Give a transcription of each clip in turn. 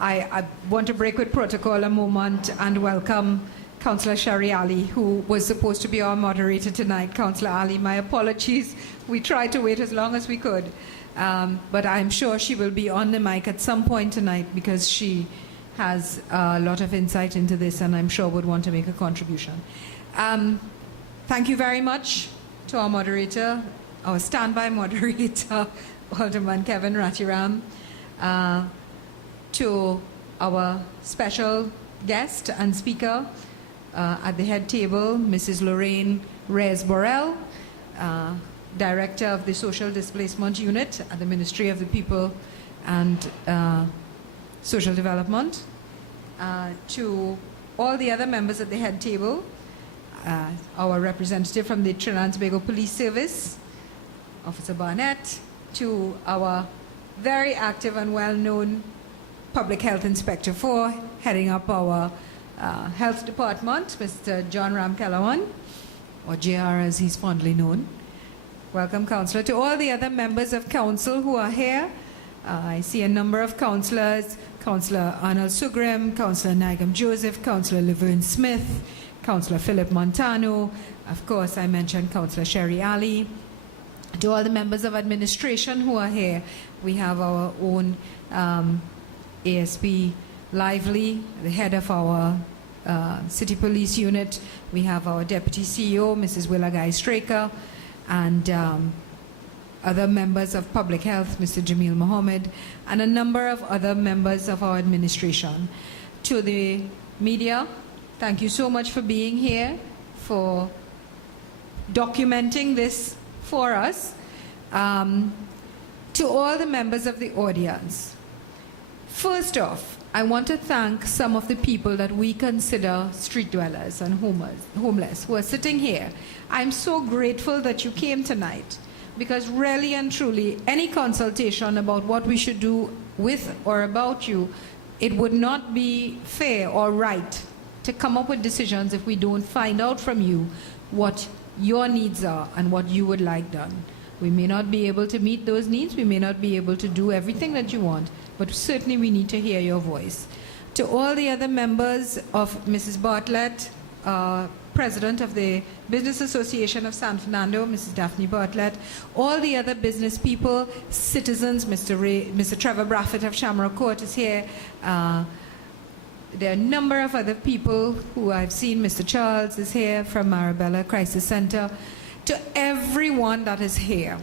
I want to break with protocol a moment and welcome Councillor Sherry Ali, who was supposed to be our moderator tonight. Councillor Ali, my apologies. We tried to wait as long as we could. But I'm sure she will be on the mic at some point tonight because she has a lot of insight into this and I'm sure would want to make a contribution. Thank you very much to our moderator, our standby moderator, Alderman Kevin Rathiram, to our special guest and speaker at the head table, Mrs. Lorraine Reyes-Borrell, Director of the Social Displacement Unit at the Ministry of the People and Social Development, to all the other members at the head table, our representative from the Trinidad and Tobago Police Service, Officer Barnett, to our very active and well-known Public Health Inspector 4, heading up our Health Department, Mr. John Ramkalawan, or JR as he's fondly known. Welcome, Councillor. To all the other members of Council who are here, I see a number of councillors, Councillor Arnold Sugrim, Councillor Nigam Joseph, Councillor Laverne Smith, Councillor Philip Montano, of course I mentioned Councillor Sherry Ali. To all the members of administration who are here, we have our own ASP Lively, the head of our City Police Unit. We have our Deputy CEO, Mrs. Willagai Straker, and other members of Public Health, Mr. Jamil Mohammed, and a number of other members of our administration. To the media, thank you so much for being here, for documenting this for us. To all the members of the audience, first off, I want to thank some of the people that we consider street dwellers and homeless who are sitting here. I'm so grateful that you came tonight because really and truly, any consultation about what we should do with or about you, it would not be fair or right to come up with decisions if we don't find out from you what your needs are and what you would like done. We may not be able to meet those needs, we may not be able to do everything that you want, but certainly we need to hear your voice. To all the other members of Mrs. Bartlett, President of the Business Association of San Fernando, Mrs. Daphne Bartlett, all the other business people, citizens, Mr. Trevor Braffett of Shamrock Court is here. There are a number of other people who I've seen. Mr. Charles is here from Marabella Crisis Center. To everyone that is here,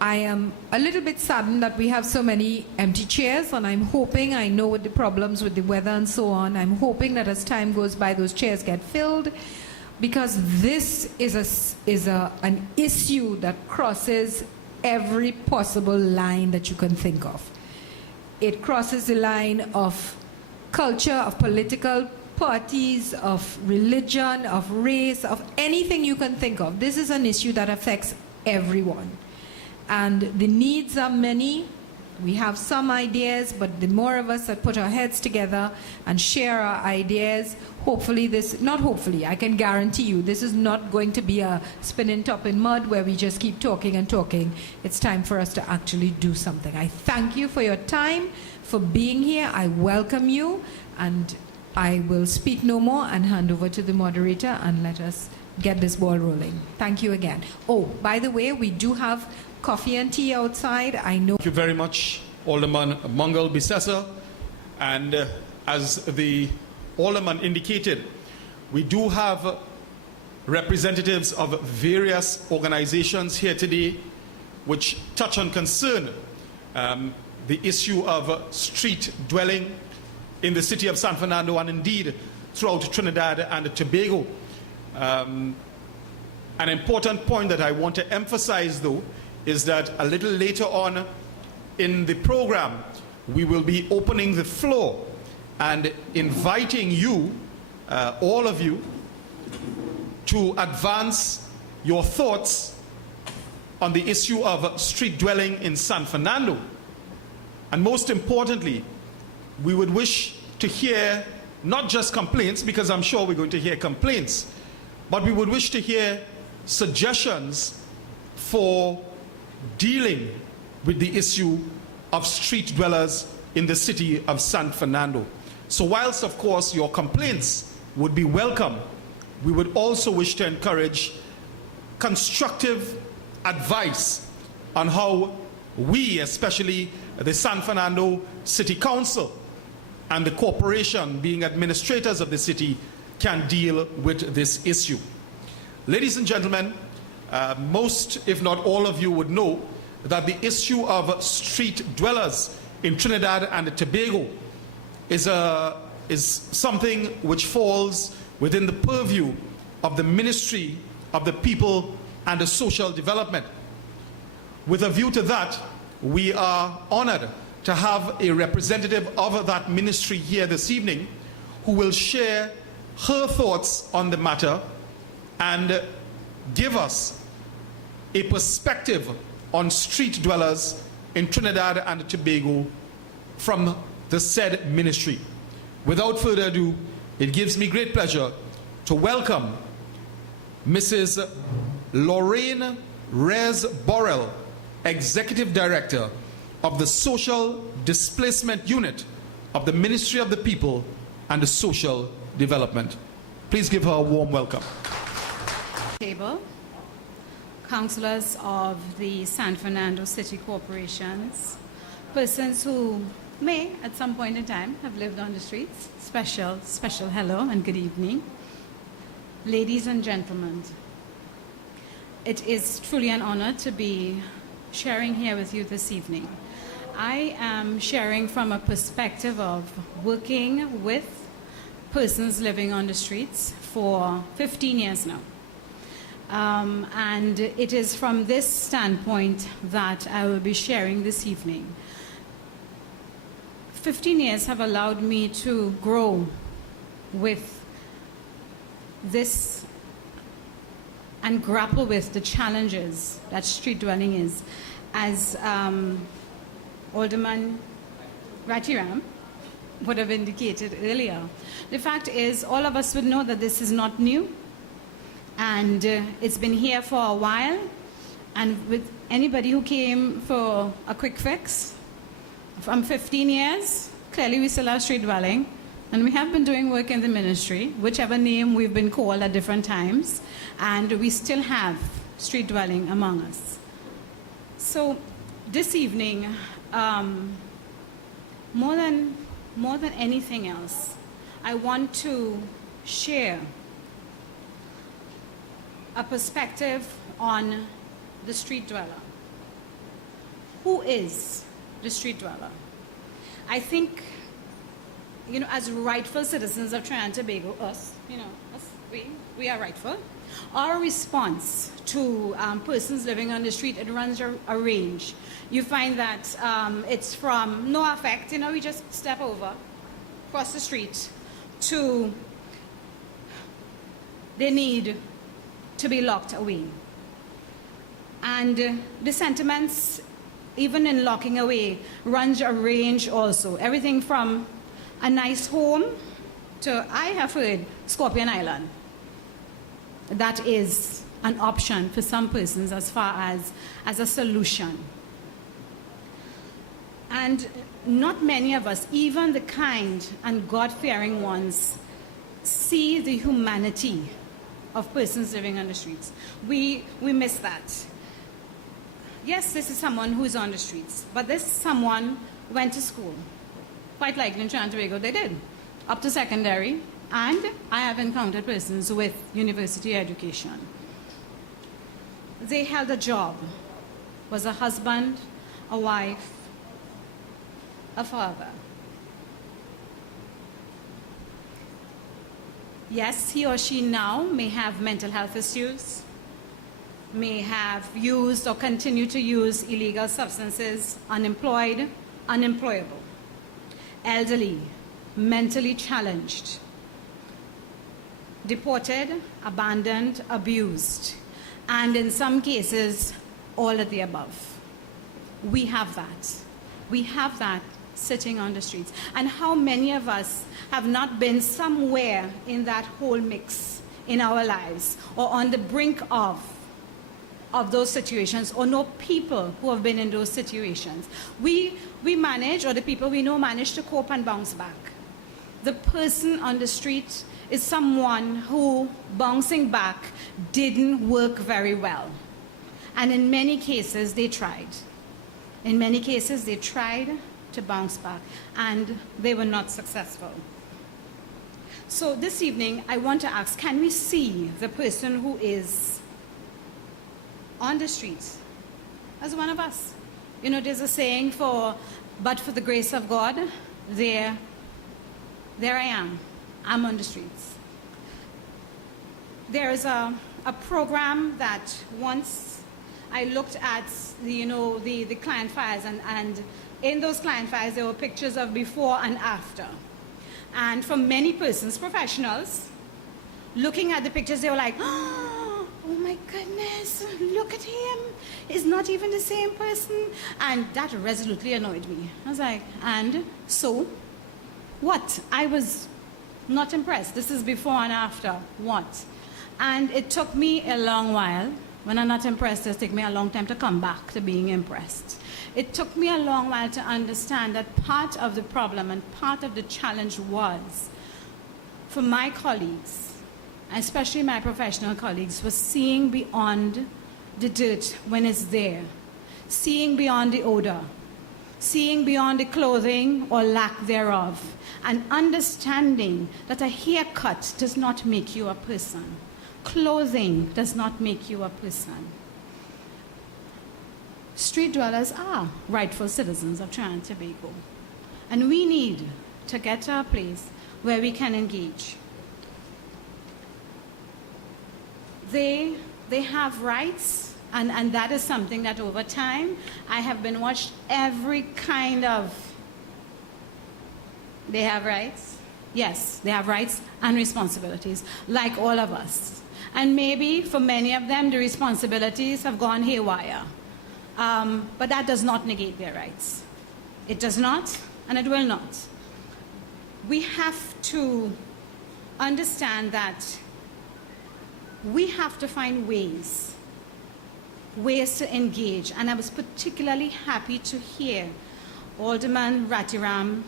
I am a little bit saddened that we have so many empty chairs, and I'm hoping, I know with the problems with the weather and so on, I'm hoping that as time goes by, those chairs get filled, because this is an issue that crosses every possible line that you can think of. It crosses the line of culture, of political parties, of religion, of race, of anything you can think of. This is an issue that affects everyone. And the needs are many. We have some ideas, but the more of us that put our heads together and share our ideas, hopefully this, not hopefully, I can guarantee you, this is not going to be a spinning top in mud where we just keep talking and talking. It's time for us to actually do something. I thank you for your time, for being here. I welcome you, and I will speak no more and hand over to the moderator and let us get this ball rolling. Thank you again. Oh, by the way, we do have coffee and tea outside. I know. Thank you very much, Alderman Mungal Bisessa. And as the Alderman indicated, we do have representatives of various organizations here today which touch on concern the issue of street dwelling in the city of San Fernando and indeed throughout Trinidad and Tobago. An important point that I want to emphasize, though, is that a little later on in the program, we will be opening the floor and inviting you, all of you, to advance your thoughts on the issue of street dwelling in San Fernando. And most importantly, we would wish to hear not just complaints, because I'm sure we're going to hear complaints, but we would wish to hear suggestions for dealing with the issue of street dwellers in the city of San Fernando. So whilst, of course, your complaints would be welcome, we would also wish to encourage constructive advice on how we, especially the San Fernando City Council and the corporation being administrators of the city, can deal with this issue. Ladies and gentlemen, most, if not all of you would know that the issue of street dwellers in Trinidad and Tobago is something which falls within the purview of the Ministry of the People and the Social Development. With a view to that, we are honored to have a representative of that ministry here this evening who will share her thoughts on the matter and give us a perspective on street dwellers in Trinidad and Tobago from the said ministry. Without further ado, it gives me great pleasure to welcome Mrs. Lorraine Rez Borrell, Executive Director of the Social Displacement Unit of the Ministry of the People and the Social Development. Please give her a warm welcome. Table, councillors of the San Fernando City Corporations, persons who may at some point in time have lived on the streets, special hello and good evening. Ladies and gentlemen, it is truly an honor to be sharing here with you this evening. I am sharing from a perspective of working with persons living on the streets for 15 years now. And it is from this standpoint that I will be sharing this evening. 15 years have allowed me to grow with this and grapple with the challenges that street dwelling is. As Alderman Ratiram would have indicated earlier, the fact is all of us would know that this is not new, and it's been here for a while, and with anybody who came for a quick fix from 15 years, clearly we still have street dwelling, and we have been doing work in the ministry, whichever name we've been called at different times, and we still have street dwelling among us. So this evening, more than anything else, I want to share a perspective on the street dweller. Who is the street dweller? I think, as rightful citizens of Trinidad and Tobago, we are rightful. Our response to persons living on the street, it runs a range. You find that it's from no effect, we just step over, cross the street, to they need to be locked away. And the sentiments, even in locking away, runs a range also. Everything from a nice home to, I have heard, Scorpion Island. That is an option for some persons as far as a solution. And not many of us, even the kind and God-fearing ones, see the humanity of persons living on the streets. We miss that. Yes, this is someone who is on the streets, but this someone went to school. Quite likely in Trinidad and Tobago they did, up to secondary, and I have encountered persons with university education. They held a job, was a husband, a wife, a father. Yes, he or she now may have mental health issues, may have used or continue to use illegal substances, unemployed, unemployable, elderly, mentally challenged, deported, abandoned, abused, and in some cases, all of the above. We have that. We have that sitting on the streets. And how many of us have not been somewhere in that whole mix in our lives, or on the brink of of those situations or know people who have been in those situations. We manage, or the people we know manage to cope and bounce back. The person on the street is someone who bouncing back didn't work very well. And in many cases, they tried. In many cases, they tried to bounce back, and they were not successful. So this evening, I want to ask, can we see the person who is on the streets as one of us? You know, there's a saying but for the grace of God, there I am. I'm on the streets. There is a program that once I looked at the client files, and in those client files there were pictures of before and after. And for many persons, professionals, looking at the pictures, they were like, oh my goodness, look at him. He's not even the same person. And that resolutely annoyed me. I was like, and so what? I was not impressed. This is before and after. What? And it took me a long while. When I'm not impressed, it takes me a long time to come back to being impressed. It took me a long while to understand that part of the problem and part of the challenge was, for my colleagues, especially my professional colleagues, was seeing beyond the dirt when it's there, seeing beyond the odor, seeing beyond the clothing or lack thereof, and understanding that a haircut does not make you a person. Clothing does not make you a person. Street dwellers are rightful citizens of Trinidad and Tobago. And we need to get to a place where we can engage. They have rights, and that is something that over time I have been watched every kind of. They have rights. Yes, they have rights and responsibilities, like all of us. And maybe for many of them, the responsibilities have gone haywire. But that does not negate their rights. It does not, and it will not. We have to understand that we have to find ways to engage. And I was particularly happy to hear Alderman Ratiram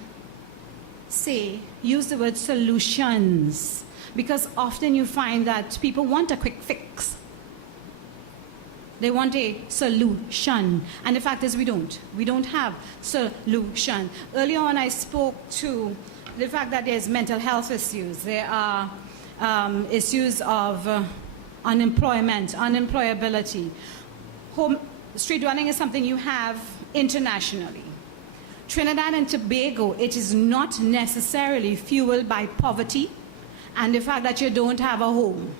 use the word solutions, because often you find that people want a quick fix. They want a solution. And the fact is we don't. We don't have solution. Earlier on I spoke to the fact that there's mental health issues. There are issues of unemployment, unemployability. Street dwelling is something you have internationally. Trinidad and Tobago, it is not necessarily fueled by poverty and the fact that you don't have a home.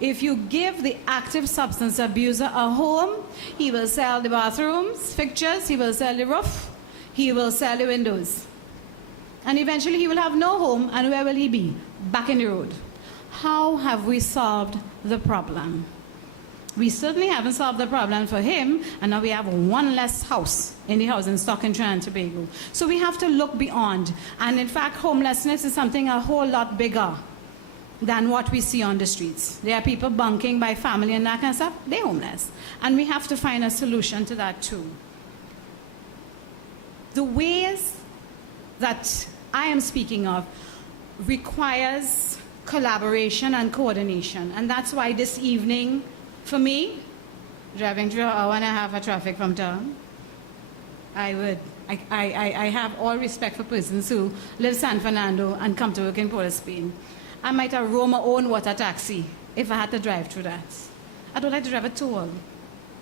If you give the active substance abuser a home, he will sell the bathrooms, fixtures, he will sell the roof, he will sell the windows. And eventually he will have no home, and where will he be? Back in the road. How have we solved the problem? We certainly haven't solved the problem for him, and now we have one less house in the housing stock in Trinidad and Tobago. So we have to look beyond. And in fact, homelessness is something a whole lot bigger than what we see on the streets. There are people bunking by family and that kind of stuff. They're homeless. And we have to find a solution to that too. The ways that I am speaking of requires collaboration and coordination. And that's why this evening, for me, driving through an hour and a half of traffic from town, I have all respect for persons who live San Fernando and come to work in Port of Spain. I might have roam my own water taxi if I had to drive through that. I don't like to drive a toll.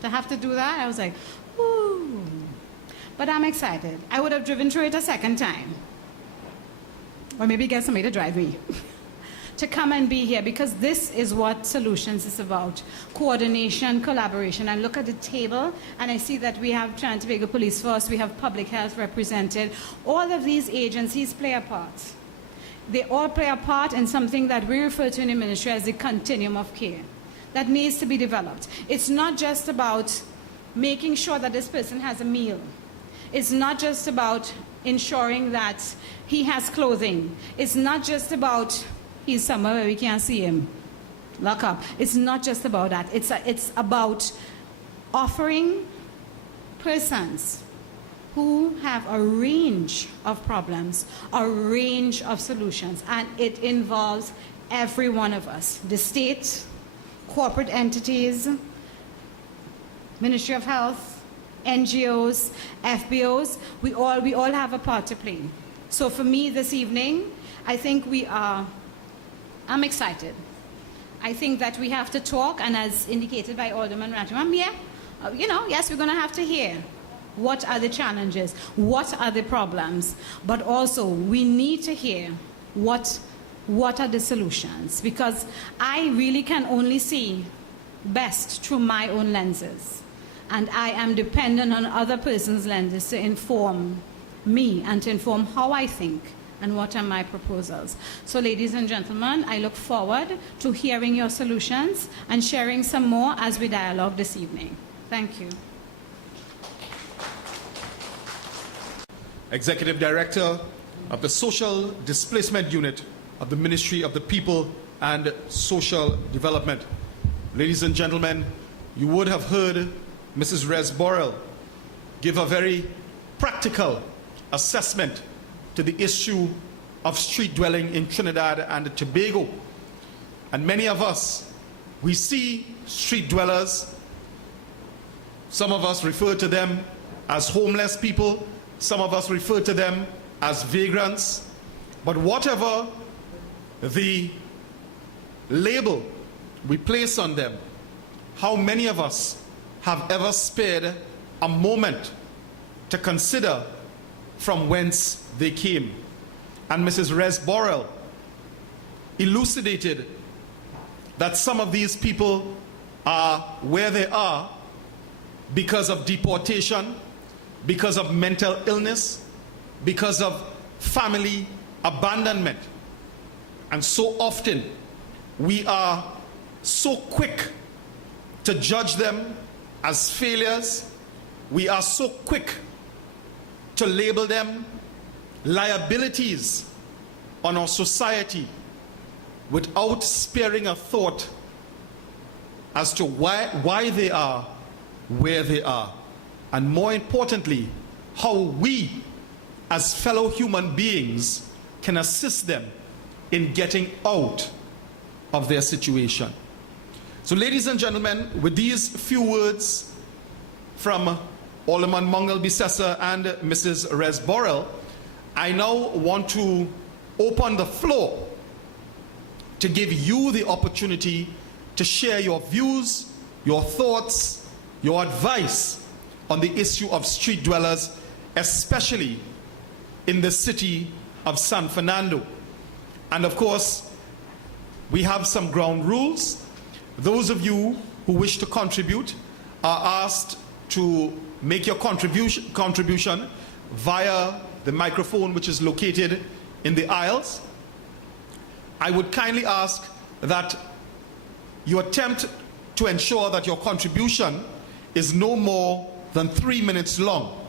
To have to do that, I was like, ooh. But I'm excited. I would have driven through it a second time. Or maybe get somebody to drive me. To come and be here, because this is what Solutions is about. Coordination, collaboration. I look at the table and I see that we have Trinidad and Tobago Police Force, we have Public Health represented. All of these agencies play a part. They all play a part in something that we refer to in the ministry as the continuum of care that needs to be developed. It's not just about making sure that this person has a meal. It's not just about ensuring that he has clothing. It's not just about he's somewhere where we can't see him. lock up. It's not just about that. It's about offering persons who have a range of problems, a range of solutions, and it involves every one of us, the state, corporate entities, Ministry of Health, NGOs, FBOs, we all have a part to play. So for me this evening, I think I'm excited. I think that we have to talk, and as indicated by Alderman Rajamam, yes, we're going to have to hear what are the challenges, what are the problems, but also we need to hear what are the solutions, because I really can only see best through my own lenses, and I am dependent on other person's lenses to inform me and to inform how I think and what are my proposals. So ladies and gentlemen, I look forward to hearing your solutions and sharing some more as we dialogue this evening. Thank you. Executive Director of the Social Displacement Unit of the Ministry of the People and Social Development. Ladies and gentlemen, you would have heard Mrs. Rez Borrell give a very practical assessment to the issue of street dwelling in Trinidad and Tobago. And many of us, we see street dwellers. Some of us refer to them as homeless people. Some of us refer to them as vagrants. But whatever the label we place on them, how many of us have ever spared a moment to consider from whence they came? And Mrs. Rez Borrell elucidated that some of these people are where they are because of deportation, because of mental illness, because of family abandonment. And so often we are so quick to judge them as failures. We are so quick to label them liabilities on our society without sparing a thought as to why they are where they are, and more importantly, how we as fellow human beings can assist them in getting out of their situation. So ladies and gentlemen, with these few words from Alderman Mungal Bisessa and Mrs. Rez Borrell, I now want to open the floor to give you the opportunity to share your views, your thoughts, your advice on the issue of street dwellers, especially in the city of San Fernando. And of course, we have some ground rules. Those of you who wish to contribute are asked to make your contribution via the microphone which is located in the aisles. I would kindly ask that you attempt to ensure that your contribution is no more than 3 minutes long.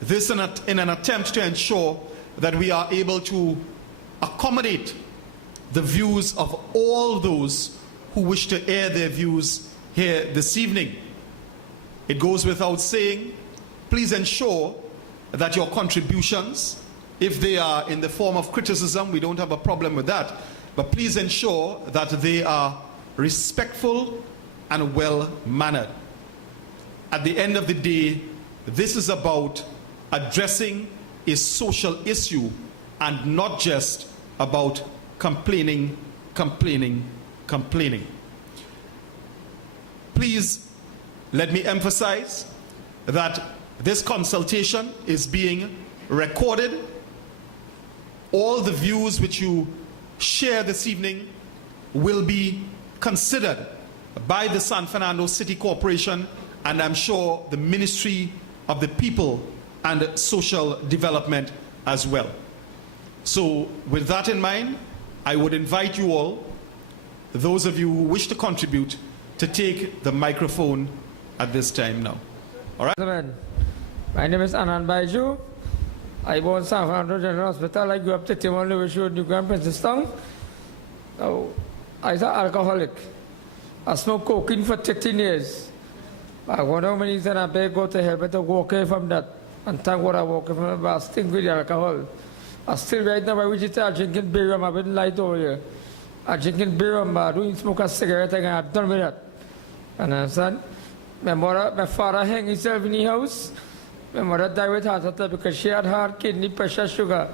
This in an attempt to ensure that we are able to accommodate the views of all those who wish to air their views here this evening. It goes without saying, please ensure that your contributions, if they are in the form of criticism, we don't have a problem with that, but please ensure that they are respectful and well-mannered. At the end of the day, this is about addressing a social issue and not just about complaining. Please let me emphasize that this consultation is being recorded. All the views which you share this evening will be considered by the San Fernando City Corporation, and I'm sure the Ministry of the People and Social Development as well. So with that in mind, I would invite you all, those of you who wish to contribute, to take the microphone at this time now. All right? My name is Anand Baiju. I born San Fernando General Hospital. I grew up to Timon Lewis Road, New Grand Princess Town. Now, I was an alcoholic. I smoked cocaine for 13 years. I wonder how many times I beg God to help me to walk away from that. And thank God I walk away from it, but I stink with the alcohol. I still right now, I Wichita, drinking beer, I wouldn't lie over here. I'm drinking beer, I don't smoke a cigarette, and I'm done with that. And I understand? My father hung himself in the house. My mother died with heart attack because she had heart, kidney pressure, sugar.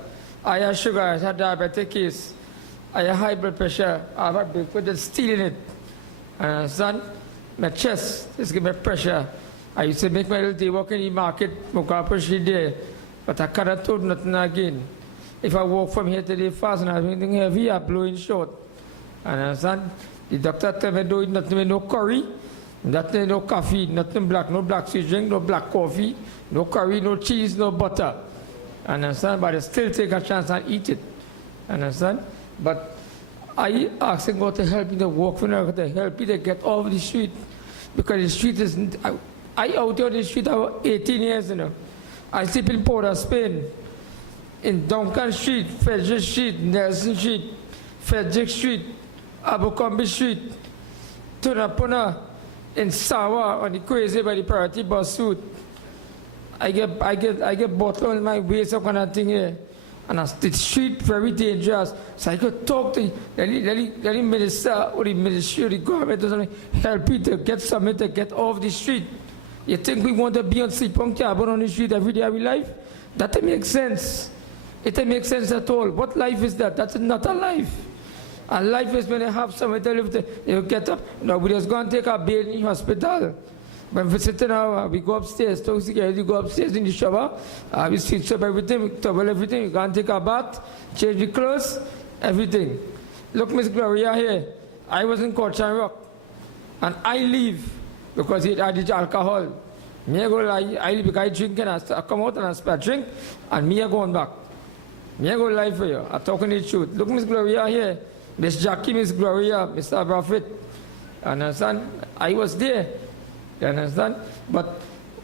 I had sugar, I had diabetic case. I had high blood pressure. I have a big foot that's steel in it. And I understand? My chest is giving me pressure. I used to make my little day walk in the market, walk up there, but I cannot do nothing again. If I walk from here to the fast and I have anything heavy, I blow in short. And I understand? The doctor tell me do nothing with no curry, nothing, no coffee, nothing black, no black sweet drink, no black coffee, no curry, no cheese, no butter. And I understand? But I still take a chance and eat it. And I understand? But I asking God to help me to walk from there, to help me to get off the street. Because the street is, I out on the street about 18 years, you know. I sleep in Port of Spain, in Duncan Street, Frederick Street, Nelson Street, Frederick Street, Abercrombie Street, Tunapuna, in Sawa, on the crazy by the priority bus route. I get bottle on my waist, up kind of thing here. And the street very dangerous. So I could talk to the minister or the ministry or the government or something, help me to get something to get off the street. You think we want to be on sleeping cabin on the street every day of our life? That doesn't make sense. It doesn't make sense at all. What life is that? That's not a life. A life is when you have somewhere to live, you get up. Nobody's going to take a bail in the hospital. When we sit down, we go upstairs, talk security, go upstairs in the shower, we switch up everything, towel everything, you can take a bath, change the clothes, everything. Look, Miss Gloria here, I was in Coty Rock, and I leave because I did alcohol. Me I go, I leave because I drink and I come out and I start drink, and me I going back. Me I go lie for you, I'm talking the truth. Look, Miss Gloria here, Miss Jackie, Miss Gloria, Mr. Prophet, understand? I was there. You understand? But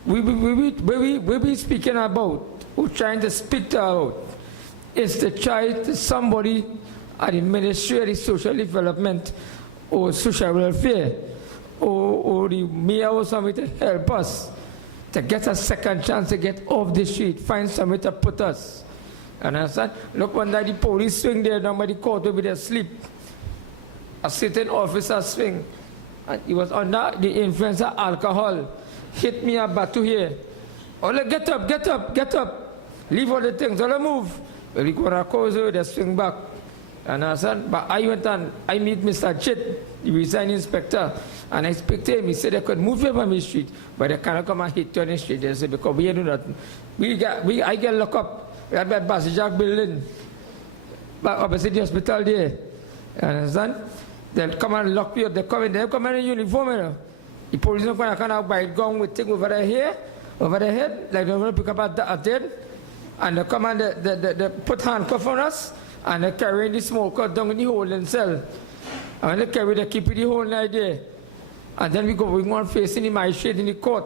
we be speaking about, we're trying to speak about, is to try to somebody at the Ministry of the Social Development or Social Welfare or the mayor or somebody to help us to get a second chance to get off the street, find somewhere to put us. You understand? Look, one day the police swing there, nobody caught over there asleep. A sitting officer swing. And he was under the influence of alcohol. Hit me a batu here. Oh, get up, get up, get up. Leave all the things, all the move. Well, he got a cause over there, swing back. And I said, but I went on, I meet Mr. Chit, the resigning inspector, and I spoke to him. He said they could move you from the street, but they cannot come and hit you on the street. They said, because we do nothing. I get locked up. We had that Bassy Jack building, back opposite the hospital there. You understand? They'll come and lock you up. They come in uniform, you know. The police don't come out by gun with thing over their hair, over their head, like they're going to pick up a dead. And they come and they put handcuffs on us, and they carry the smoker down in the hole and cell. And when they carry, they keep it the whole night there. And then we go on facing the magistrate in the court.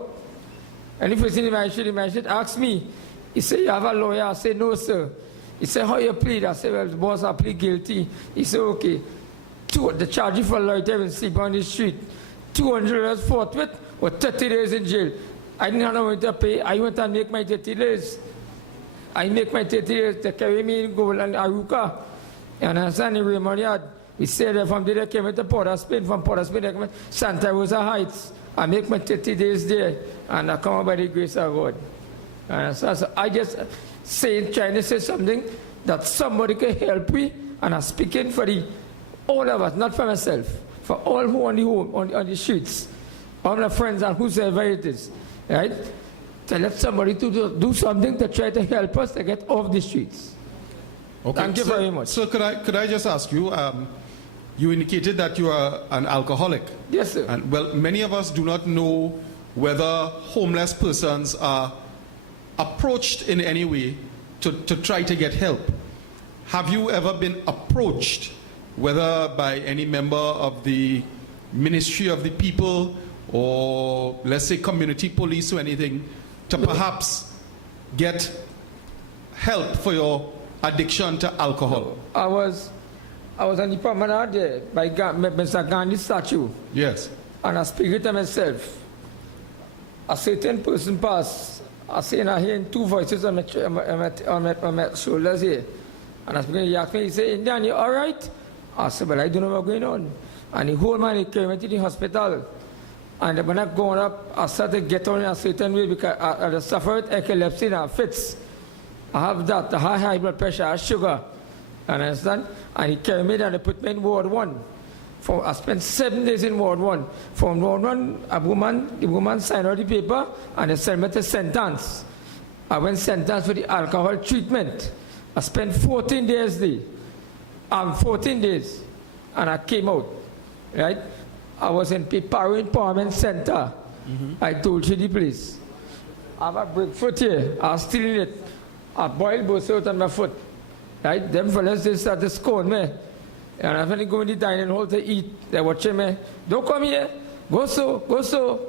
And if facing the magistrate asks me, he said, you have a lawyer? I say, no, sir. He said, how you plead? I said, well, boss, I plead guilty. He said, okay. The charge you for loitering and sleep on the street. $200 forthwith or 30 days in jail. I didn't have no money to pay. I went and make my 30 days. I make my 30 days to carry me in gold and Aruka. And I stand in Raymond Yard. We stayed there from there. I came to Port of Spain. From Port of Spain, I came to Santa Rosa Heights. I make my 30 days there. And I come out by the grace of God. And so I just trying to say something that somebody can help me. And I'm speaking for all of us, not for myself, for all who are on the streets, all my friends and whosoever it is, right? To let somebody to do something to try to help us to get off the streets. Okay. Thank you very much. So could I just ask you, you indicated that you are an alcoholic. Yes, sir. And well, many of us do not know whether homeless persons are approached in any way to try to get help. Have you ever been approached, whether by any member of the Ministry of the People or, let's say, community police or anything, to perhaps get help for your addiction to alcohol? I was I was on the promenade there by Mr. Gandhi's statue, Yes. and I speak to myself. A certain person passed. I say, I hear two voices on my shoulders here. And I speak, he asked me, he said, Indian, you all right? I said, but I don't know what's going on. And the whole man, he came into the hospital. And when I going up, I started getting on in a certain way because I suffered epilepsy and fits. I have that, I have high blood pressure, I have sugar. You understand? And he carried me down and put me in Ward 1. I spent 7 days in Ward 1. From Ward 1, the woman signed out the paper and they sent me to sentence. I went sentence for the alcohol treatment. I spent 14 days there. 14 days. And I came out. Right? I was in Piparo Empowerment Center. I told you the place. I have a break foot here. I was stealing it. I boiled both out on my foot. Right? Them fellas, they started scolding me. And I finally go in the dining hall to eat. They're watching me. Don't come here. Go so, go so.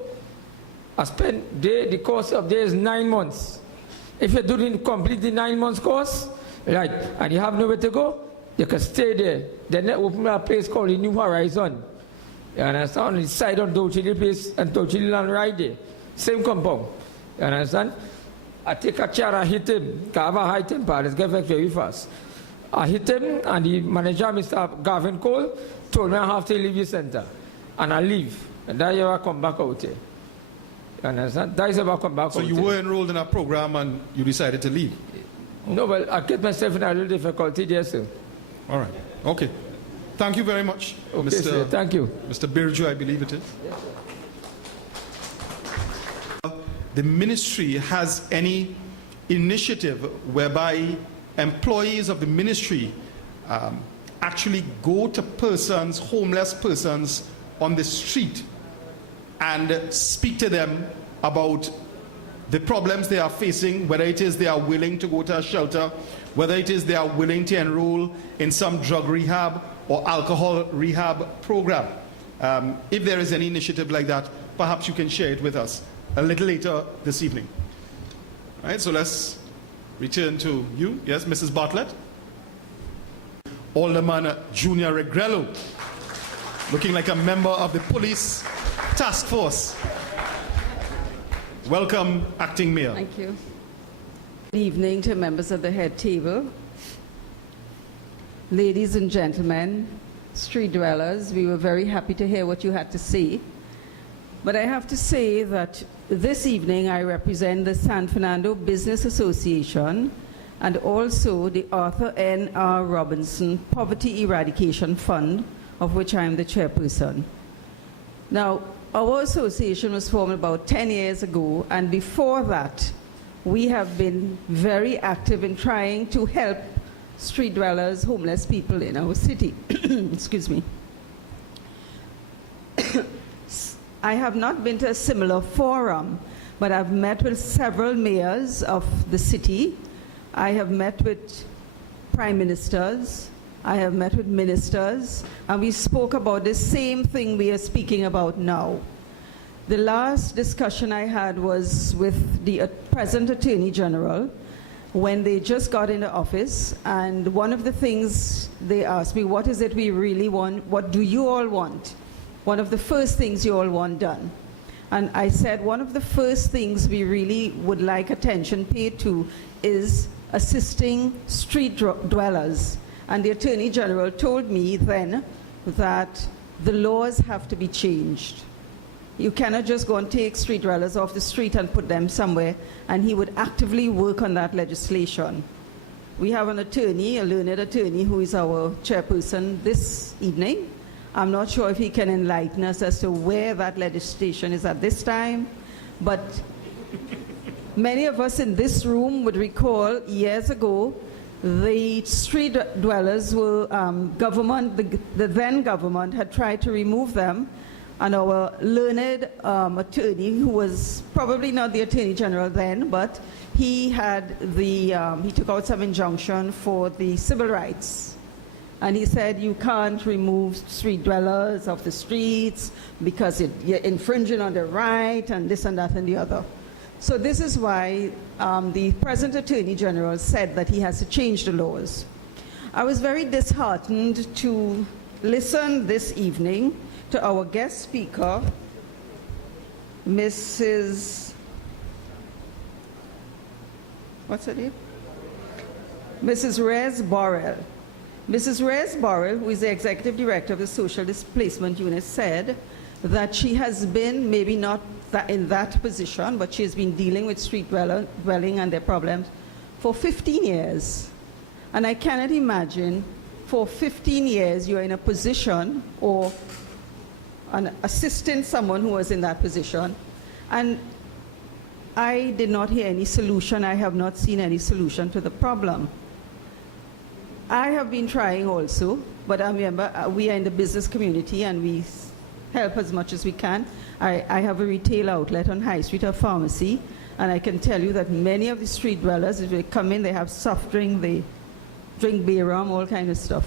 I spent the course of days 9 months. If you didn't complete the 9 months course, right, and you have nowhere to go, you can stay there. Then they open a place called the New Horizon. You understand? On the side of Dolce place and Dolce Land right there. Same compound. You understand? I take a chair and hit him. Because I have a high temper. Let's get back very fast. I hit him, and the manager, Mr. Gavin Cole, told me I have to leave the center. And I leave. And that's how I come back out here. You understand? That is how I come back out here. So you were enrolled in a program and you decided to leave? No, but I get myself in a little difficulty there, sir. All right. Okay. Thank you very much, Okay, Mr. sir. Thank you. Mr. Birju, I believe it is. Yes, the ministry has any initiative whereby employees of the ministry actually go to persons, homeless persons on the street and speak to them about the problems they are facing, whether it is they are willing to go to a shelter, whether it is they are willing to enroll in some drug rehab or alcohol rehab program. If there is any initiative like that, perhaps you can share it with us a little later this evening. All right, so let's return to you. Yes, Mrs. Bartlett. Alderman Junior Regrello, looking like a member of the police task force. Welcome, Acting Mayor. Thank you. Good evening to members of the head table. Ladies and gentlemen, street dwellers, we were very happy to hear what you had to say. But I have to say that this evening I represent the San Fernando Business Association and also the Arthur N.R. Robinson Poverty Eradication Fund, of which I am the chairperson. Now, our association was formed about 10 years ago, and before that, we have been very active in trying to help street dwellers, homeless people in our city. Excuse me. I have not been to a similar forum, but I've met with several mayors of the city. I have met with prime ministers. I have met with ministers, and we spoke about the same thing we are speaking about now. The last discussion I had was with the present Attorney General when they just got into office, and one of the things they asked me, what is it we really want? What do you all want? One of the first things you all want done. And I said one of the first things we really would like attention paid to is assisting street dwellers. And the Attorney General told me then that the laws have to be changed. You cannot just go and take street dwellers off the street and put them somewhere, and he would actively work on that legislation. We have an attorney, a learned attorney, who is our chairperson this evening. I'm not sure if he can enlighten us as to where that legislation is at this time, but many of us in this room would recall years ago the street dwellers were the then government had tried to remove them, and our learned attorney, who was probably not the Attorney General then, but he had he took out some injunction for the civil rights. And he said, you can't remove street dwellers off the streets because you're infringing on their right and this and that and the other. So this is why the present Attorney General said that he has to change the laws. I was very disheartened to listen this evening to our guest speaker, what's her name? Mrs. Rez Borrell. Mrs. Rez Borrell, who is the executive director of the Social Displacement Unit, said that she has been, maybe not in that position, but she has been dealing with street dwelling and their problems for 15 years. And I cannot imagine for 15 years you're in a position or assisting someone who was in that position. And I did not hear any solution. I have not seen any solution to the problem. I have been trying also, but I remember we are in the business community and we help as much as we can. I have a retail outlet on High Street, a pharmacy, and I can tell you that many of the street dwellers, if they come in, they have soft drink, they drink beer rum, all kind of stuff.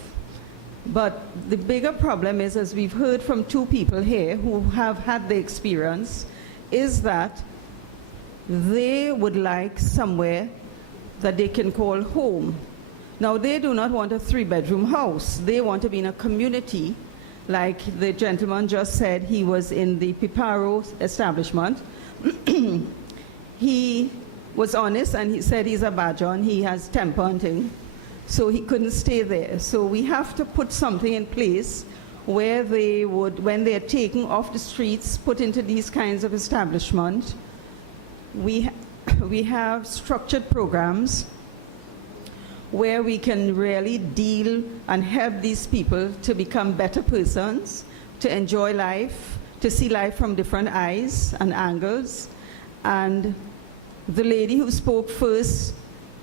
But the bigger problem is, as we've heard from two people here who have had the experience, is that they would like somewhere that they can call home. Now, they do not want a 3-bedroom house. They want to be in a community, like the gentleman just said. He was in the Piparo establishment. He was honest, and he said he's a Bajan. He has temper and thing, so he couldn't stay there. So we have to put something in place where they would, when they're taken off the streets, put into these kinds of establishments. We have structured programs where we can really deal and help these people to become better persons, to enjoy life, to see life from different eyes and angles. And the lady who spoke first,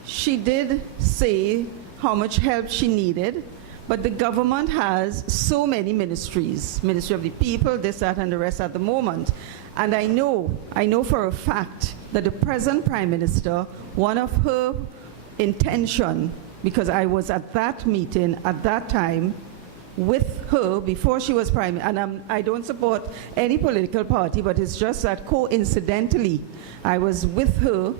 she did say how much help she needed, but the government has so many ministries, Ministry of the People, this, that, and the rest at the moment. And I know for a fact that the present Prime Minister, one of her intention, because I was at that meeting at that time with her before she was Prime Minister, and I don't support any political party, but it's just that coincidentally, I was with her,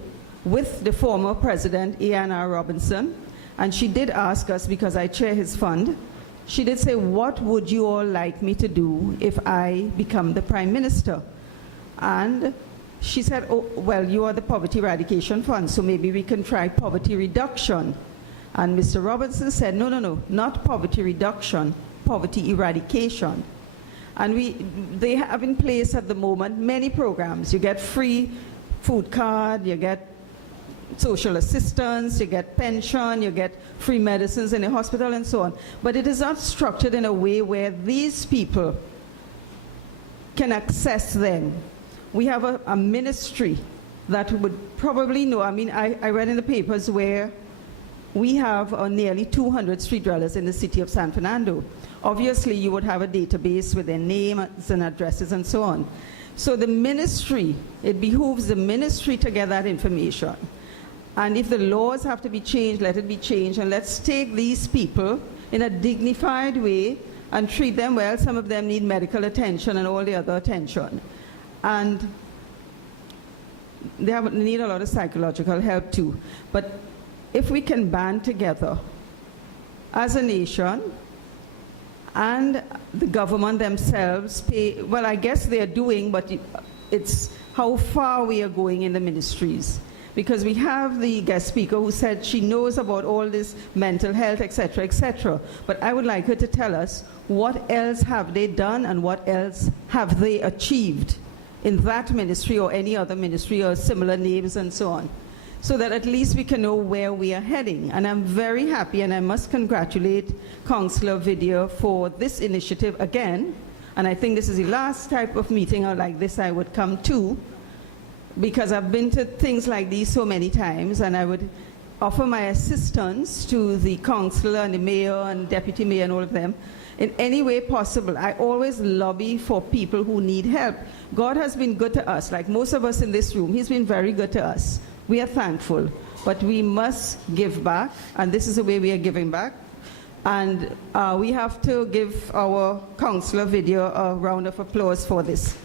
with the former President, Ian R. Robinson, and she did ask us, because I chair his fund, she did say, what would you all like me to do if I become the Prime Minister? And she said, oh, well, you are the Poverty Eradication Fund, so maybe we can try poverty reduction. And Mr. Robinson said, no, not poverty reduction, poverty eradication. And they have in place at the moment many programs. You get free food card, you get social assistance, you get pension, you get free medicines in the hospital and so on. But it is not structured in a way where these people can access them. We have a ministry that would probably know. I mean, I read in the papers where we have nearly 200 street dwellers in the city of San Fernando. Obviously, you would have a database with their names and addresses and so on. So the ministry, it behooves the ministry to get that information. And if the laws have to be changed, let it be changed. And let's take these people in a dignified way and treat them well. Some of them need medical attention and all the other attention. And they need a lot of psychological help too. But if we can band together as a nation and the government themselves pay, well, I guess they're doing, but it's how far we are going in the ministries. Because we have the guest speaker who said she knows about all this mental health, etc., etc. But I would like her to tell us what else have they done and what else have they achieved in that ministry or any other ministry or similar names and so on, so that at least we can know where we are heading. And I'm very happy, and I must congratulate Councillor Vidya for this initiative again. And I think this is the last type of meeting like this I would come to, because I've been to things like these so many times, and I would offer my assistance to the councillor and the mayor and deputy mayor and all of them in any way possible. I always lobby for people who need help. God has been good to us, like most of us in this room. He's been very good to us. We are thankful, but we must give back, and this is the way we are giving back. And we have to give our Councillor Vidya a round of applause for this.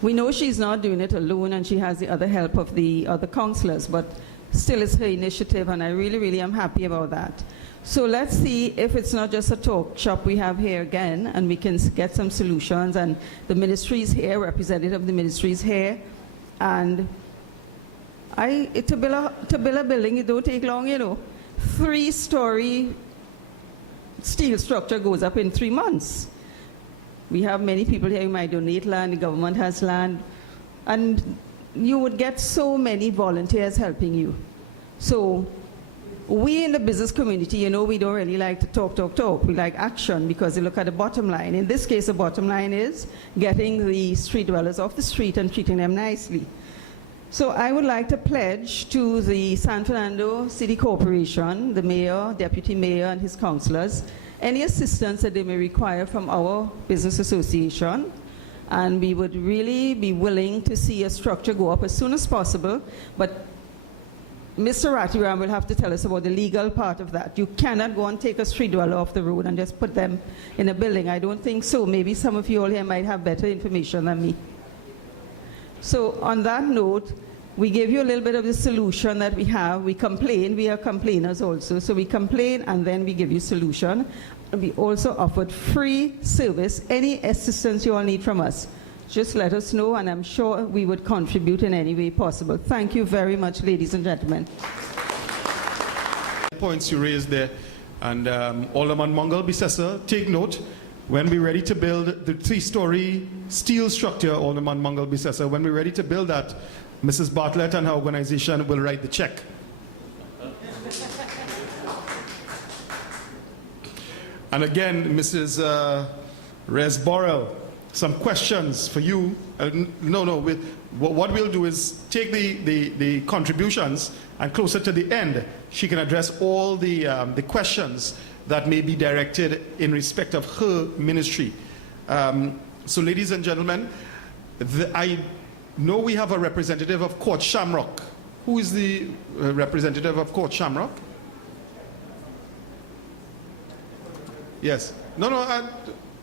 We know she's not doing it alone, and she has the other help of the other councillors, but still is her initiative, and I really, really am happy about that. So let's see if it's not just a talk shop we have here again, and we can get some solutions, and the ministry is here, representative of the ministry is here, and to build a building, it don't take long, you know. 3-story steel structure goes up in 3 months. We have many people here who might donate land, the government has land, and you would get so many volunteers helping you. So we in the business community, you know, we don't really like to talk. We like action because they look at the bottom line. In this case, the bottom line is getting the street dwellers off the street and treating them nicely. So I would like to pledge to the San Fernando City Corporation, the mayor, deputy mayor, and his councillors, any assistance that they may require from our business association. And we would really be willing to see a structure go up as soon as possible. But Mr. Ratiram will have to tell us about the legal part of that. You cannot go and take a street dweller off the road and just put them in a building. I don't think so. Maybe some of you all here might have better information than me. So on that note, we gave you a little bit of the solution that we have. We complain. We are complainers also. So we complain and then we give you solution. We also offered free service. Any assistance you all need from us, just let us know, and I'm sure we would contribute in any way possible. Thank you very much, ladies and gentlemen. Points you raised there, and Alderman Mungal Bisesa, take note. When we're ready to build the 3-story steel structure, Alderman Mungal Bisesa, when we're ready to build that, Mrs. Bartlett and her organization will write the check. And again, Mrs. Rez Borrell, some questions for you. What we'll do is take the contributions, and closer to the end, she can address all the questions that may be directed in respect of her ministry. So ladies and gentlemen, I know we have a representative of Court Shamrock. Who is the representative of Court Shamrock? Yes. No,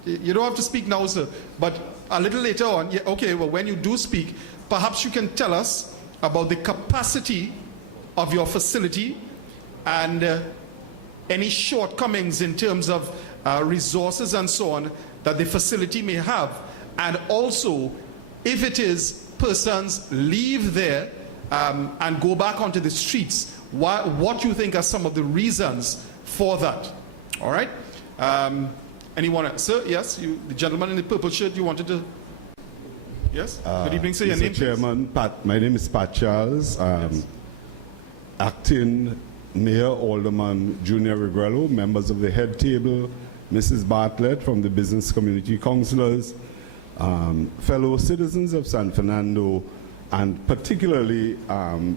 you don't have to speak now, sir. But a little later on, yeah, okay, well, when you do speak, perhaps you can tell us about the capacity of your facility and any shortcomings in terms of resources and so on that the facility may have. And also, if it is persons leave there and go back onto the streets, what you think are some of the reasons for that. All right? Anyone else? Sir, yes, the gentleman in the purple shirt, you wanted to... Yes? Good evening, sir. Your name, Chairman, my name is Pat Charles, yes. Acting Mayor Alderman Junior Regrello, members of the head table, Mrs. Bartlett from the Business Community Councillors, fellow citizens of San Fernando, and particularly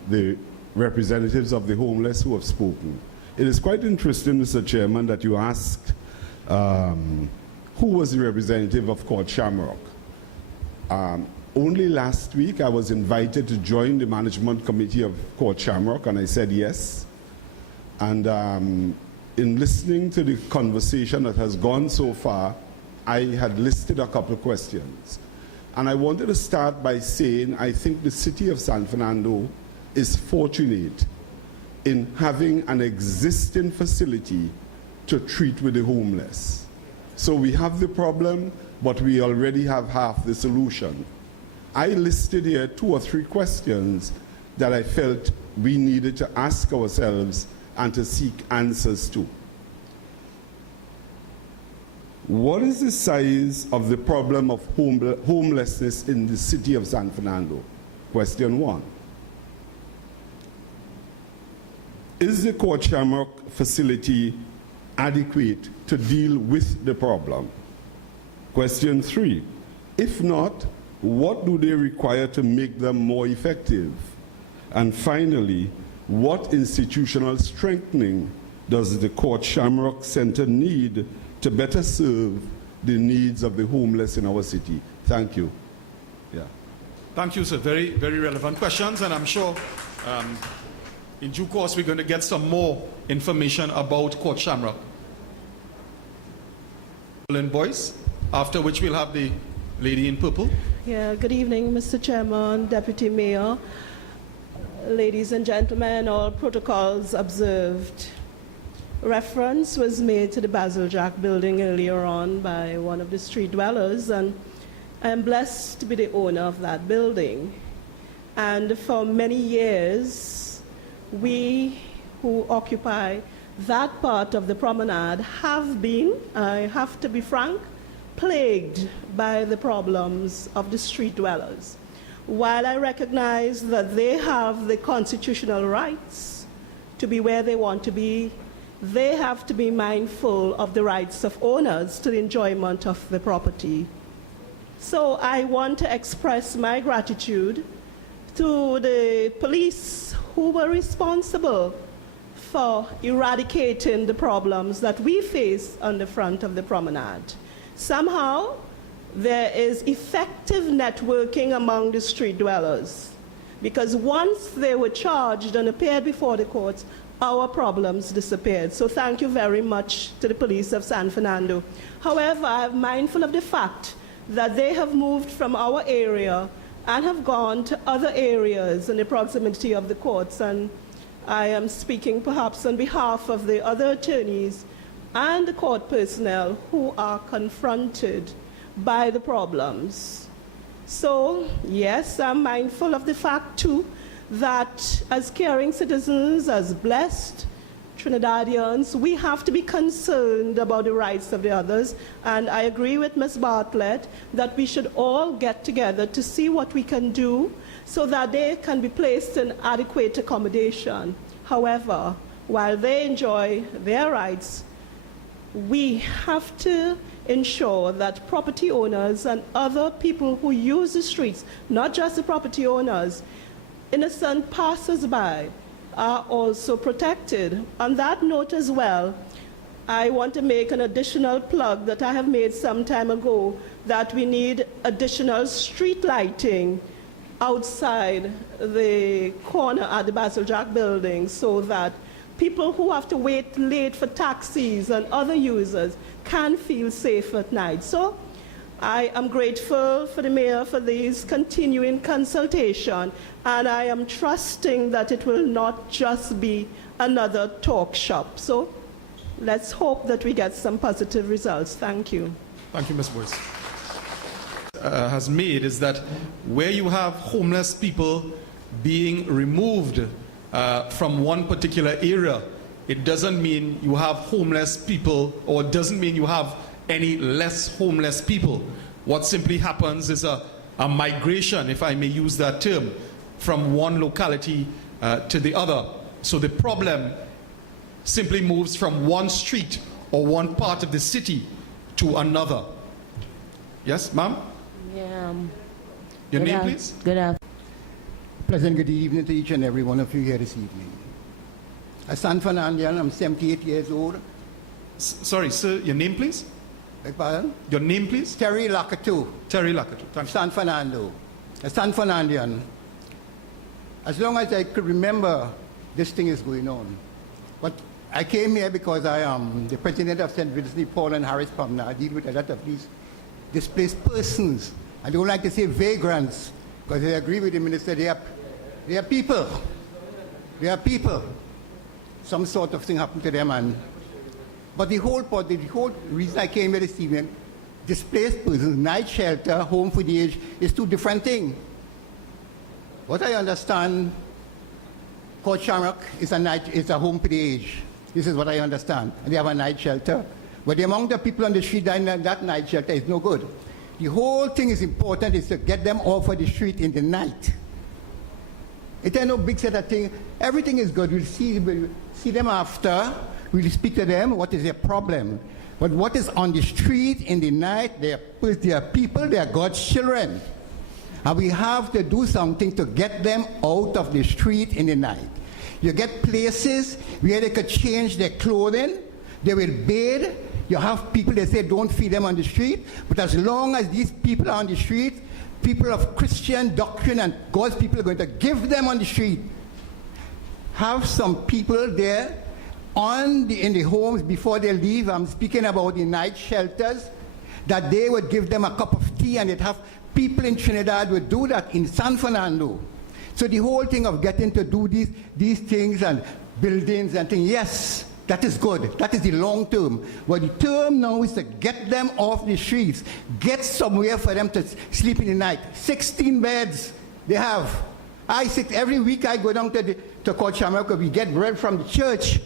the representatives of the homeless who have spoken. It is quite interesting, Mr. Chairman, that you asked who was the representative of Court Shamrock. Only last week I was invited to join the management committee of Court Shamrock, and I said yes. And in listening to the conversation that has gone so far, I had listed a couple of questions. And I wanted to start by saying I think the city of San Fernando is fortunate in having an existing facility to treat with the homeless. So we have the problem, but we already have half the solution. I listed here 2 or 3 questions that I felt we needed to ask ourselves and to seek answers to. What is the size of the problem of homelessness in the city of San Fernando? Question 1. Is the Court Shamrock facility adequate to deal with the problem? Question 3. If not, what do they require to make them more effective? And finally, what institutional strengthening does the Court Shamrock Center need to better serve the needs of the homeless in our city? Thank you. Yeah. Thank you, sir. Very, very relevant questions, and I'm sure in due course we're going to get some more information about Court Shamrock. Boys, after which we'll have the lady in purple. Yeah, good evening, Mr. Chairman, Deputy Mayor. Ladies and gentlemen, all protocols observed. Reference was made to the Basil Jack building earlier on by one of the street dwellers, and I am blessed to be the owner of that building. And for many years, we who occupy that part of the promenade have been, I have to be frank, plagued by the problems of the street dwellers. While I recognize that they have the constitutional rights to be where they want to be, they have to be mindful of the rights of owners to the enjoyment of the property. So I want to express my gratitude to the police who were responsible for eradicating the problems that we face on the front of the promenade. Somehow, there is effective networking among the street dwellers, because once they were charged and appeared before the courts, our problems disappeared. So thank you very much to the police of San Fernando. However, I'm mindful of the fact that they have moved from our area and have gone to other areas in the proximity of the courts. And I am speaking perhaps on behalf of the other attorneys and the court personnel who are confronted by the problems. So, yes, I'm mindful of the fact, too, that as caring citizens, as blessed Trinidadians, we have to be concerned about the rights of the others. And I agree with Ms. Bartlett that we should all get together to see what we can do so that they can be placed in adequate accommodation. However, while they enjoy their rights, we have to ensure that property owners and other people who use the streets, not just the property owners, innocent passers-by, are also protected. On that note as well, I want to make an additional plug that I have made some time ago, that we need additional street lighting outside the corner at the Basil Jack building, so that people who have to wait late for taxis and other users can feel safe at night. So I am grateful for the mayor for these continuing consultation, and I am trusting that it will not just be another talk shop. So let's hope that we get some positive results. Thank you. Thank you, Ms. Boyce. Has made is that where you have homeless people being removed from one particular area, it doesn't mean you have homeless people, or it doesn't mean you have any less homeless people. What simply happens is a migration, if I may use that term, from one locality to the other. So the problem simply moves from one street or one part of the city to another. Yes, ma'am? Yeah. Your name, please? Good afternoon. Pleasant good evening to each and every one of you here this evening. I'm San Fernandian, I'm 78 years old. Sorry, sir, your name, please? Beg pardon? Your name, please? Terry Lakatu. Terry Lakatu. Thank you. San Fernando. A San Fernandian. As long as I could remember, this thing is going on. But I came here because I am the president of St. Vincent Paul and Harris Pamna. I deal with a lot of these displaced persons. I don't like to say vagrants, because I agree with the minister, they are people. They are people. Some sort of thing happened to them. But the whole reason I came here this evening, displaced persons, night shelter, home for the aged, is two different things. What I understand, Port Shamrock is a home for the aged. This is what I understand. And they have a night shelter. But the amount of people on the street in that night shelter is no good. The whole thing is important, is to get them off of the street in the night. It ain't no big set of thing. Everything is good. We'll see them after. We'll speak to them. What is their problem? But what is on the street in the night, they are people, they are God's children. And we have to do something to get them out of the street in the night. You get places where they could change their clothing. They will bathe. You have people, they say don't feed them on the street. But as long as these people are on the street, people of Christian doctrine and God's people are going to give them on the street. Have some people there in the homes before they leave. I'm speaking about the night shelters, that they would give them a cup of tea, and they'd have people in Trinidad would do that in San Fernando. So the whole thing of getting to do these things and buildings and things, yes, that is good. That is the long term. But the term now is to get them off the streets, get somewhere for them to sleep in the night. 16 beds they have. Every week I go down to Coty Shamrock, we get bread from the church.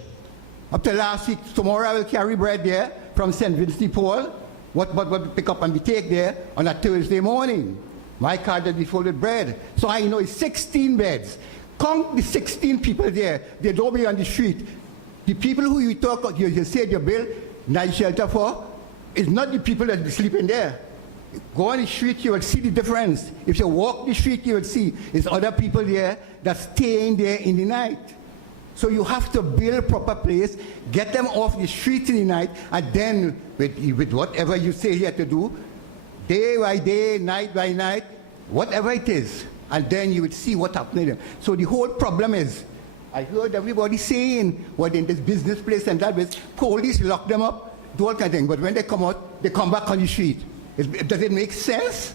Up to last week, tomorrow I will carry bread there from St. Vincent de Paul. What we pick up and we take there on a Thursday morning. My card will be full with bread. So I know it's 16 beds. Count the 16 people there. They don't be on the street. The people who you said you build night shelter for, is not the people that be sleeping there. Go on the street, you will see the difference. If you walk the street, you will see it's other people there that's staying there in the night. So you have to build a proper place, get them off the street in the night, and then with whatever you say here to do, day by day, night by night, whatever it is, and then you will see what's happening. So the whole problem is, I heard everybody saying, what in this business place and that place, police lock them up, do all kind of things, but when they come out, they come back on the street. Does it make sense?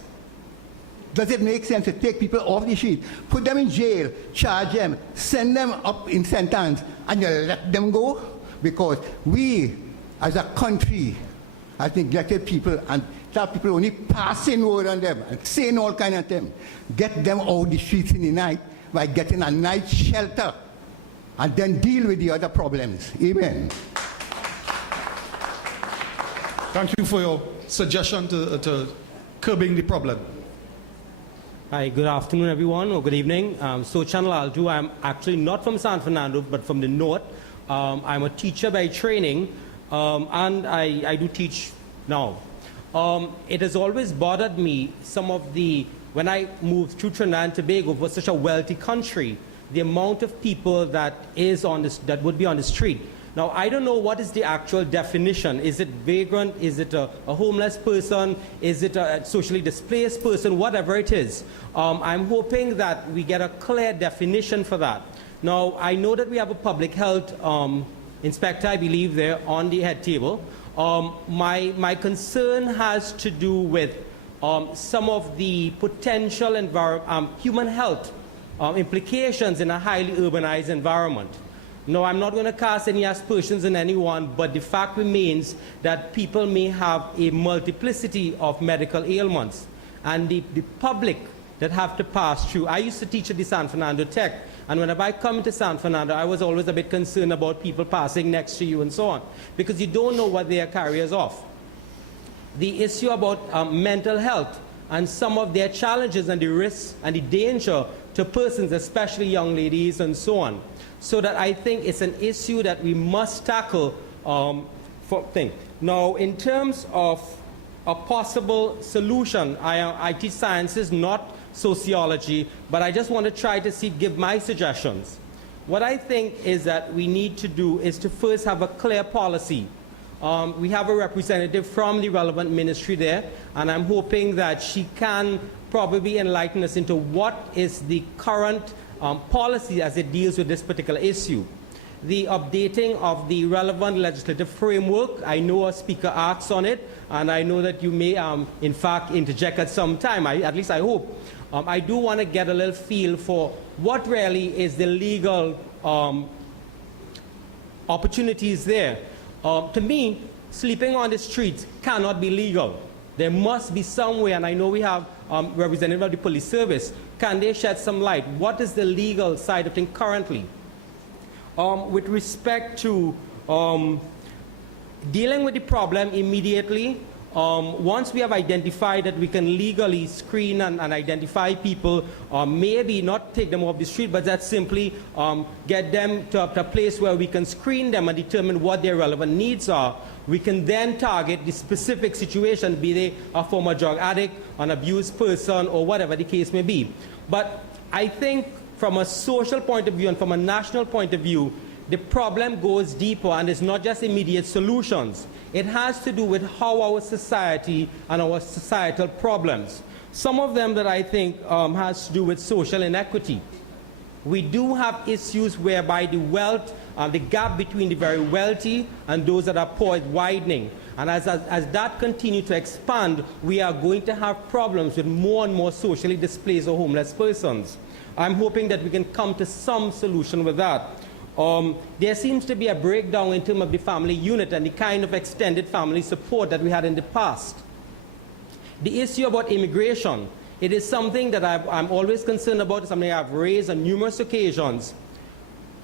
Does it make sense to take people off the street, put them in jail, charge them, send them up in sentence, and you let them go? Because we, as a country, as neglected people, and that people only passing word on them and saying all kind of things, get them out the streets in the night by getting a night shelter, and then deal with the other problems. Amen. Thank you for your suggestion to curbing the problem. Hi, good afternoon, everyone, or good evening. So, Channel Alto, I'm actually not from San Fernando, but from the north. I'm a teacher by training, and I do teach now. It has always bothered me, when I moved to Trinidad and Tobago, was such a wealthy country, the amount of people that would be on the street. Now, I don't know what is the actual definition. Is it vagrant? Is it a homeless person? Is it a socially displaced person? Whatever it is. I'm hoping that we get a clear definition for that. Now, I know that we have a public health inspector, I believe, there on the head table. My concern has to do with some of the potential human health implications in a highly urbanized environment. No, I'm not going to cast any aspersions on anyone, but the fact remains that people may have a multiplicity of medical ailments. And the public that have to pass through. I used to teach at the San Fernando Tech, and whenever I come to San Fernando, I was always a bit concerned about people passing next to you and so on, because you don't know what they are carriers of. The issue about mental health and some of their challenges and the risks and the danger to persons, especially young ladies and so on. So that I think it's an issue that we must tackle. Now, in terms of a possible solution, I teach sciences, not sociology, but I just want to try to give my suggestions. What I think is that we need to do is to first have a clear policy. We have a representative from the relevant ministry there, and I'm hoping that she can probably enlighten us into what is the current policy as it deals with this particular issue. The updating of the relevant legislative framework, I know a speaker acts on it, and I know that you may, in fact, interject at some time, at least I hope. I do want to get a little feel for what really is the legal opportunities there. To me, sleeping on the streets cannot be legal. There must be some way, and I know we have representative of the police service. Can they shed some light? What is the legal side of things currently? With respect to dealing with the problem immediately, once we have identified that we can legally screen and identify people, maybe not take them off the street, but that simply get them to a place where we can screen them and determine what their relevant needs are. We can then target the specific situation, be they a former drug addict, an abused person, or whatever the case may be. But I think from a social point of view and from a national point of view, the problem goes deeper, and it's not just immediate solutions. It has to do with how our society and our societal problems. Some of them that I think has to do with social inequity. We do have issues whereby the wealth, the gap between the very wealthy and those that are poor is widening. And as that continues to expand, we are going to have problems with more and more socially displaced or homeless persons. I'm hoping that we can come to some solution with that. There seems to be a breakdown in terms of the family unit and the kind of extended family support that we had in the past. The issue about immigration, it is something that I'm always concerned about, something I've raised on numerous occasions.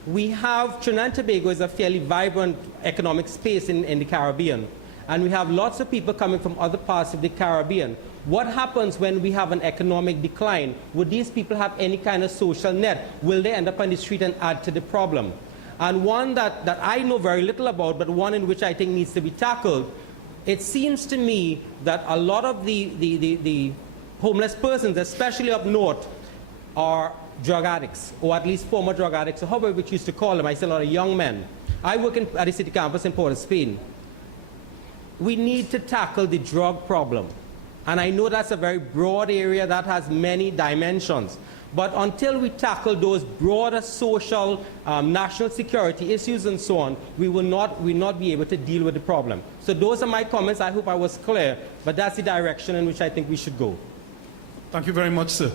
We have, Trinidad and Tobago is a fairly vibrant economic space in the Caribbean, and we have lots of people coming from other parts of the Caribbean. What happens when we have an economic decline? Would these people have any kind of social net? Will they end up on the street and add to the problem? And one that I know very little about, but one in which I think needs to be tackled, it seems to me that a lot of the homeless persons, especially up north, are drug addicts, or at least former drug addicts, or however we choose to call them. I see a lot of young men. I work at the city campus in Port of Spain. We need to tackle the drug problem. And I know that's a very broad area that has many dimensions. But until we tackle those broader social, national security issues and so on, we will not be able to deal with the problem. So those are my comments. I hope I was clear. But that's the direction in which I think we should go. Thank you very much, sir.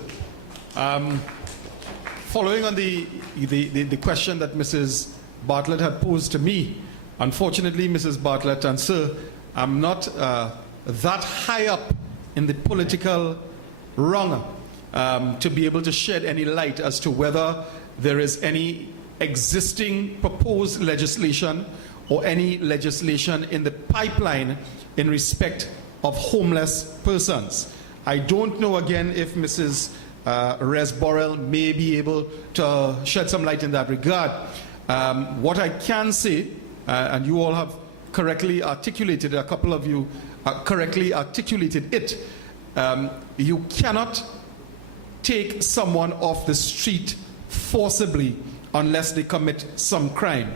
Following on the question that Mrs. Bartlett had posed to me, unfortunately, Mrs. Bartlett and sir, I'm not that high up in the political rung to be able to shed any light as to whether there is any existing proposed legislation or any legislation in the pipeline in respect of homeless persons. I don't know again if Mrs. Res Borrell may be able to shed some light in that regard. What I can say, and you all have correctly articulated, a couple of you correctly articulated it, you cannot take someone off the street forcibly unless they commit some crime.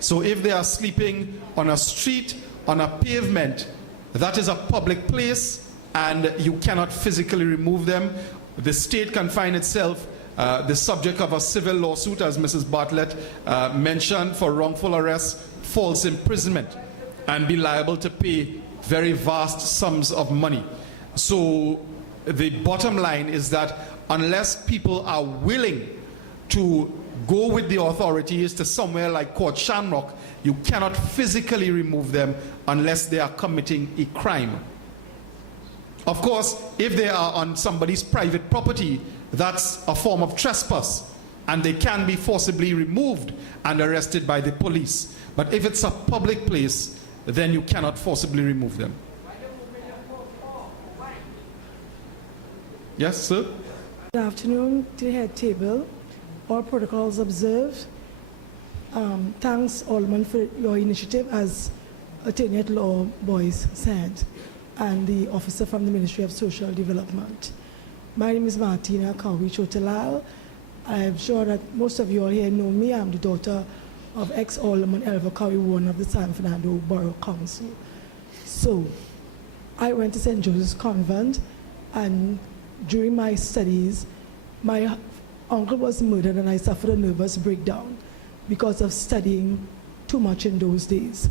So if they are sleeping on a street, on a pavement, that is a public place and you cannot physically remove them. The state can find itself the subject of a civil lawsuit, as Mrs. Bartlett mentioned, for wrongful arrest, false imprisonment, and be liable to pay very vast sums of money. So the bottom line is that unless people are willing to go with the authorities to somewhere like Court Shamrock, you cannot physically remove them unless they are committing a crime. Of course, if they are on somebody's private property, that's a form of trespass, and they can be forcibly removed and arrested by the police. But if it's a public place, then you cannot forcibly remove them. Yes, sir? Good afternoon to the head table. All protocols observed. Thanks, Alderman, for your initiative, as Attorney at Law Boyce said, and the officer from the Ministry of Social Development. My name is Martina Kawi Chotalal. I'm sure that most of you all here know me. I'm the daughter of ex-Alderman Elva Kawi, one of the San Fernando Borough Council. So, I went to St. Joseph's Convent, and during my studies, my uncle was murdered and I suffered a nervous breakdown because of studying too much in those days.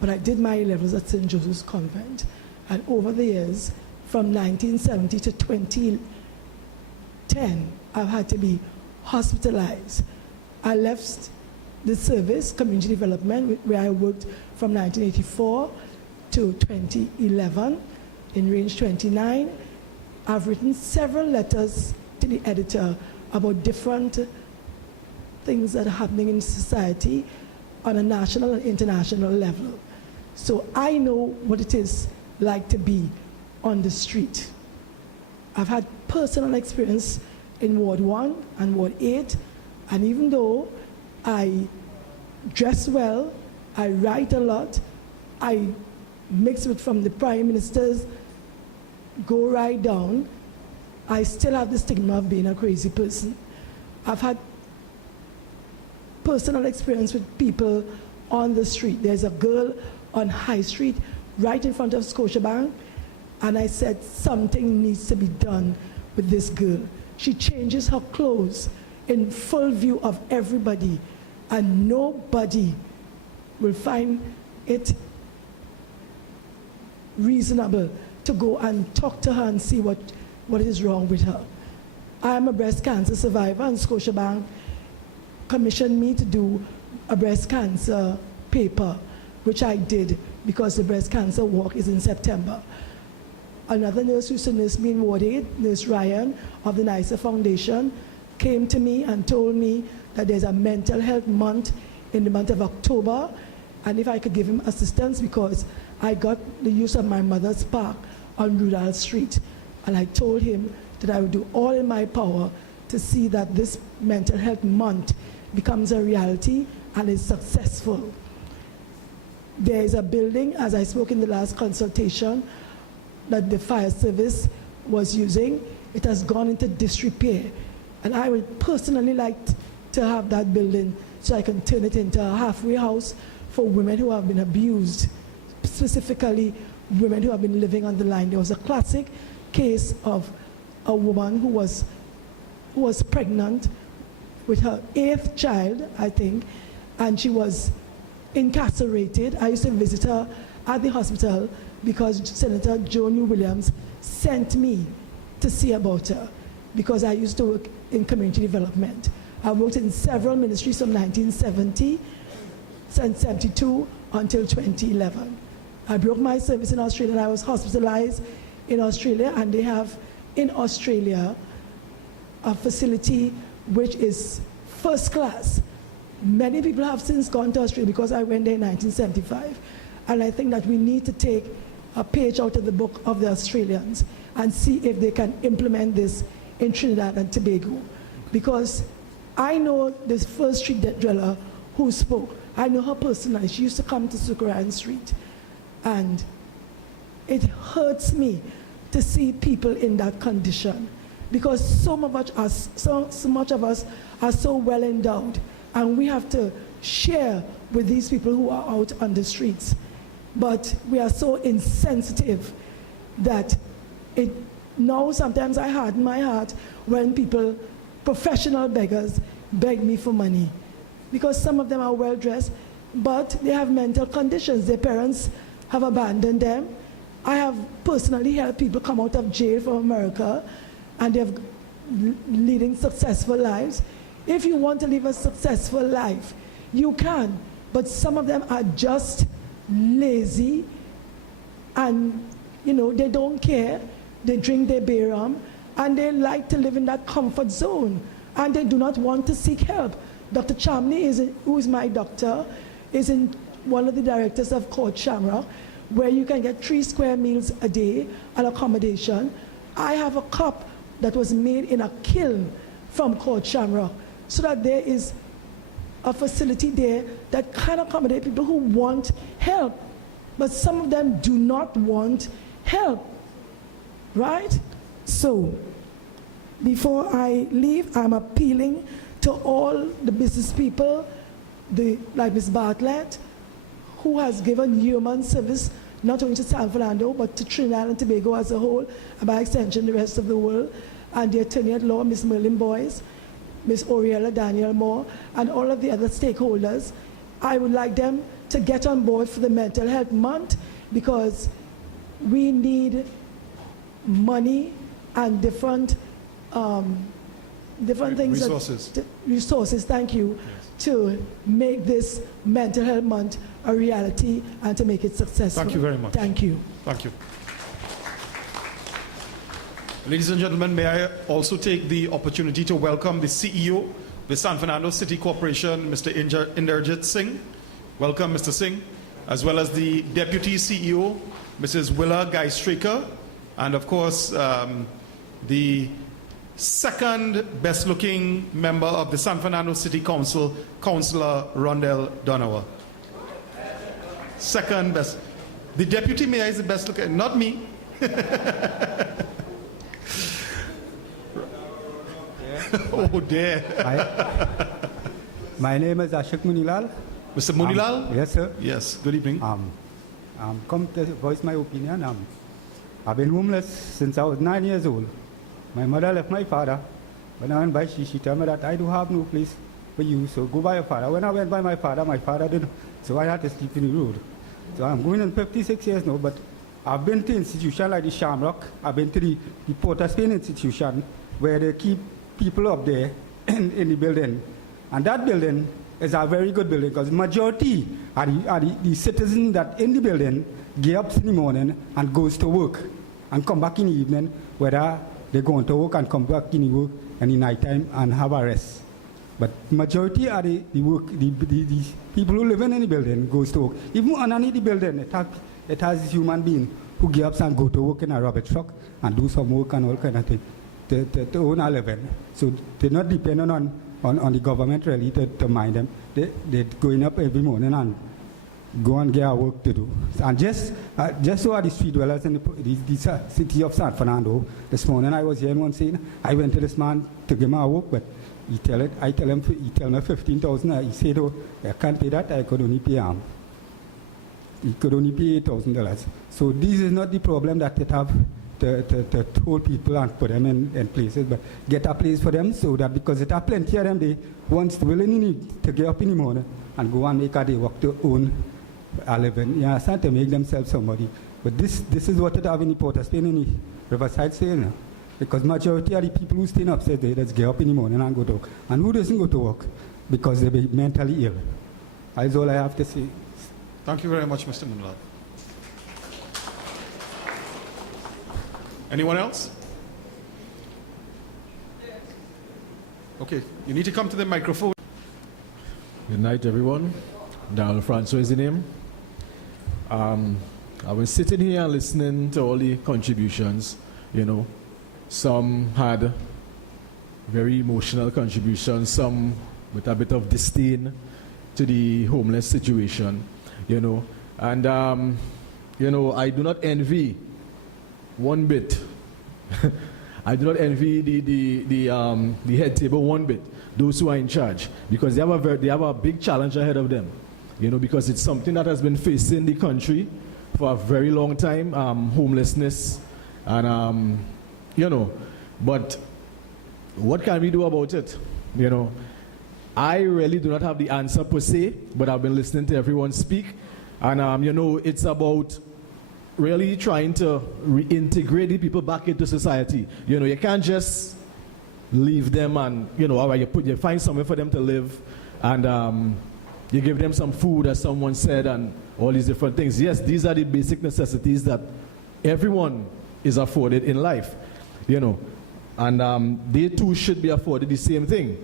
But I did my A-levels at St. Joseph's Convent. And over the years, from 1970 to 2010, I've had to be hospitalized. I left the service, community development, where I worked from 1984 to 2011 in range 29. I've written several letters to the editor about different things that are happening in society on a national and international level. So I know what it is like to be on the street. I've had personal experience in Ward 1 and Ward 8, and even though I dress well, I write a lot, I mix with from the Prime Minister's go right down, I still have the stigma of being a crazy person. I've had personal experience with people on the street. There's a girl on High Street right in front of Scotiabank, and I said something needs to be done with this girl. She changes her clothes in full view of everybody, and nobody will find it reasonable to go and talk to her and see what is wrong with her. I am a breast cancer survivor, and Scotiabank commissioned me to do a breast cancer paper, which I did because the breast cancer walk is in September. Another nurse who used to nurse me in Ward 8, Nurse Ryan of the NICER Foundation, came to me and told me that there's a mental health month in the month of October, and if I could give him assistance because I got the use of my mother's park on Rudolph Street. And I told him that I would do all in my power to see that this mental health month becomes a reality and is successful. There is a building, as I spoke in the last consultation, that the fire service was using. It has gone into disrepair. And I would personally like to have that building so I can turn it into a halfway house for women who have been abused, specifically women who have been living on the line. There was a classic case of a woman who was pregnant with her 8th child, I think, and she was incarcerated. I used to visit her at the hospital because Senator Joan Williams sent me to see about her because I used to work in community development. I worked in several ministries from 1970, since 72 until 2011. I broke my service in Australia and I was hospitalized in Australia, and they have in Australia a facility which is first class. Many people have since gone to Australia because I went there in 1975. And I think that we need to take a page out of the book of the Australians and see if they can implement this in Trinidad and Tobago. Because I know this first street dweller who spoke. I know her personally. She used to come to Sukurayan Street. And it hurts me to see people in that condition because so much of us are so well endowed, and we have to share with these people who are out on the streets. But we are so insensitive that now sometimes I harden my heart when people, professional beggars, beg me for money. Because some of them are well dressed, but they have mental conditions. Their parents have abandoned them. I have personally helped people come out of jail from America, and they're leading successful lives. If you want to live a successful life, you can, but some of them are just lazy, and they don't care. They drink their beer rum, and they like to live in that comfort zone, and they do not want to seek help. Dr. Chamney, who is my doctor, is one of the directors of Court Shamrock, where you can get 3 square meals a day and accommodation. I have a cup that was made in a kiln from Court Shamrock, so that there is a facility there that can accommodate people who want help. But some of them do not want help, right? So, before I leave, I'm appealing to all the business people, like Ms. Bartlett, who has given human service not only to San Fernando, but to Trinidad and Tobago as a whole, and by extension the rest of the world, and the Attorney at Law, Ms. Merlin Boyce, Ms. Oriella Daniel Moore, and all of the other stakeholders. I would like them to get on board for the Mental Health Month, because we need money and different things. Resources, thank you, yes, to make this Mental Health Month a reality and to make it successful. Thank you very much. Thank you. Thank you. Ladies and gentlemen, may I also take the opportunity to welcome the CEO of the San Fernando City Corporation, Mr. Inderjit Singh. Welcome, Mr. Singh. As well as the Deputy CEO, Mrs. Willa Guy-Straker. And of course, the second best looking member of the San Fernando City Council, Councillor Rondell Donowa. Second best. The deputy mayor is the best looking, not me. Oh dear. My name is Ashok Munilal. Mr. Munilal? Yes, sir. Yes, good evening. Come to voice my opinion. I've been homeless since I was 9 years old. My mother left my father. When I went by, she told me that I do have no place for you, so go by your father. When I went by my father didn't, so I had to sleep in the road. So I'm going on 56 years now, but I've been to institutions like the Shamrock. I've been to the Port of Spain institution, where they keep people up there in the building. And that building is a very good building because majority are the citizens that in the building get up in the morning and goes to work and come back in the evening, whether they go to work and come back in the work in the night time and have a rest. But majority are the people who live in the building goes to work. Even underneath the building, it has human being who get up and go to work in a rubbish truck and do some work and all kind of thing to own a living. So they're not dependent on the government really to mind them. They're going up every morning and go and get our work to do. And just so are the street dwellers in the city of San Fernando. This morning I was here in one scene. I went to this man to give him our work, but he tell me $15,000. He said, "Oh, I can't pay that. I could only pay he could only pay $8,000. So this is not the problem that they have to hold people and put them in places, but get a place for them so that because it are plenty of them, they want willingly to get up in the morning and go and make a day work to own a living. You understand? To make themselves somebody. But this is what it have in the Port of Spain in the Riverside sale now. Because majority of the people who stay upstairs, they just get up in the morning and go to work. And who doesn't go to work? Because they be mentally ill. That's all I have to say. Thank you very much, Mr. Munlad. Anyone else? Okay, you need to come to the microphone. Good night, everyone. Donald Francois is the name. I was sitting here and listening to all the contributions. You know, some had very emotional contributions, some with a bit of disdain to the homeless situation. You know, and you know, I do not envy one bit. I do not envy the head table one bit, those who are in charge, because they have a big challenge ahead of them. You know, because it's something that has been facing the country for a very long time, homelessness, and you know, but what can we do about it? You know, I really do not have the answer per se, but I've been listening to everyone speak, and you know, it's about really trying to reintegrate the people back into society. You know, you can't just leave them and, you know, you find somewhere for them to live, and you give them some food, as someone said, and all these different things. Yes, these are the basic necessities that everyone is afforded in life, you know, and they too should be afforded the same thing.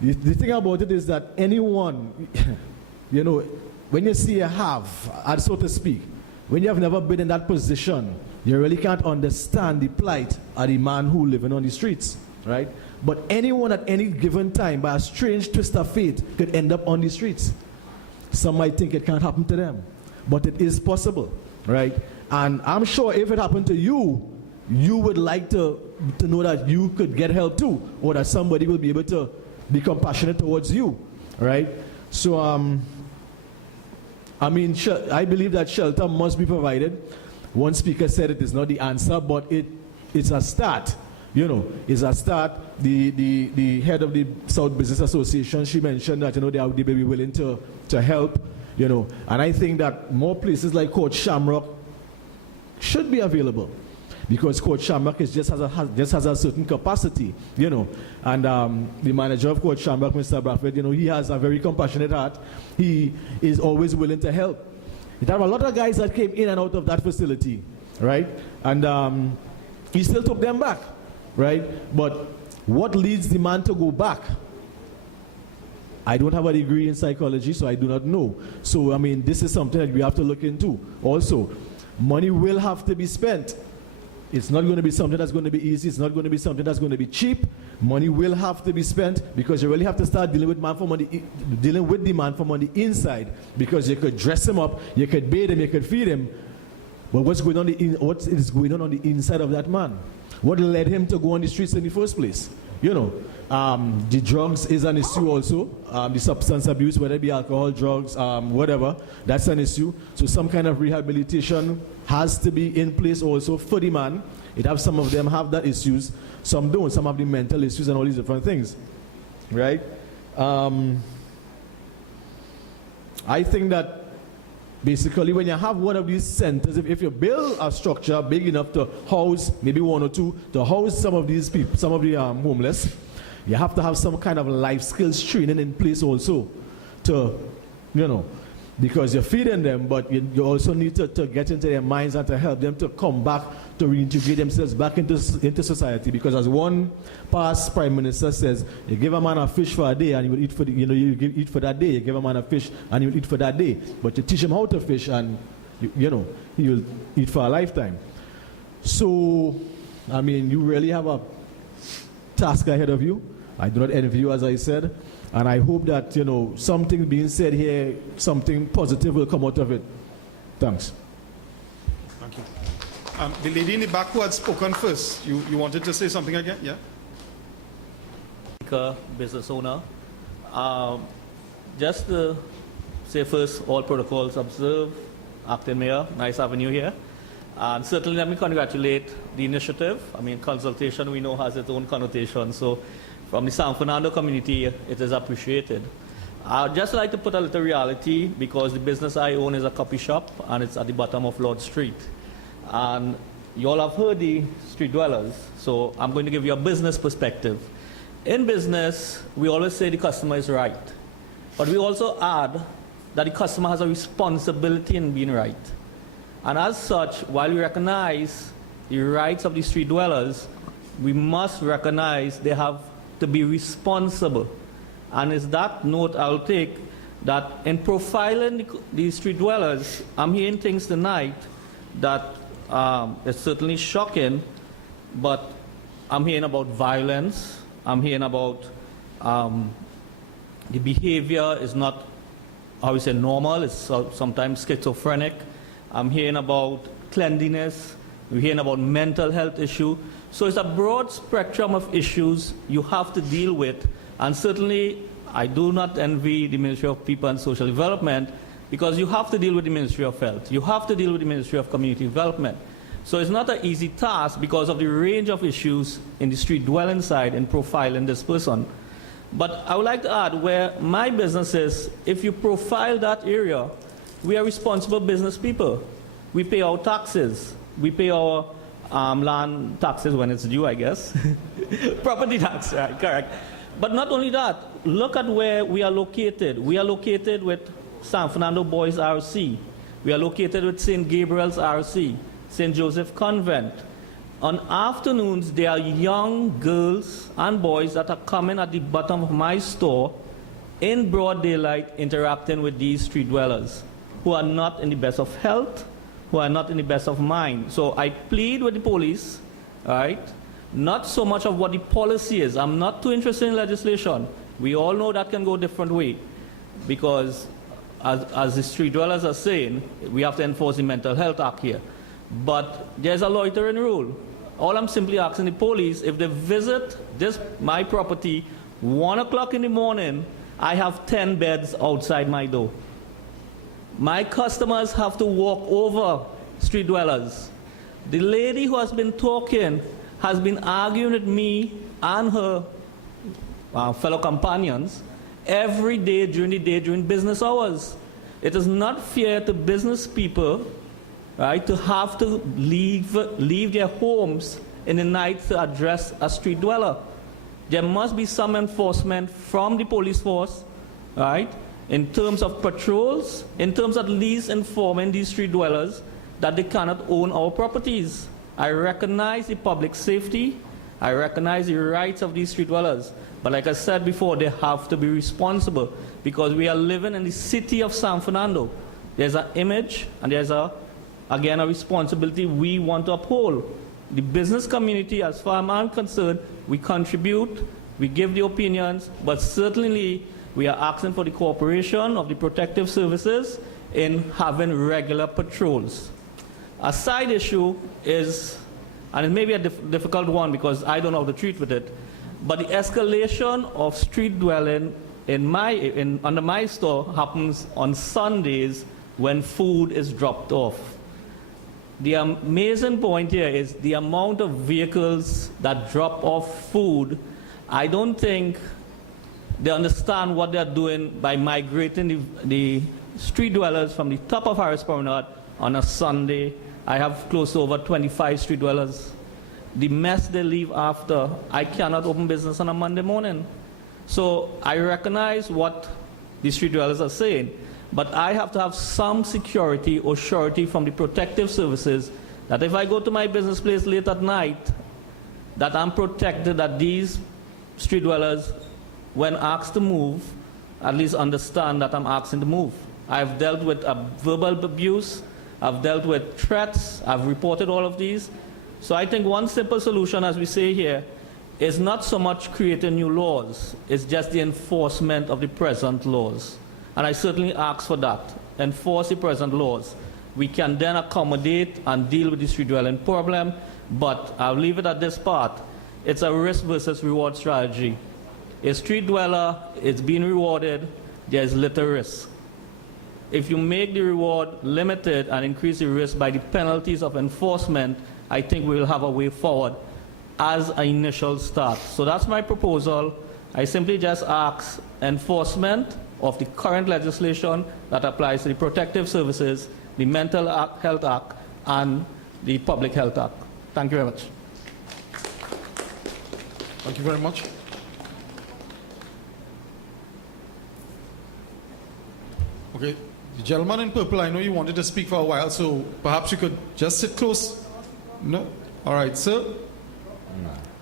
The thing about it is that anyone, you know, when you see a have, so to speak, when you have never been in that position, you really can't understand the plight of the man who living on the streets, right? But anyone at any given time, by a strange twist of fate, could end up on the streets. Some might think it can't happen to them, but it is possible, right? And I'm sure if it happened to you, you would like to know that you could get help too, or that somebody will be able to be compassionate towards you, right? So, I mean, I believe that shelter must be provided. One speaker said it is not the answer, but it's a start. You know, it's a start. The head of the South Business Association, she mentioned that, you know, they may be willing to help, you know. And I think that more places like Court Shamrock should be available, because Court Shamrock just has a certain capacity, you know. And the manager of Court Shamrock, Mr. Bradford, you know, he has a very compassionate heart. He is always willing to help. There were a lot of guys that came in and out of that facility, right? And he still took them back, right? But what leads the man to go back? I don't have a degree in psychology, so I do not know. So, I mean, this is something that we have to look into. Also, money will have to be spent. It's not going to be something that's going to be easy. It's not going to be something that's going to be cheap. Money will have to be spent, because you really have to start dealing with the man from on the inside, because you could dress him up, you could bathe him, you could feed him. But what is going on the inside of that man? What led him to go on the streets in the first place? You know, the drugs is an issue also. The substance abuse, whether it be alcohol, drugs, whatever, that's an issue. So some kind of rehabilitation has to be in place also for the man. Some of them have that issues, some don't. Some have the mental issues and all these different things, right? I think that Basically, when you have one of these centers, if you build a structure big enough to house maybe one or two, to house some of these people, some of the homeless, you have to have some kind of life skills training in place also to, you know, because you're feeding them, but you also need to get into their minds and to help them to come back, to reintegrate themselves back into society. Because as one past prime minister says, you give a man a fish for a day and he will eat for eat for that day. You give a man a fish and he will eat for that day. But you teach him how to fish and he will eat for a lifetime. So, I mean, you really have a task ahead of you. I do not envy you, as I said. And I hope that, something being said here, something positive will come out of it. Thanks. Thank you. The lady in the back who had spoken first, you wanted to say something again? Yeah? Business owner. Just to say first, all protocols observed. Acting Mayor, nice having you here. And certainly let me congratulate the initiative. I mean, consultation we know has its own connotation. So from the San Fernando community, it is appreciated. I'd just like to put a little reality because the business I own is a coffee shop and it's at the bottom of Lord Street. And you all have heard the street dwellers, so I'm going to give you a business perspective. In business, we always say the customer is right. But we also add that the customer has a responsibility in being right. And as such, while we recognize the rights of the street dwellers, we must recognize they have to be responsible. And it's that note I'll take that in profiling the street dwellers, I'm hearing things tonight that is certainly shocking, but I'm hearing about violence, I'm hearing about the behavior is not, how we say, normal, it's sometimes schizophrenic. I'm hearing about cleanliness, we're hearing about mental health issue. So it's a broad spectrum of issues you have to deal with, and certainly I do not envy the Ministry of People and Social Development because you have to deal with the Ministry of Health, you have to deal with the Ministry of Community Development. So it's not an easy task because of the range of issues in the street dwelling side in profiling this person. But I would like to add where my business is, if you profile that area, we are responsible business people. We pay our taxes, we pay our land taxes when it's due, I guess. Property tax, right, correct. But not only that, look at where we are located. We are located with San Fernando Boys RC. We are located with St. Gabriel's RC, St. Joseph Convent. On afternoons, there are young girls and boys that are coming at the bottom of my store in broad daylight interacting with these street dwellers who are not in the best of health, who are not in the best of mind. So I plead with the police, right? Not so much of what the policy is. I'm not too interested in legislation. We all know that can go a different way because as the street dwellers are saying, we have to enforce the Mental Health Act here. But there's a loitering rule. All I'm simply asking the police, if they visit my property 1 o'clock in the morning, I have 10 beds outside my door. My customers have to walk over street dwellers. The lady who has been talking has been arguing with me and her fellow companions every day during business hours. It is not fair to business people, right, to have to leave their homes in the night to address a street dweller. There must be some enforcement from the police force, right, in terms of patrols, in terms of at least informing these street dwellers that they cannot own our properties. I recognize the public safety, I recognize the rights of these street dwellers, but like I said before, they have to be responsible because we are living in the city of San Fernando. There's an image and there's again a responsibility we want to uphold. The business community, as far as I'm concerned, we contribute, we give the opinions, but certainly we are asking for the cooperation of the protective services in having regular patrols. A side issue is, and it may be a difficult one because I don't know how to treat with it, but the escalation of street dwelling under my store happens on Sundays when food is dropped off. The amazing point here is the amount of vehicles that drop off food. I don't think they understand what they're doing by migrating the street dwellers from the top of Harris Promenade on a Sunday. I have close to over 25 street dwellers. The mess they leave after, I cannot open business on a Monday morning. So I recognize what the street dwellers are saying, but I have to have some security or surety from the protective services that if I go to my business place late at night, that I'm protected, that these street dwellers, when asked to move, at least understand that I'm asking to move. I've dealt with verbal abuse, I've dealt with threats, I've reported all of these. So I think one simple solution, as we say here, is not so much creating new laws, it's just the enforcement of the present laws. And I certainly ask for that. Enforce the present laws. We can then accommodate and deal with the street dwelling problem, but I'll leave it at this part. It's a risk versus reward strategy. A street dweller is being rewarded, there's little risk. If you make the reward limited and increase the risk by the penalties of enforcement, I think we will have a way forward as an initial start. So that's my proposal. I simply just ask enforcement of the current legislation that applies to the Protective Services, the Mental Health Act, and the Public Health Act. Thank you very much. Thank you very much. Okay, the gentleman in purple, I know you wanted to speak for a while, so perhaps you could just sit close. No? All right, sir.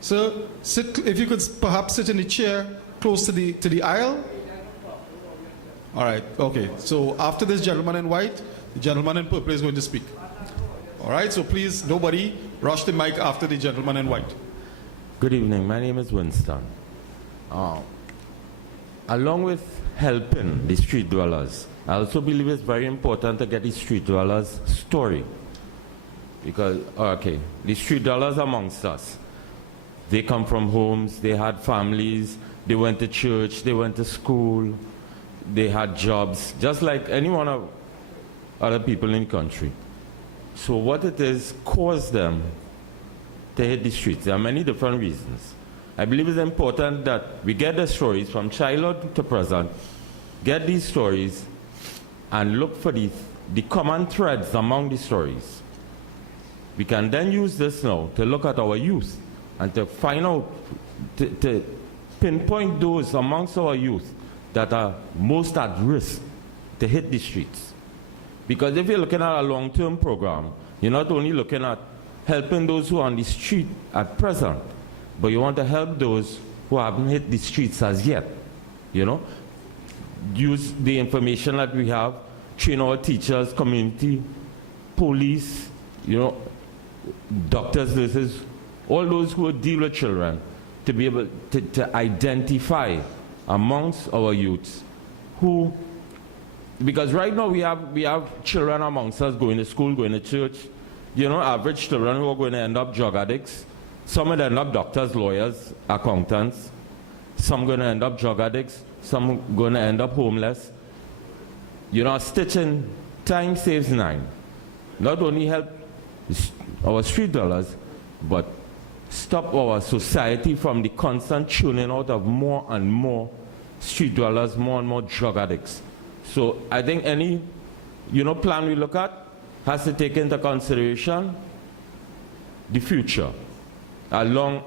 Sir, sit, if you could perhaps sit in the chair close to the aisle. All right, okay. So after this gentleman in white, the gentleman in purple is going to speak. All right, so please, nobody rush the mic after the gentleman in white. Good evening, my name is Winston. Along with helping the street dwellers, I also believe it's very important to get the street dwellers' story. Because, okay, the street dwellers amongst us, they come from homes, they had families, they went to church, they went to school, they had jobs, just like any one of other people in the country. So what it is caused them to hit the streets. There are many different reasons. I believe it's important that we get the stories from childhood to present, get these stories, and look for the common threads among the stories. We can then use this now to look at our youth and to find out, to pinpoint those amongst our youth that are most at risk to hit the streets. Because if you're looking at a long-term program, you're not only looking at helping those who are on the street at present, but you want to help those who haven't hit the streets as yet, you know? Use the information that we have, train our teachers, community, police, you know, doctors, nurses, all those who deal with children, to be able to identify amongst our youths who, because right now we have children amongst us going to school, going to church, you know, average children who are going to end up drug addicts. Some will end up doctors, lawyers, accountants. Some going to end up drug addicts. Some going to end up homeless. You know, stitching time saves 9. Not only help our street dwellers, but stop our society from the constant churning out of more and more street dwellers, more and more drug addicts. So I think any, you know, plan we look at has to take into consideration the future, along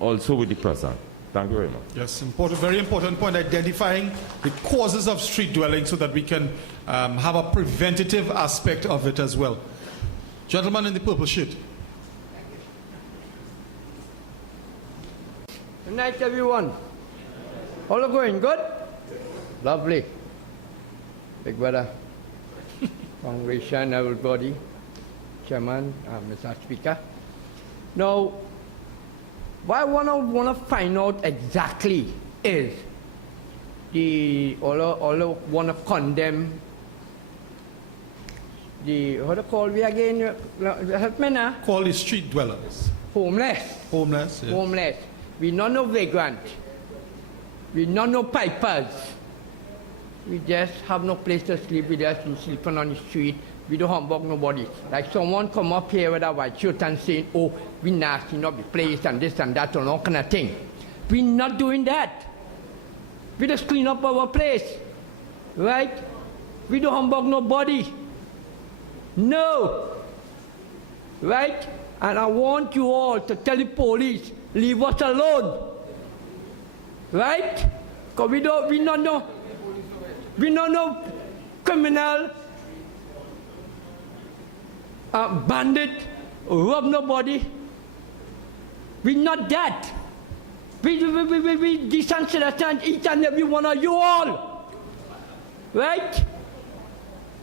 also with the present. Thank you very much. Yes, important, very important point, identifying the causes of street dwelling so that we can have a preventative aspect of it as well. Gentleman in the purple shirt. Good night, everyone. All are going good? Lovely. Big brother. Congregation, everybody. Chairman, Mr. Speaker. Now, what I want to find out exactly is all want to condemn how to call we again? Help me now. Call the street dwellers. Homeless. Homeless, yes. Homeless. We not no vagrant. We not no pipers. We just have no place to sleep. We just sleeping on the street. We don't humbug nobody. Like someone come up here with a white shirt and saying, oh, we nasty, not the place and this and that and all kind of thing. We're not doing that. We just clean up our place. Right? We don't humbug nobody. No. Right? And I want you all to tell the police, leave us alone. Right? Because we don't know criminal, bandit, rob nobody. We not that. We decent citizens, each and every one of you all. Right?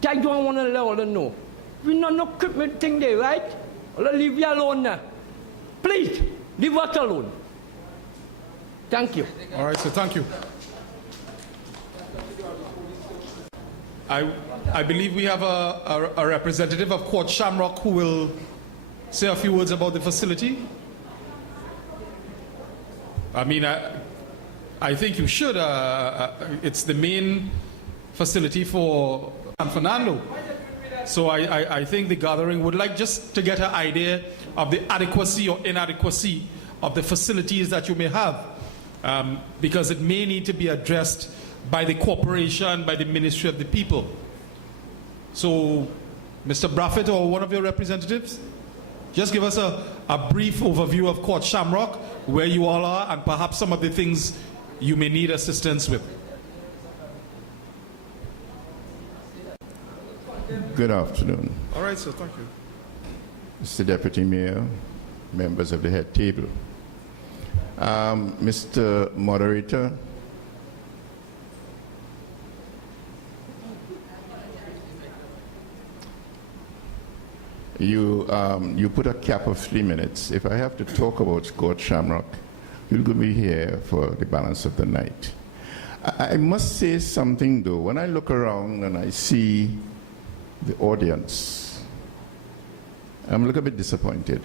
I don't want to let all them know. We not no criminal thing there, right? Leave you alone now. Please, leave us alone. Thank you. All right, so thank you. I believe we have a representative of Court Shamrock who will say a few words about the facility. I mean, I think you should. It's the main facility for San Fernando. So I think the gathering would like just to get an idea of the adequacy or inadequacy of the facilities that you may have. Because it may need to be addressed by the corporation, by the Ministry of the People. So, Mr. Braffett or one of your representatives, just give us a brief overview of Court Shamrock, where you all are, and perhaps some of the things you may need assistance with. Good afternoon. All right, sir, thank you. Mr. Deputy Mayor, members of the head table. Mr. Moderator, you put a cap of 3 minutes. If I have to talk about Court Shamrock, you'll be here for the balance of the night. I must say something though. When I look around and I see the audience, I'm a little bit disappointed.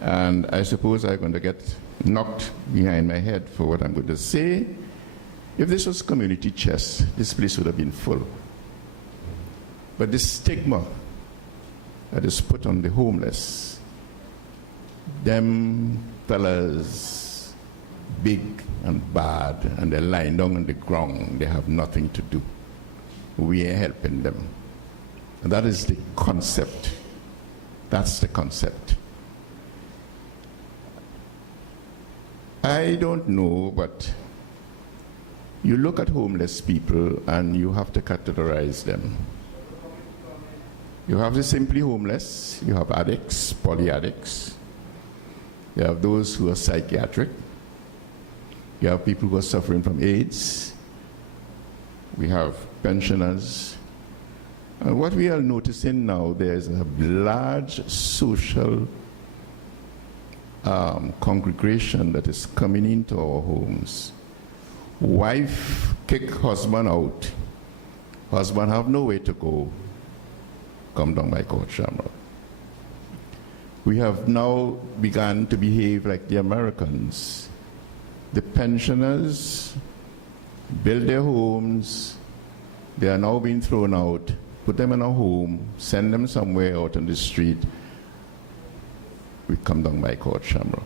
And I suppose I'm going to get knocked behind my head for what I'm going to say. If this was community chess, this place would have been full. But the stigma that is put on the homeless, them fellas big and bad, and they're lying down on the ground, they have nothing to do. We are helping them. And that is the concept. That's the concept. I don't know, but you look at homeless people and you have to categorize them. You have the simply homeless, you have addicts, polyaddicts, you have those who are psychiatric, you have people who are suffering from AIDS, we have pensioners. And what we are noticing now, there's a large social congregation that is coming into our homes. Wife kick husband out. Husband have nowhere to go. Come down by Court Shamrock. We have now begun to behave like the Americans. The pensioners build their homes. They are now being thrown out. Put them in a home. Send them somewhere out on the street. We come down by Court Shamrock.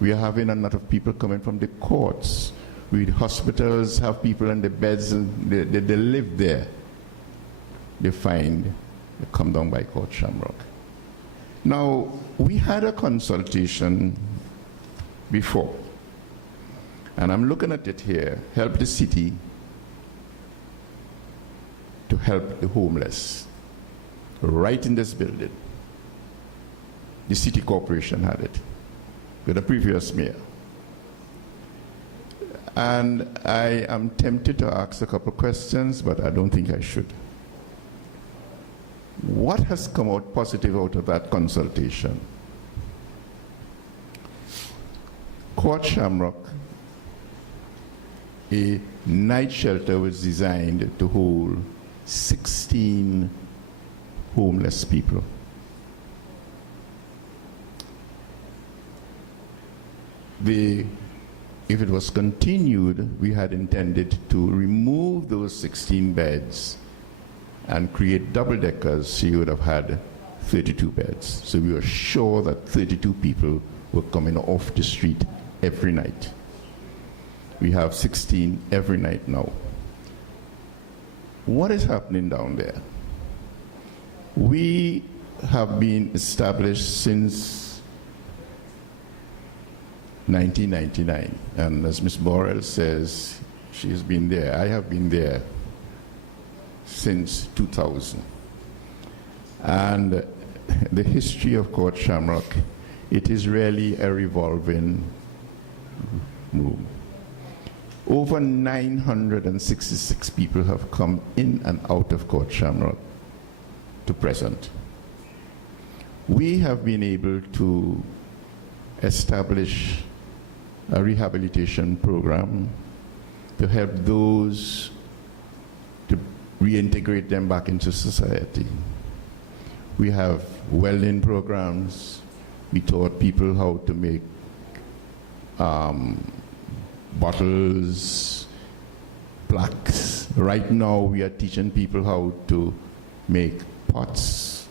We are having a lot of people coming from the courts. Hospitals have people in the beds and they live there. They come down by Court Shamrock. Now, we had a consultation before, and I'm looking at it here, help the city to help the homeless, right in this building. The city corporation had it with the previous mayor. And I am tempted to ask a couple questions, but I don't think I should. What has come out positive out of that consultation? Court Shamrock, a night shelter was designed to hold 16 homeless people. If it was continued, we had intended to remove those 16 beds and create double-deckers, so you would have had 32 beds. So we were sure that 32 people were coming off the street every night. We have 16 every night now. what is happening down there? We have been established since 1999, and as Ms. Borrell says, she's been there. I have been there since 2000. And the history of Court Shamrock, it is really a revolving room. Over 966 people have come in and out of Court Shamrock to present. We have been able to establish a rehabilitation program to help those to reintegrate them back into society. We have welding programs. We taught people how to make bottles, plaques. Right now we are teaching people how to make pots.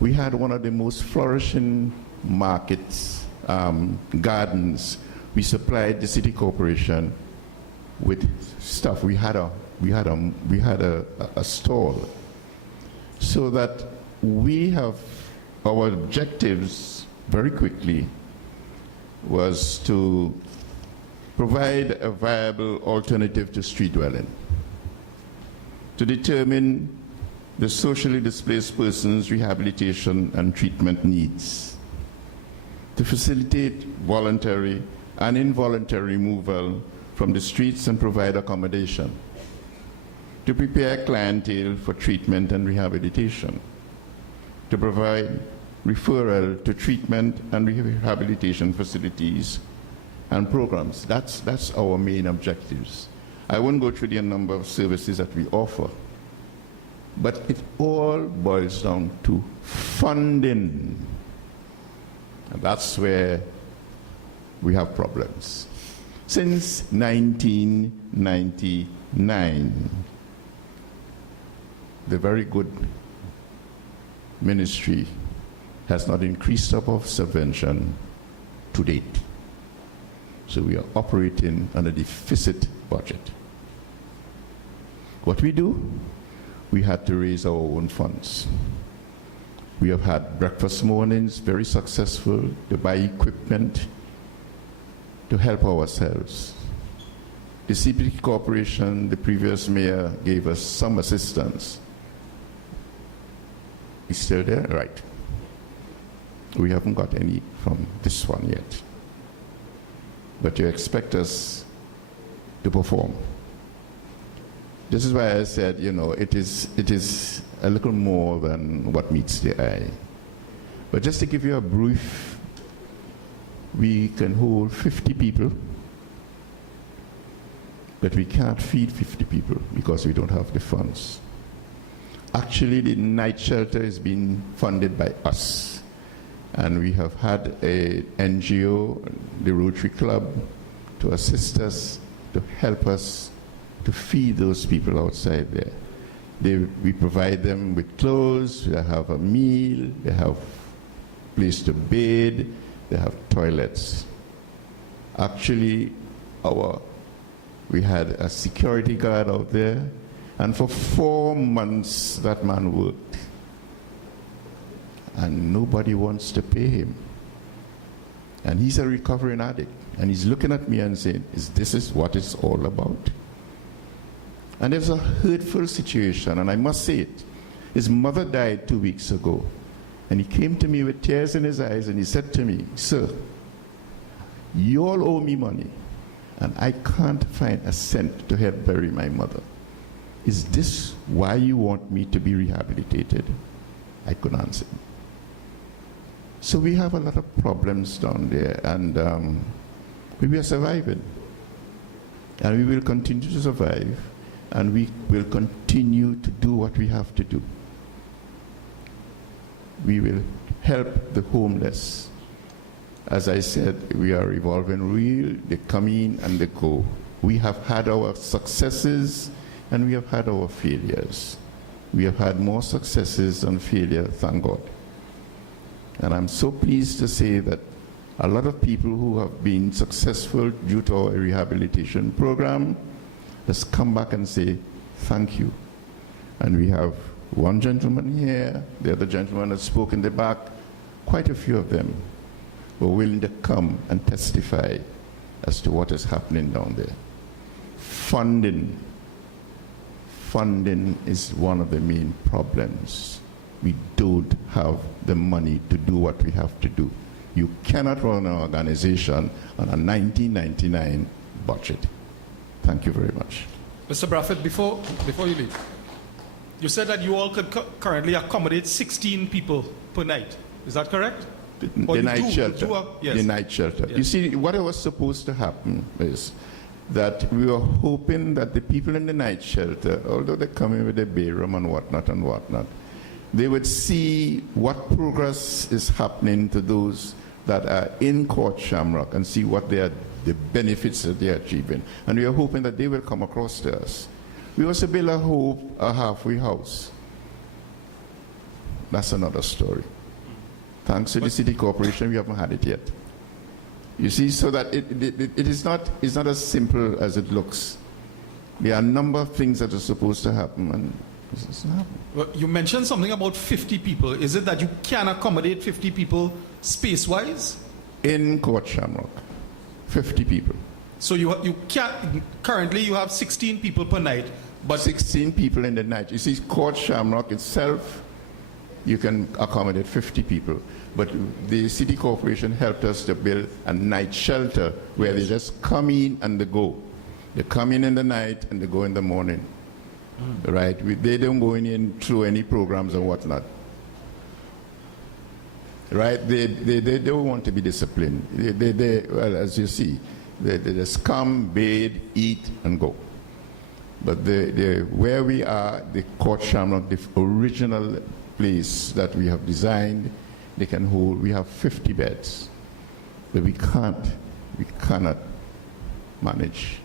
We had one of the most flourishing markets, gardens. We supplied the city corporation with stuff. We had a stall, so that we have our objectives very quickly was to provide a viable alternative to street dwelling, to determine the socially displaced persons' rehabilitation and treatment needs, to facilitate voluntary and involuntary removal from the streets and provide accommodation, to prepare clientele for treatment and rehabilitation, to provide referral to treatment and rehabilitation facilities and programs. That's our main objectives. I won't go through the number of services that we offer, but it all boils down to funding. And that's where we have problems. Since 1999, the very good ministry has not increased our subvention to date. So we are operating on a deficit budget. What we do, we had to raise our own funds. We have had breakfast mornings, very successful, to buy equipment to help ourselves. The CPT Corporation, the previous mayor, gave us some assistance. He's still there? Right. We haven't got any from this one yet. But you expect us to perform. This is why I said, you know, it is a little more than what meets the eye. But just to give you a brief, we can hold 50 people, but we can't feed 50 people because we don't have the funds. Actually, the night shelter is being funded by us. And we have had an NGO, the Rotary Club, to assist us, to help us to feed those people outside there. We provide them with clothes, they have a meal, they have a place to bathe, they have toilets. Actually, we had a security guard out there, and for 4 months that man worked. And nobody wants to pay him. And he's a recovering addict. And he's looking at me and saying, this is what it's all about? And there's a hurtful situation, and I must say it. His mother died 2 weeks ago. And he came to me with tears in his eyes, and he said to me, "Sir, you all owe me money, and I can't find a cent to help bury my mother. Is this why you want me to be rehabilitated?" I couldn't answer him. So we have a lot of problems down there, and we are surviving. And we will continue to survive, and we will continue to do what we have to do. We will help the homeless. As I said, we are revolving wheel, they come in and they go. We have had our successes, and we have had our failures. We have had more successes than failure, thank God. And I'm so pleased to say that a lot of people who have been successful due to our rehabilitation program has come back and say, Thank you. And we have one gentleman here, the other gentleman that spoke in the back, quite a few of them were willing to come and testify as to what is happening down there. Funding is one of the main problems. We don't have the money to do what we have to do. You cannot run an organization on a 1999 budget. Thank you very much. Mr. Bradford, before you leave, you said that you all could currently accommodate 16 people per night. Is that correct? The night shelter. Yes. The night shelter. Yes. You see, what was supposed to happen is that we were hoping that the people in the night shelter, although they come in with a bay room and whatnot, they would see what progress is happening to those that are in Court Shamrock and see what the benefits that they are achieving. And we are hoping that they will come across to us. We also build a halfway house. That's another story. Thanks to the city corporation, we haven't had it yet. You see, so that it is not as simple as it looks. There are a number of things that are supposed to happen, and this doesn't happen. Well, you mentioned something about 50 people. Is it that you can accommodate 50 people space-wise? In Court Shamrock, 50 people. So you can currently you have 16 people per night, but 16 people in the night. You see, Court Shamrock itself, you can accommodate 50 people. But the city corporation helped us to build a night shelter where they just come in and they go. They come in the night and they go in the morning. Right? They don't go in through any programs or whatnot. Right? They don't want to be disciplined. Well, as you see, they just come, bathe, eat, and go. But where we are, the Court Shamrock, the original place that we have designed, they can hold, we have 50 beds. But we cannot manage.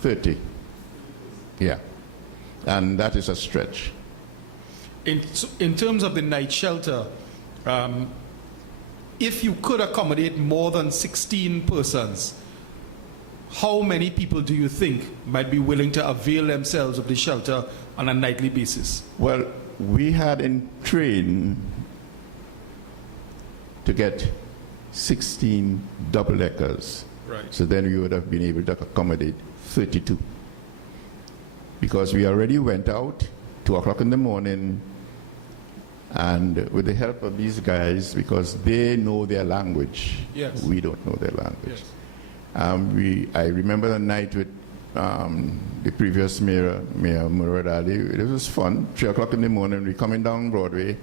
30. Yeah. And that is a stretch. In terms of the night shelter, if you could accommodate more than 16 persons, how many people do you think might be willing to avail themselves of the shelter on a nightly basis? Well, we had in train to get 16 double-deckers. Right. So then we would have been able to accommodate 32. Because we already went out 2 o'clock in the morning, and with the help of these guys, because they know their language, yes. We don't know their language. Yes. I remember the night with the previous Mayor Murad Ali. It was fun. 3 o'clock in the morning, we coming down Broadway.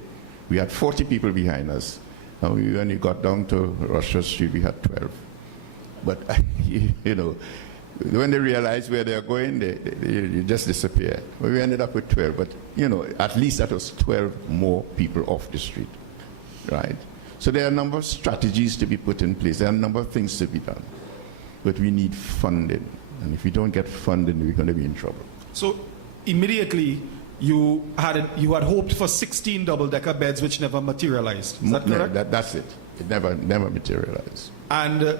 We had 40 people behind us. And when we got down to Russia Street, we had 12. But, you know, when they realize where they're going, they just disappear. Well, we ended up with 12, but, you know, at least that was 12 more people off the street, right? So there are a number of strategies to be put in place. There are a number of things to be done. But we need funding. And if we don't get funding, we're going to be in trouble. So immediately, you had hoped for 16 double-decker beds, which never materialized. Is that correct? That's it. It never materialized. And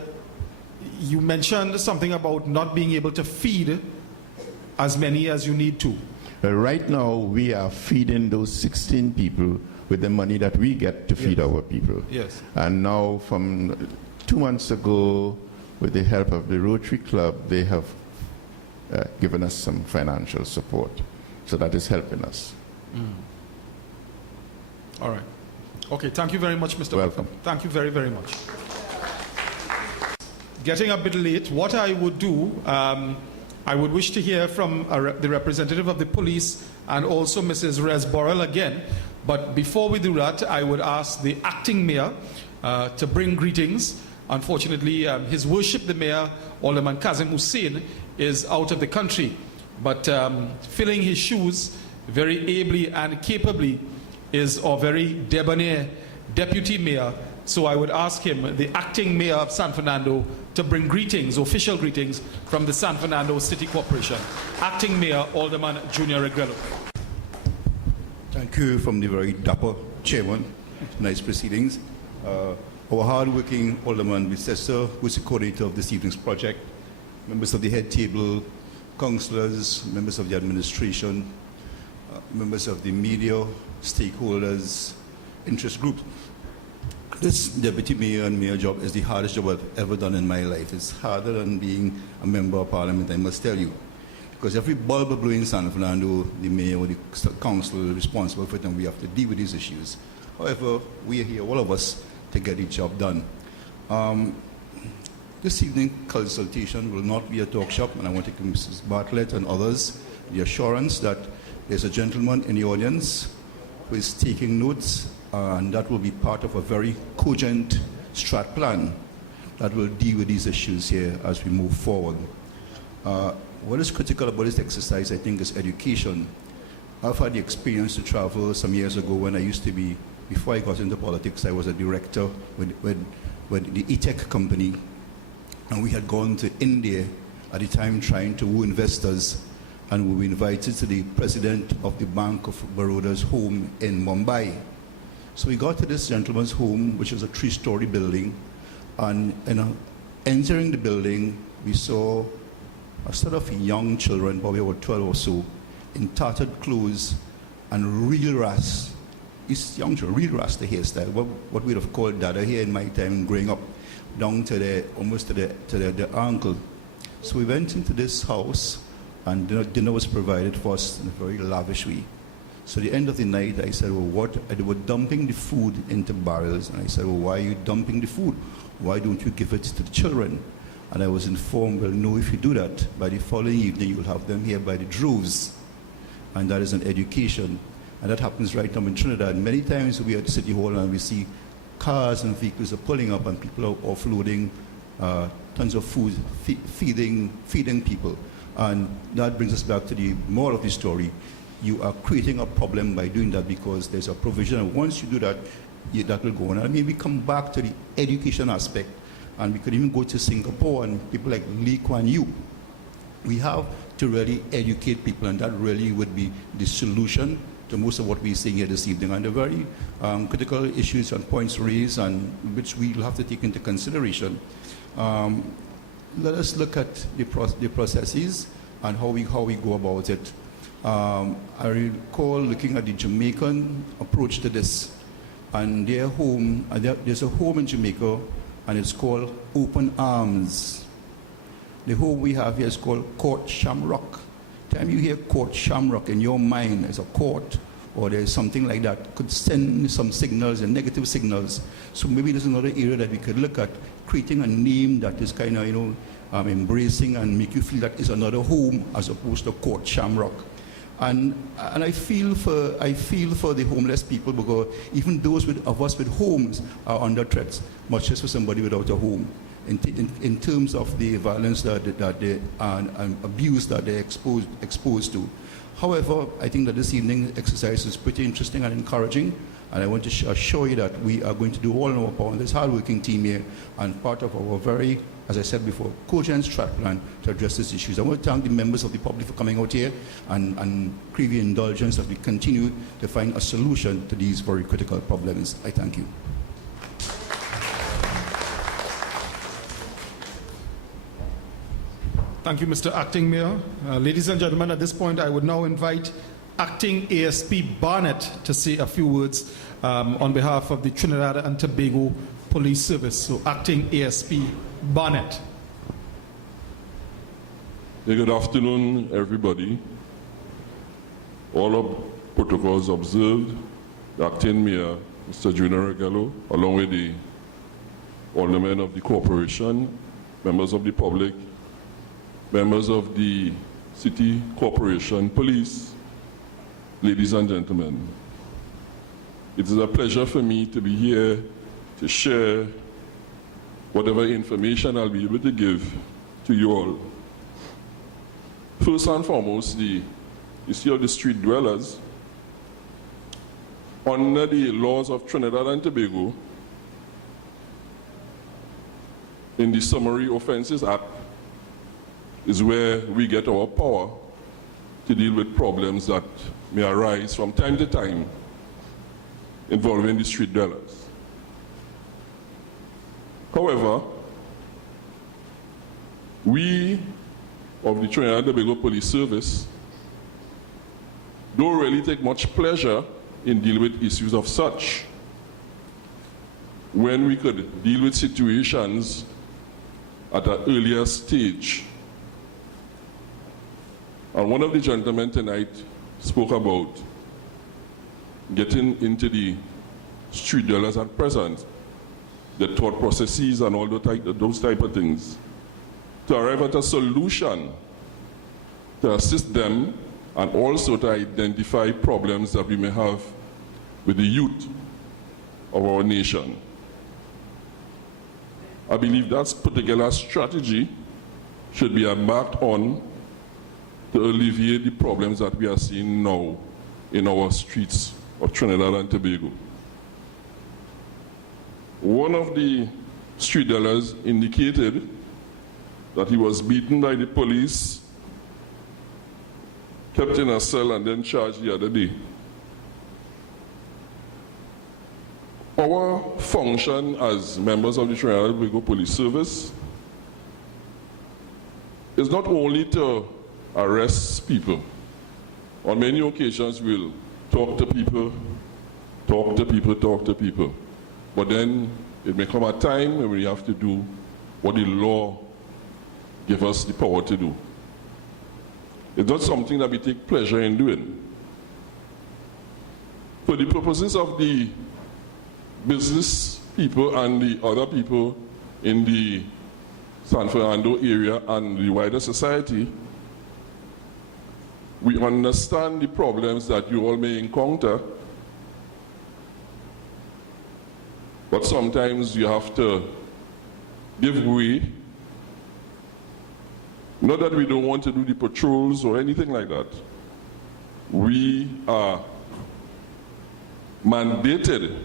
you mentioned something about not being able to feed as many as you need to. Right now, we are feeding those 16 people with the money that we get to feed our people. Yes. And now, from 2 months ago, with the help of the Rotary Club, they have given us some financial support. So that is helping us. All right. Okay, thank you very much, Mr. Welcome. Thank you very, very much. Getting a bit late, what I would do, I would wish to hear from the representative of the police and also Mrs. Rez Borrell again. But before we do that, I would ask the acting mayor to bring greetings. Unfortunately, His Worship the Mayor, Alderman Kazim Hussein, is out of the country. But filling his shoes very ably and capably is our very debonair deputy mayor. So I would ask him, the acting mayor of San Fernando, to bring greetings, official greetings, from the San Fernando City Corporation. Acting Mayor Alderman Junior Regrello. Thank you from the very dapper chairman. Nice proceedings. Our hard-working Alderman Vicessa, who is the coordinator of this evening's project, members of the head table, councillors, members of the administration, members of the media, stakeholders, interest groups. This deputy mayor and mayor job is the hardest job I've ever done in my life. It's harder than being a member of parliament, I must tell you. Because every bulb blowing in San Fernando, the mayor or the council is responsible for it, and we have to deal with these issues. However, we are here, all of us, to get the job done. This evening consultation will not be a talk shop, and I want to give Mrs. Bartlett and others the assurance that there's a gentleman in the audience who is taking notes, and that will be part of a very cogent strat plan that will deal with these issues here as we move forward. What is critical about this exercise, I think, is education. I've had the experience to travel some years ago when I used to be, before I got into politics, I was a director with the e-tech company, and we had gone to India at the time trying to woo investors, and we were invited to the president of the Bank of Baroda's home in Mumbai. So we got to this gentleman's home, which is a 3-story building, and entering the building, we saw a sort of young children, probably about 12 or so, in tattered clothes and real ras. These young children, real rasta hairstyle, what we'd have called dada here in my time growing up, down to almost to the ankle. So we went into this house, and dinner was provided for us in a very lavish way. So at the end of the night, I said, well, they were dumping the food into barrels, and I said, well, why are you dumping the food? Why don't you give it to the children? And I was informed, well, no, if you do that, by the following evening, you'll have them here by the droves. And that is an education. And that happens right now in Trinidad. Many times we are at City Hall and we see cars and vehicles are pulling up and people are offloading tons of food, feeding people. And that brings us back to the moral of the story. You are creating a problem by doing that because there's a provision. And once you do that, that will go on. And maybe come back to the education aspect. And we could even go to Singapore and people like Lee Kuan Yew. We have to really educate people, and that really would be the solution to most of what we're seeing here this evening. And the very critical issues and points raised, and which we'll have to take into consideration. Let us look at the processes and how we go about it. I recall looking at the Jamaican approach to this, and their home, there's a home in Jamaica, and it's called Open Arms. The home we have here is called Court Shamrock. Time you hear Court Shamrock in your mind as a court, or there's something like that, could send some signals and negative signals. So maybe there's another area that we could look at, creating a name that is kind of, embracing and make you feel that is another home as opposed to Court Shamrock. And I feel for the homeless people, because even those of us with homes are under threats, much less for somebody without a home. In terms of the violence that they and abuse that they're exposed to. However, I think that this evening's exercise is pretty interesting and encouraging, and I want to assure you that we are going to do all in our power. This hard-working team here, and part of our very, as I said before, cogent strat plan to address these issues. I want to thank the members of the public for coming out here and crave your indulgence as we continue to find a solution to these very critical problems. I thank you. Thank you, Mr. Acting Mayor. Ladies and gentlemen, at this point, I would now invite Acting ASP Barnett to say a few words on behalf of the Trinidad and Tobago Police Service. So, Acting ASP Barnett. Good afternoon, everybody. All of protocols observed. The Acting Mayor, Mr. Junior Regallo, along with the aldermen of the corporation, members of the public, members of the City Corporation Police, ladies and gentlemen. It is a pleasure for me to be here to share whatever information I'll be able to give to you all. First and foremost, the issue of the street dwellers. Under the laws of Trinidad and Tobago, in the Summary Offences Act, is where we get our power to deal with problems that may arise from time to time involving the street dwellers. However, we of the Trinidad and Tobago Police Service don't really take much pleasure in dealing with issues of such, when we could deal with situations at an earlier stage. And one of the gentlemen tonight spoke about getting into the street dwellers at present, the thought processes and all those type of things, to arrive at a solution to assist them and also to identify problems that we may have with the youth of our nation. I believe that particular strategy should be embarked on to alleviate the problems that we are seeing now in our streets of Trinidad and Tobago. One of the street dwellers indicated that he was beaten by the police, kept in a cell, and then charged the other day. Our function as members of the Trinidad and Tobago Police Service is not only to arrest people. On many occasions, we'll talk to people, but then it may come a time when we have to do what the law gives us the power to do. It's not something that we take pleasure in doing. For the purposes of the business people and the other people in the San Fernando area and the wider society, we understand the problems that you all may encounter, but sometimes you have to give way. Not that we don't want to do the patrols or anything like that. We are mandated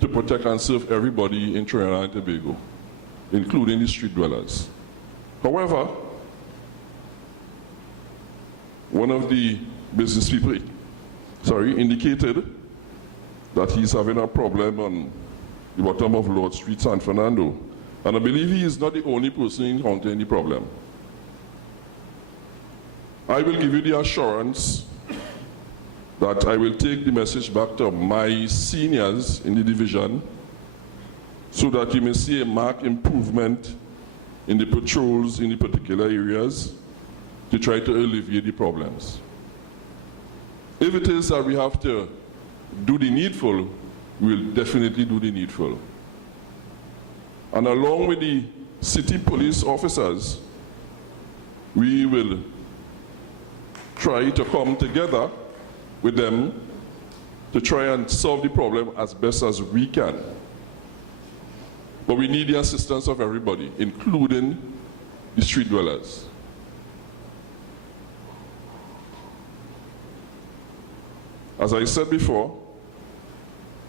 to protect and serve everybody in Trinidad and Tobago, including the street dwellers. However, one of the business people indicated that he's having a problem on the bottom of Lord Street, San Fernando. And I believe he is not the only person encountering the problem. I will give you the assurance that I will take the message back to my seniors in the division so that you may see a marked improvement in the patrols in the particular areas to try to alleviate the problems. If it is that we have to do the needful, we will definitely do the needful. And along with the city police officers, we will try to come together with them to try and solve the problem as best as we can. But we need the assistance of everybody, including the street dwellers. As I said before,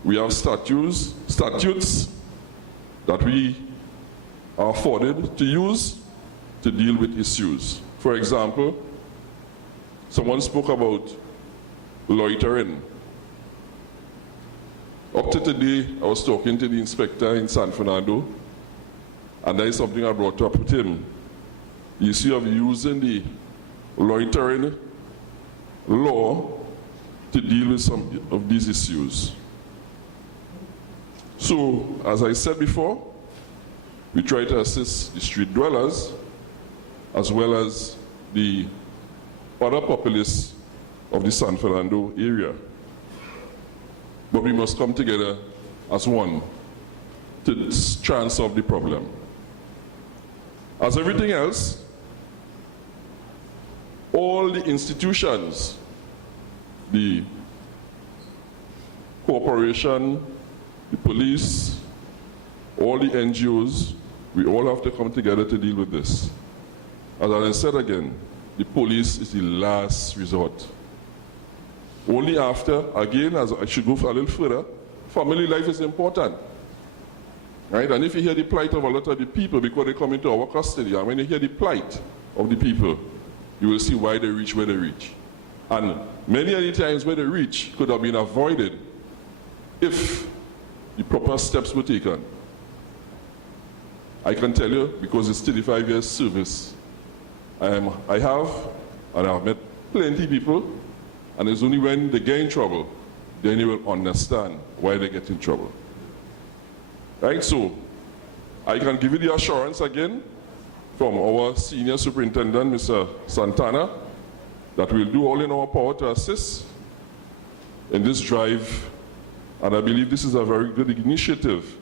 we have statutes that we are afforded to use to deal with issues. For example, someone spoke about loitering. Up to today, I was talking to the inspector in San Fernando, and that is something I brought up with him. The issue of using the loitering law to deal with some of these issues. So, as I said before, we try to assist the street dwellers as well as the other populace of the San Fernando area. But we must come together as one to try and solve the problem. As everything else, all the institutions, the corporation, the police, all the NGOs, we all have to come together to deal with this. As I said again, the police is the last resort. Only after, again, as I should go a little further, family life is important. Right? And if you hear the plight of a lot of the people because they come into our custody, and when you hear the plight of the people, you will see why they reach where they reach. And many times where they reach could have been avoided if the proper steps were taken. I can tell you, because it's 35 years service, I have, and I've met plenty of people, and it's only when they get in trouble, then you will understand why they get in trouble. Right, so I can give you the assurance again from our senior superintendent, Mr. Santana, that we'll do all in our power to assist in this drive, and I believe this is a very good initiative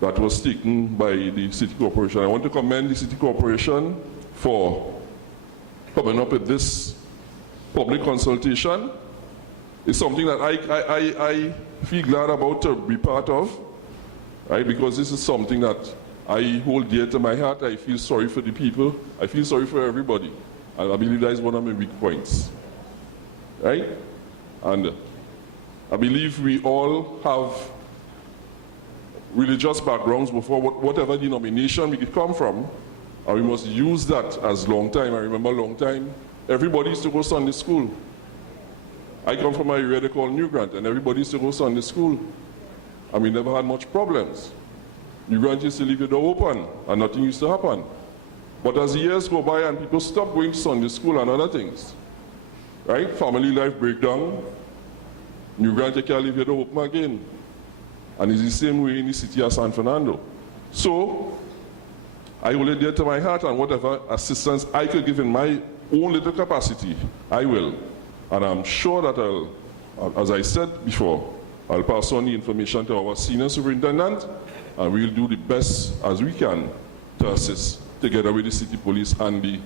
that was taken by the City Corporation. I want to commend the City Corporation for coming up with this public consultation. It's something that I feel glad about to be part of, right? Because this is something that I hold dear to my heart. I feel sorry for the people. I feel sorry for everybody. And I believe that is one of my weak points, right? And I believe we all have religious backgrounds before whatever denomination we come from, and we must use that as long time. I remember a long time, everybody used to go Sunday school. I come from an area they call New Grant, and everybody used to go Sunday school, and we never had much problems. New Grant used to leave the door open, and nothing used to happen. But as the years go by and people stop going to Sunday school and other things, right? Family life breakdown, New Grant, you can't leave your door open again. And it's the same way in the city of San Fernando. So, I hold it dear to my heart, and whatever assistance I could give in my own little capacity, I will. And I'm sure that I'll, as I said before, I'll pass on the information to our senior superintendent, and we'll do the best as we can to assist together with the city police and the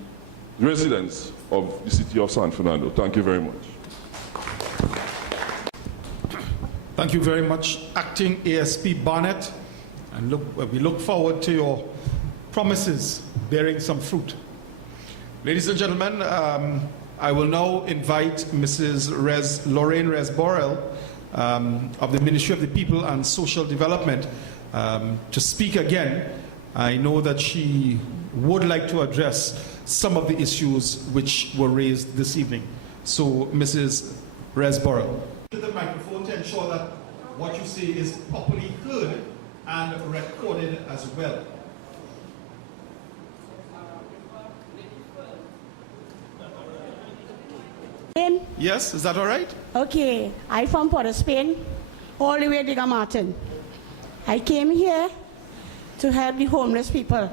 residents of the city of San Fernando. Thank you very much. Thank you very much, Acting ASP Barnett. And we look forward to your promises bearing some fruit. Ladies and gentlemen, I will now invite Mrs. Lorraine Rez-Borrell of the Ministry of the People and Social Development to speak again. I know that she would like to address some of the issues which were raised this evening. So, Mrs. Rez-Borrell. To the microphone to ensure that what you say is properly heard and recorded as well. Yes, is that all right? Okay, I'm from Port of Spain, all the way to Martin. I came here to help the homeless people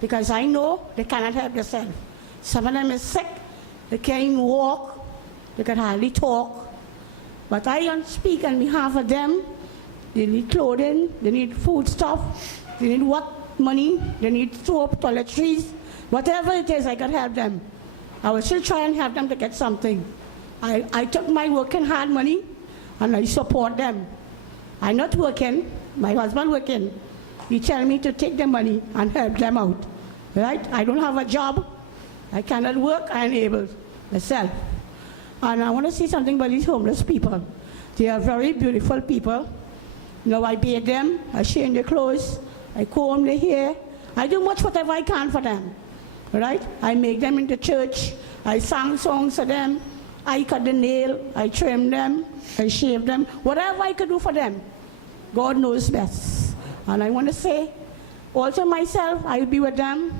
because I know they cannot help themselves. Some of them is sick, they can't even walk, they can hardly talk. But I don't speak on behalf of them. They need clothing, they need food stuff, they need money, they need soap, toiletries, whatever it is, I can help them. I will still try and help them to get something. I took my working hard money and I support them. I'm not working, my husband working. He tell me to take the money and help them out. Right? I don't have a job, I cannot work, I am able myself. And I want to say something about these homeless people. They are very beautiful people. You know, I bathe them, I change their clothes, I comb their hair. I do whatever I can for them. Right? I make them into church, I sing songs for them, I cut the nail, I trim them, I shave them, whatever I could do for them. God knows best. And I want to say, also myself, I'll be with them.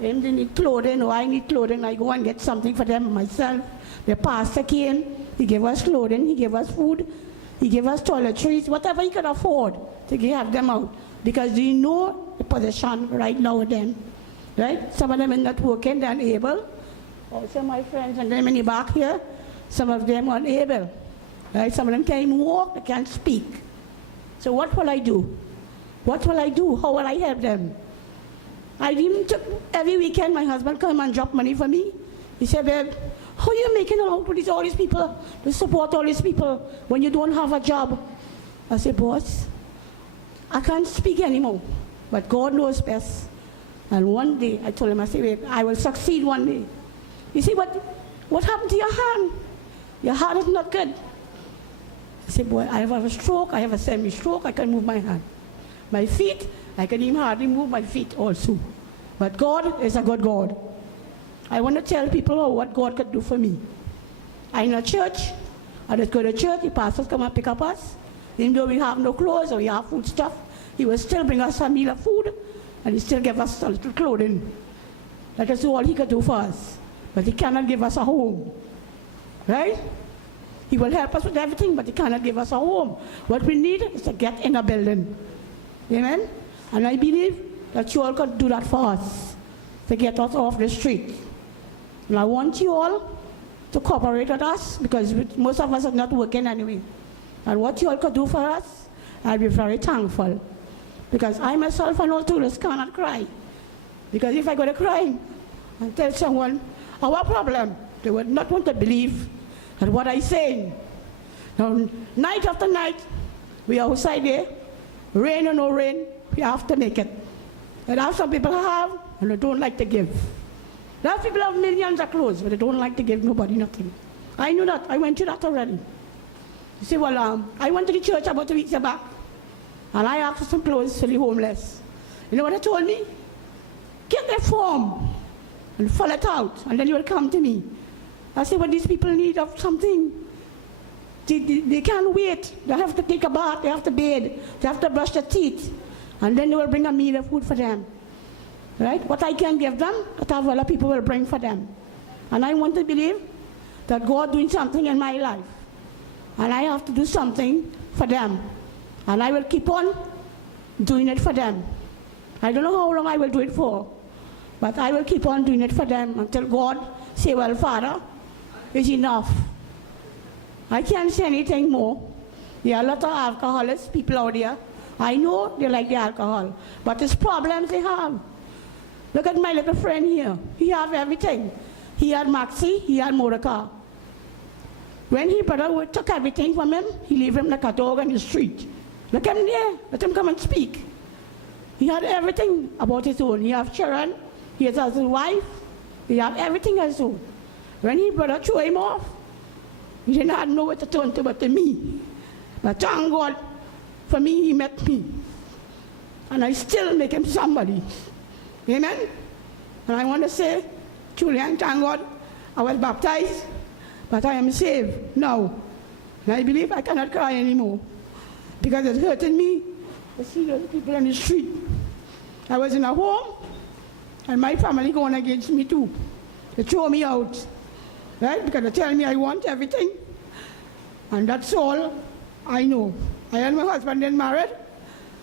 If they need clothing or I need clothing, I go and get something for them myself. The pastor came, he gave us clothing, he gave us food, he gave us toiletries, whatever he could afford to have them out. Because we know the position right now with them. Right? Some of them are not working, they're unable. Also my friends and them in the back here, some of them are unable. Right? Some of them can't even walk, they can't speak. So what will I do? What will I do? How will I help them? I even took, every weekend my husband come and drop money for me. He said, babe, how are you making it out with all these people, to support all these people when you don't have a job? I said, boss, I can't speak anymore, but God knows best. And one day I told him, I said, babe, I will succeed one day. He said, what happened to your hand? Your hand is not good. I said, boy, I have a stroke, I have a semi-stroke, I can move my hand. My feet, I can even hardly move my feet also. But God is a good God. I want to tell people what God could do for me. I'm in a church, I just go to church, the pastors come and pick up us. Even though we have no clothes or we have food stuff, he will still bring us a meal of food and he still gave us a little clothing. That is all he could do for us. But he cannot give us a home. Right? He will help us with everything, but he cannot give us a home. What we need is to get in a building. Amen? And I believe that you all could do that for us, to get us off the street. And I want you all to cooperate with us, because most of us are not working anyway. And what you all could do for us, I'll be very thankful. Because I myself and all tourists cannot cry. Because if I go to cry and tell someone our problem, they would not want to believe that what I'm saying. Now, night after night, we are outside there, rain or no rain, we have to make it. And have some people have, and they don't like to give. There are people who have millions of clothes, but they don't like to give nobody nothing. I knew that. I went through that already. You say, well, I went to the church about 2 weeks back, and I asked for some clothes for the homeless. You know what they told me? Get their form and fill it out, and then you will come to me. I said, well, these people need of something. They can't wait. They have to take a bath, they have to bathe, they have to brush their teeth, and then they will bring a meal of food for them. Right? What I can give them, that other people will bring for them. And I want to believe that God doing something in my life. And I have to do something for them. And I will keep on doing it for them. I don't know how long I will do it for, but I will keep on doing it for them until God say, well, Father, it's enough. I can't say anything more. There are a lot of alcoholics, people out there. I know they like the alcohol, but it's problems they have. Look at my little friend here. He have everything. He had Maxi, he had motor car. When his brother took everything from him, he leave him like a dog on the street. Look at him there, let him come and speak. He had everything about his own. He have children, he has his wife, he have everything his own. When his brother threw him off, he didn't have nowhere to turn to but to me. But thank God, for me, he met me. And I still make him somebody. Amen? And I want to say, Julian, thank God, I was baptized, but I am saved now. And I believe I cannot cry anymore, because it's hurting me to see those people on the street. I was in a home, and my family going against me too. They throw me out, right? Because they tell me I want everything. And that's all I know. I and my husband then married.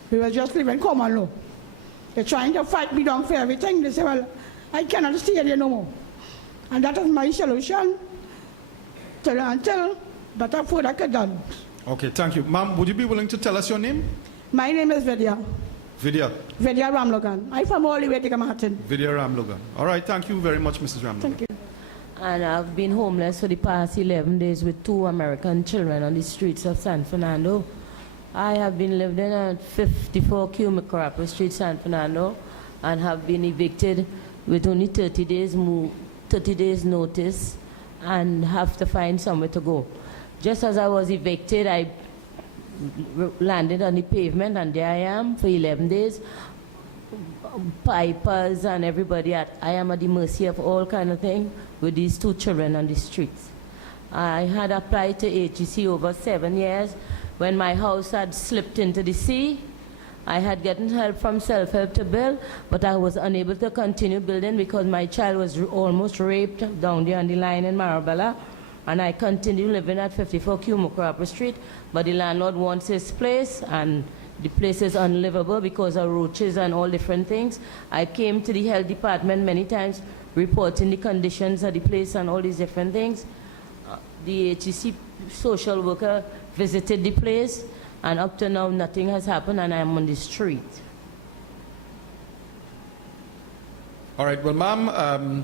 We were just living common law. They're trying to fight me down for everything. They say, well, I cannot stay here no more. And that is my solution until better food I could done. Okay, thank you. Ma'am, would you be willing to tell us your name? My name is Vidya. Vidya. Vidya Ramlogan. I'm from all the way to Martin. Vidya Ramlogan. All right, thank you very much, Mrs. Ramlogan. Thank you. And I've been homeless for the past 11 days with 2 American children on the streets of San Fernando. I have been living at 54 Cumacarapa Street, San Fernando, and have been evicted with only 30 days notice, and have to find somewhere to go. Just as I was evicted, I landed on the pavement, and there I am for 11 days. Pipers and everybody, I am at the mercy of all kind of thing with these 2 children on the streets. I had applied to HEC over 7 years. When my house had slipped into the sea, I had gotten help from self-help to build, but I was unable to continue building because my child was almost raped down there on the line in Marabella, and I continued living at 54 Cumacarapa Street, but the landlord wants his place, and the place is unlivable because of roaches and all different things. I came to the health department many times reporting the conditions of the place and all these different things. The HEC social worker visited the place, and up to now nothing has happened, and I'm on the street. All right, well, ma'am,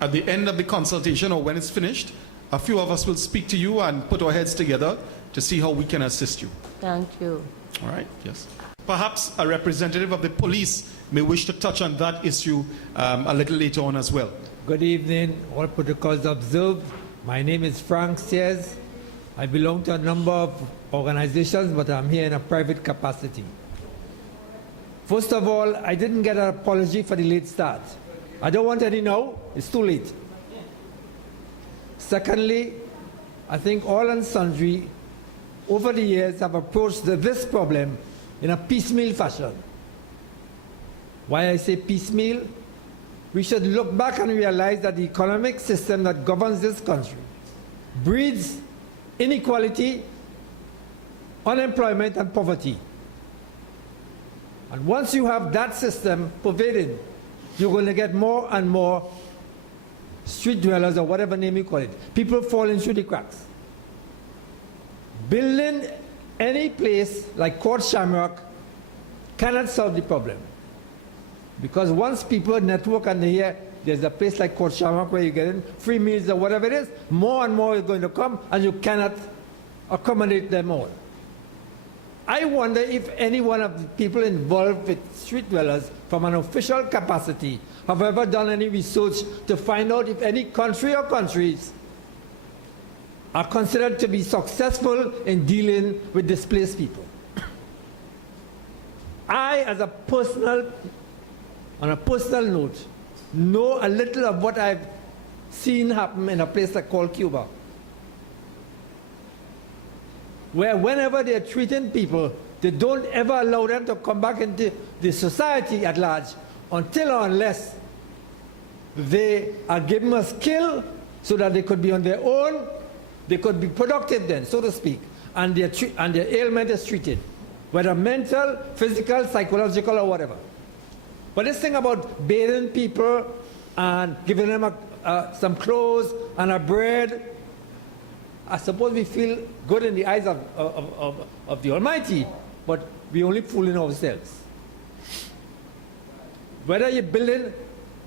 at the end of the consultation, or when it's finished, a few of us will speak to you and put our heads together to see how we can assist you. Thank you. All right, yes. Perhaps a representative of the police may wish to touch on that issue a little later on as well. Good evening, all protocols observed. My name is Frank Sears. I belong to a number of organizations, but I'm here in a private capacity. First of all, I didn't get an apology for the late start. I don't want any now, it's too late. Secondly, I think all and sundry over the years have approached this problem in a piecemeal fashion. Why I say piecemeal? We should look back and realize that the economic system that governs this country breeds inequality, unemployment, and poverty. And once you have that system pervaded, you're going to get more and more street dwellers, or whatever name you call it. People falling through the cracks. Building any place like Court Shamrock cannot solve the problem. Because once people network and they hear there's a place like Court Shamrock where you get in free meals or whatever it is, more and more is going to come, and you cannot accommodate them all. I wonder if any one of the people involved with street dwellers from an official capacity have ever done any research to find out if any country or countries are considered to be successful in dealing with displaced people. I, as a personal, on a personal note, know a little of what I've seen happen in a place like called Cuba, where whenever they're treating people, they don't ever allow them to come back into the society at large until or unless they are given a skill so that they could be on their own, they could be productive then, so to speak, and their ailment is treated, whether mental, physical, psychological, or whatever. But this thing about bathing people and giving them some clothes and a bread, I suppose we feel good in the eyes of the Almighty, but we're only fooling ourselves. Whether you're building,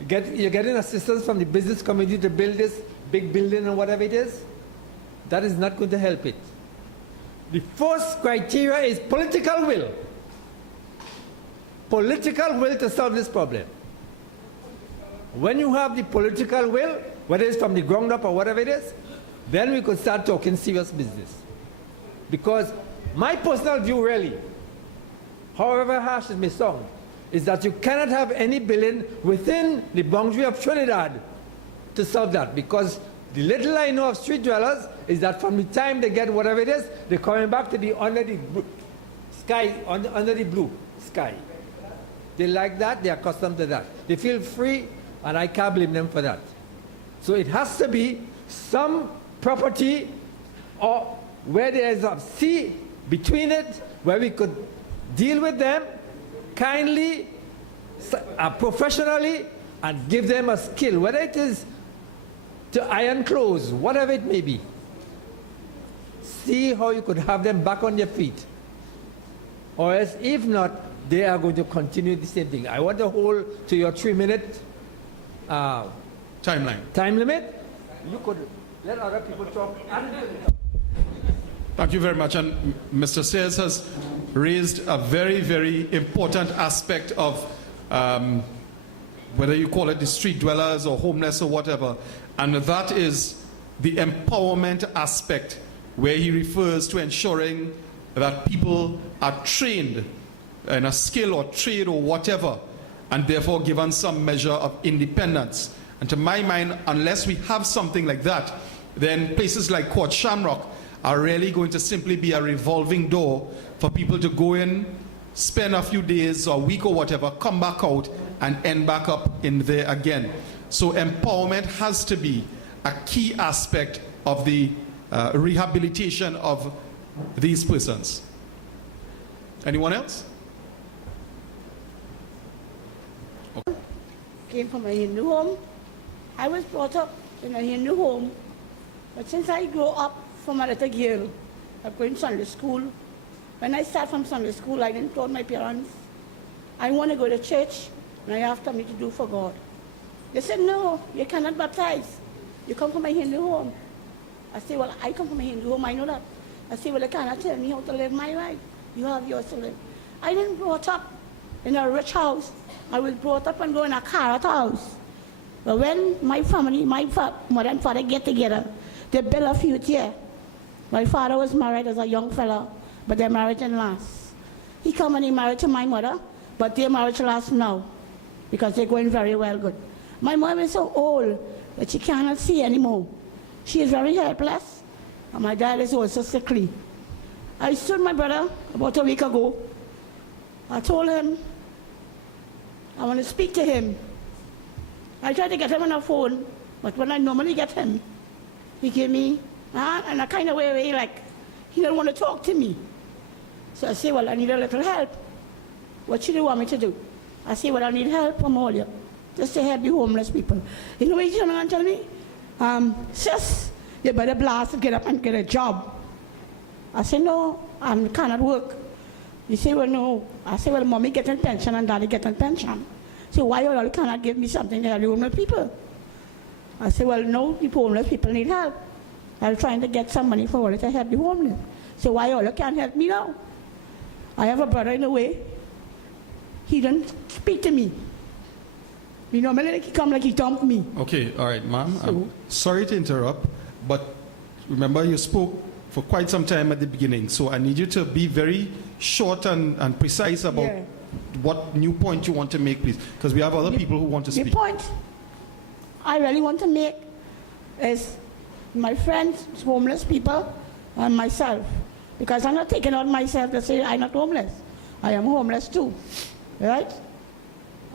you're getting assistance from the business community to build this big building or whatever it is, that is not going to help it. The first criteria is political will. Political will to solve this problem. When you have the political will, whether it's from the ground up or whatever it is, then we could start talking serious business. Because my personal view really, however harsh it may sound, is that you cannot have any building within the boundary of Trinidad to solve that. Because the little I know of street dwellers is that from the time they get whatever it is, they're coming back to the under the sky, under the blue sky. They like that, they're accustomed to that. They feel free, and I can't blame them for that. So it has to be some property or where there is a sea between it, where we could deal with them kindly, professionally, and give them a skill, whether it is to iron clothes, whatever it may be. See how you could have them back on their feet. Or else, if not, they are going to continue the same thing. I want to hold to your 3-minute time limit. You could let other people talk. Thank you very much. And Mr. Sayers has raised a very, very important aspect of whether you call it the street dwellers or homeless or whatever, and that is the empowerment aspect, where he refers to ensuring that people are trained in a skill or trade or whatever, and therefore given some measure of independence. And to my mind, unless we have something like that, then places like Court Shamrock are really going to simply be a revolving door for people to go in, spend a few days or a week or whatever, come back out and end back up in there again. So empowerment has to be a key aspect of the rehabilitation of these persons. Anyone else? Okay. Came from a Hindu home. I was brought up in a Hindu home, but since I grew up from a little girl, I'm going to Sunday school. When I start from Sunday school, I didn't tell my parents, I want to go to church, and I have something to do for God. They said, no, you cannot baptize. You come from a Hindu home. I said, well, I come from a Hindu home, I know that. I said, well, they cannot tell me how to live my life. You have yours to live. I didn't grow up in a rich house. I was brought up and go in a carrot house. But when my family, my mother and father get together, they built a feud here. My father was married as a young fella, but their marriage didn't last. He come and he married to my mother, but their marriage lasts now because they're going very well good. My mom is so old that she cannot see anymore. She is very helpless, and my dad is also sickly. I stood my brother about a week ago. I told him, I want to speak to him. I tried to get him on the phone, but when I normally get him, he gave me, and a kind of way like, he didn't want to talk to me. So I say, well, I need a little help. What should you want me to do? I say, well, I need help from all you, just to help the homeless people. You know what he's going to tell me? Sis, you better blast and get up and get a job. I say, no, I cannot work. You say, well, no. I say, well, mommy getting pension and daddy getting pension. So why you all cannot give me something to help the homeless people? I say, well, no, the homeless people need help. I'm trying to get some money for all to help the homeless. So why all can't help me now? I have a brother in the way. He didn't speak to me. You know, like he come like he dumped me. Okay, all right, ma'am. I'm sorry to interrupt, but remember you spoke for quite some time at the beginning, so I need you to be very short and precise about what new point you want to make, please, because we have other people who want to speak. The point I really want to make is my friends, homeless people, and myself, because I'm not taking on myself to say I'm not homeless. I am homeless too, right?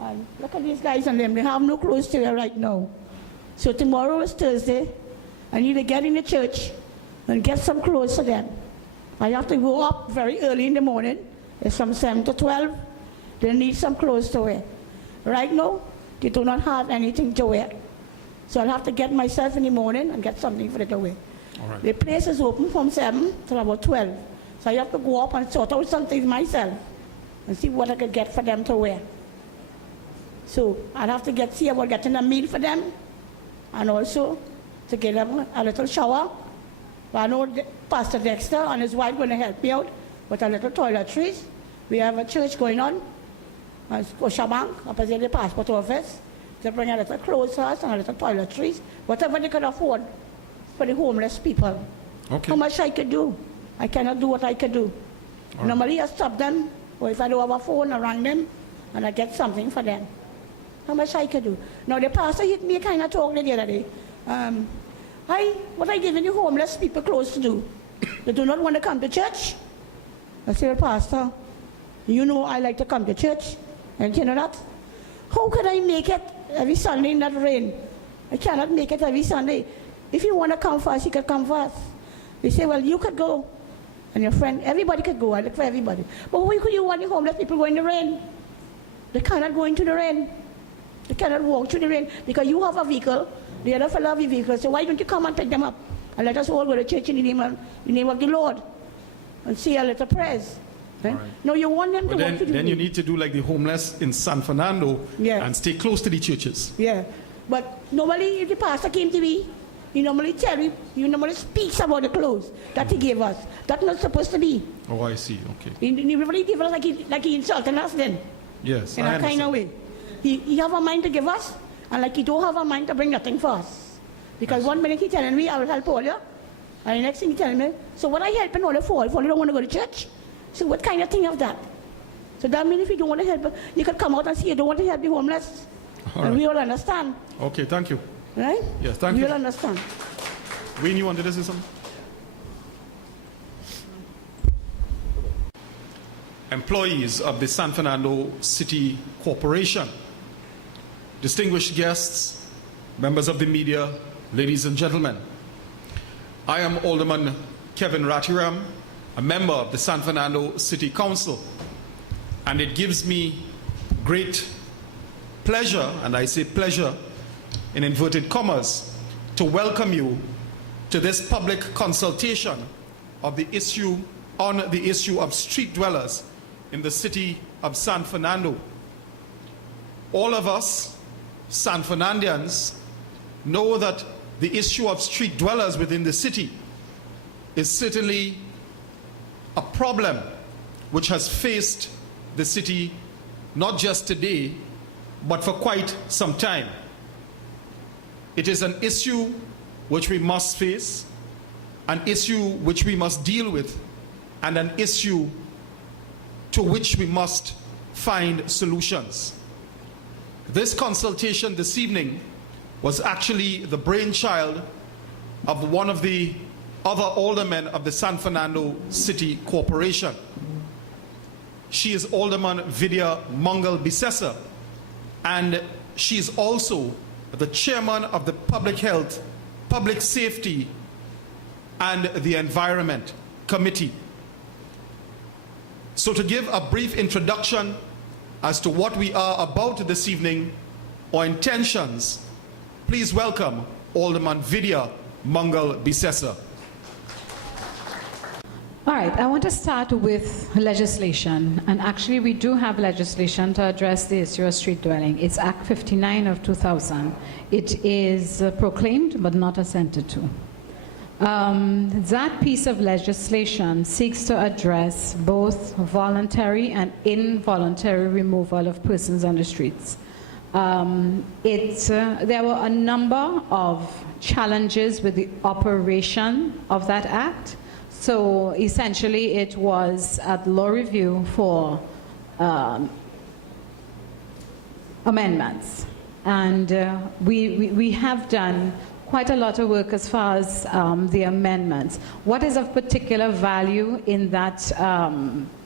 And look at these guys and them, they have no clothes to wear right now. So tomorrow is Thursday. I need to get in the church and get some clothes for them. I have to go up very early in the morning. It's from 7 to 12. They need some clothes to wear. Right now, they do not have anything to wear. So I'll have to get myself in the morning and get something for them to wear. All right. The place is open from 7 till about 12. So I have to go up and sort out something myself and see what I could get for them to wear. So I'll have to see about getting a meal for them and also to get them a little shower. I know Pastor Dexter and his wife are going to help me out with a little toiletries. We have a church going on at Scotiabank, opposite the passport office. They bring a little clothes for us and a little toiletries, whatever they can afford for the homeless people. Okay. How much I could do? I cannot do what I could do. Right. Normally I stop them, or if I don't have a phone, I ring them and I get something for them. How much I could do? Now the pastor hit me kind of talk the other day. What I giving you homeless people clothes to do? They do not want to come to church? I said, well, Pastor, you know I like to come to church, and you know that? How could I make it every Sunday in that rain? I cannot make it every Sunday. If you want to come first, you could come first. They say, well, you could go, and your friend, everybody could go. I look for everybody. But why could you want the homeless people go in the rain? They cannot go into the rain. They cannot walk through the rain because you have a vehicle, the other fellow have a vehicle. So why don't you come and pick them up and let us all go to church in the name of the Lord and say a little prayers? Right? Right. No, you want them to walk through the rain. Then you need to do like the homeless in San Fernando and stay close to the churches. Yeah, but normally if the pastor came to me, he normally tell me, he normally speaks about the clothes that he gave us. That's not supposed to be. Oh, I see. Okay. He really gave us like he insulted us then. Yes, in a kind of way. He have a mind to give us, and like he don't have a mind to bring nothing for us. Because one minute he telling me I will help all you, and the next thing he telling me, so what I helping all you for? If you don't want to go to church? So what kind of thing of that? So that means if you don't want to help, you could come out and say you don't want to help the homeless. All and right. we all understand. Okay, thank you. Right? Yes, thank you. We all understand. Wayne, you wanted to say something? Employees of the San Fernando City Corporation, distinguished guests, members of the media, ladies and gentlemen. I am Alderman Kevin Ratiram, a member of the San Fernando City Council, and it gives me great pleasure, and I say pleasure in inverted commas, to welcome you to this public consultation of the issue of street dwellers in the city of San Fernando. All of us, San Fernandians, know that the issue of street dwellers within the city is certainly a problem which has faced the city not just today, but for quite some time. It is an issue which we must face, an issue which we must deal with, and an issue to which we must find solutions. This consultation this evening was actually the brainchild of one of the other aldermen of the San Fernando City Corporation. She is Alderman Vidya Mangal Bisesa, and she's also the chairman of the Public Health, Public Safety, and the Environment Committee. So to give a brief introduction as to what we are about this evening, or intentions, please welcome Alderman Vidya Mangal Bisesa. All right, I want to start with legislation, and actually we do have legislation to address the issue of street dwelling. It's Act 59 of 2000. It is proclaimed but not assented to. That piece of legislation seeks to address both voluntary and involuntary removal of persons on the streets. There were a number of challenges with the operation of that act. So essentially it was at law review for amendments. And we have done quite a lot of work as far as the amendments. What is of particular value in that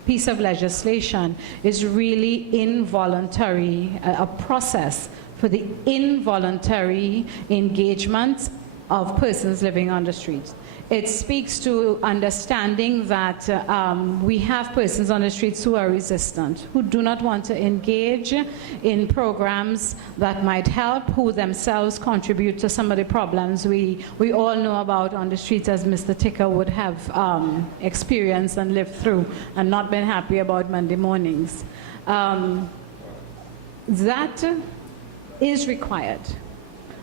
piece of legislation is really involuntary, a process for the involuntary engagement of persons living on the streets. It speaks to understanding that we have persons on the streets who are resistant, who do not want to engage in programs that might help, who themselves contribute to some of the problems we all know about on the streets, as Mr. Ticker would have experienced and lived through and not been happy about Monday mornings. That is required.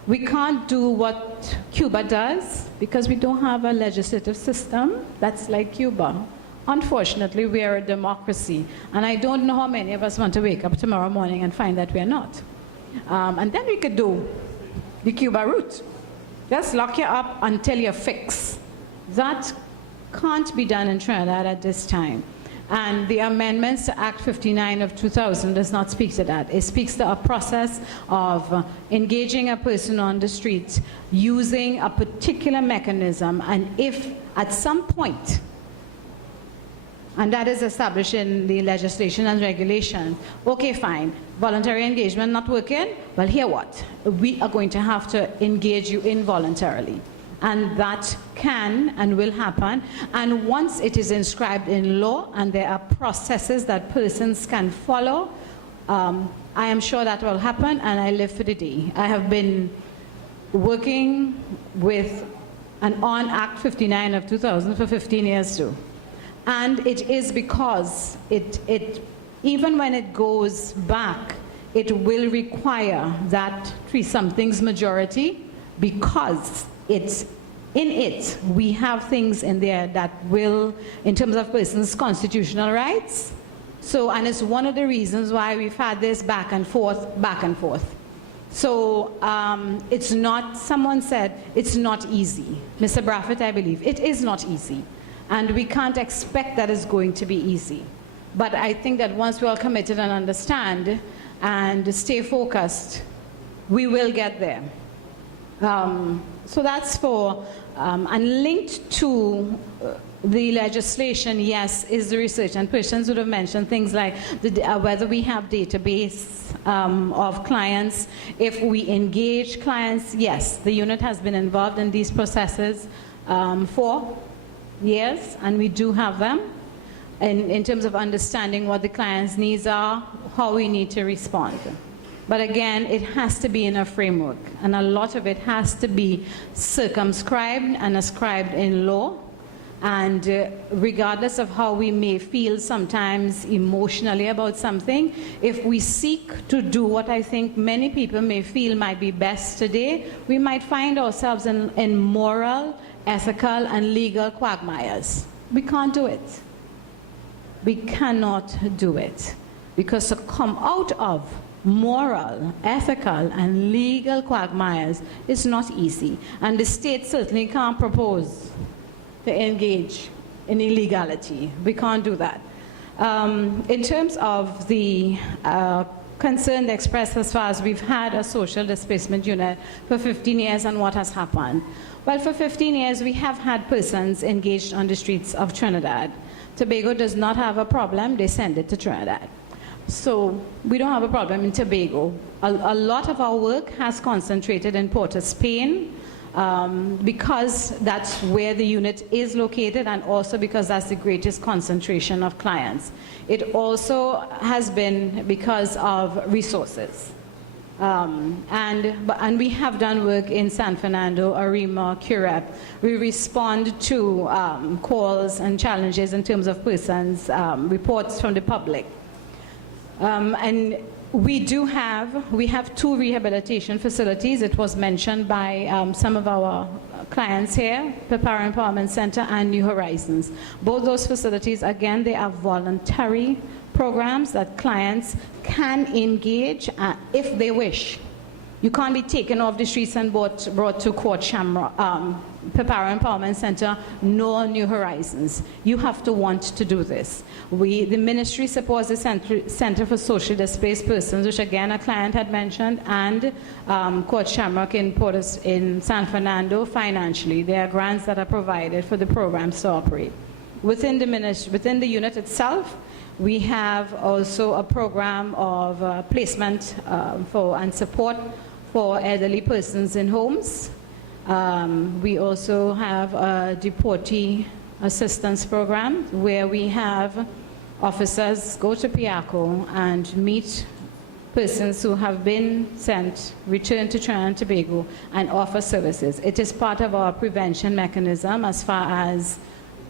We can't do what Cuba does because we don't have a legislative system that's like Cuba. Unfortunately, we are a democracy, and I don't know how many of us want to wake up tomorrow morning and find that we are not. And then we could do the Cuba route. Just lock you up until you fix. That can't be done in Trinidad at this time. And the amendments to Act 59 of 2000 does not speak to that. It speaks to a process of engaging a person on the street using a particular mechanism, and if at some point, and that is established in the legislation and regulation, okay, fine, voluntary engagement not working, well, here what? We are going to have to engage you involuntarily. And that can and will happen. And once it is inscribed in law and there are processes that persons can follow, I am sure that will happen, and I live for the day. I have been working with and on Act 59 of 2000 for 15 years too. And it is because even when it goes back, it will require that 3-somethings majority, because we have things in there that will, in terms of persons' constitutional rights. So, and it's one of the reasons why we've had this back and forth. So it's not, someone said, it's not easy. Mr. Braffett, I believe, it is not easy. And we can't expect that it's going to be easy. But I think that once we're all committed and understand and stay focused, we will get there. So that's for, and linked to the legislation, yes, is the research. And persons would have mentioned things like whether we have database of clients, if we engage clients. Yes, the unit has been involved in these processes for years, and we do have them in terms of understanding what the client's needs are, how we need to respond. But again, it has to be in a framework, and a lot of it has to be circumscribed and ascribed in law. And regardless of how we may feel sometimes emotionally about something, if we seek to do what I think many people may feel might be best today, we might find ourselves in moral, ethical, and legal quagmires. We can't do it. We cannot do it. Because to come out of moral, ethical, and legal quagmires is not easy. And the state certainly can't propose to engage in illegality. We can't do that. In terms of the concern expressed as far as we've had a social displacement unit for 15 years and what has happened. Well, for 15 years we have had persons engaged on the streets of Trinidad. Tobago does not have a problem, they send it to Trinidad. So we don't have a problem in Tobago. A lot of our work has concentrated in Port of Spain because that's where the unit is located, and also because that's the greatest concentration of clients. It also has been because of resources. And we have done work in San Fernando, Arima, Curep. We respond to calls and challenges in terms of persons, reports from the public. And we have 2 rehabilitation facilities. It was mentioned by some of our clients here, Power Empowerment Center and New Horizons. Both those facilities, again, they are voluntary programs that clients can engage if they wish. You can't be taken off the streets and brought to Court Shamrock, Power Empowerment Center, nor New Horizons. You have to want to do this. The ministry supports the Center for Socially Displaced Persons, which again a client had mentioned, and Court Shamrock in San Fernando financially. There are grants that are provided for the programs to operate. Within the unit itself, we have also a program of placement and support for elderly persons in homes. We also have a deportee assistance program where we have officers go to Piaco and meet persons who have been returned to Trinidad and Tobago, and offer services. It is part of our prevention mechanism as far as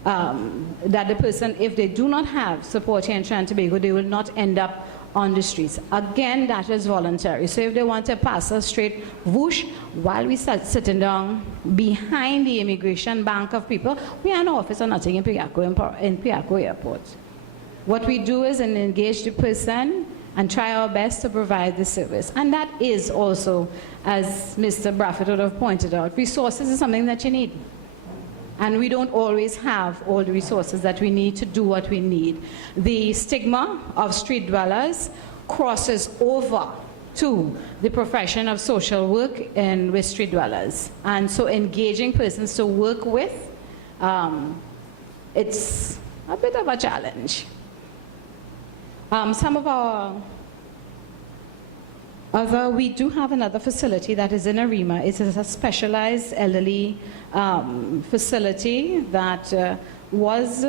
that the person, if they do not have support here in Trinidad and Tobago, they will not end up on the streets. Again, that is voluntary. So if they want to pass us straight, whoosh, while we start sitting down behind the immigration bank of people, we are in office or nothing in Piaco Airport. What we do is engage the person and try our best to provide the service. And that is also, as Mr. Braffett would have pointed out, resources is something that you need. And we don't always have all the resources that we need to do what we need. The stigma of street dwellers crosses over to the profession of social work and with street dwellers. And so engaging persons to work with, it's a bit of a challenge. We do have another facility that is in Arima. It is a specialized elderly facility that was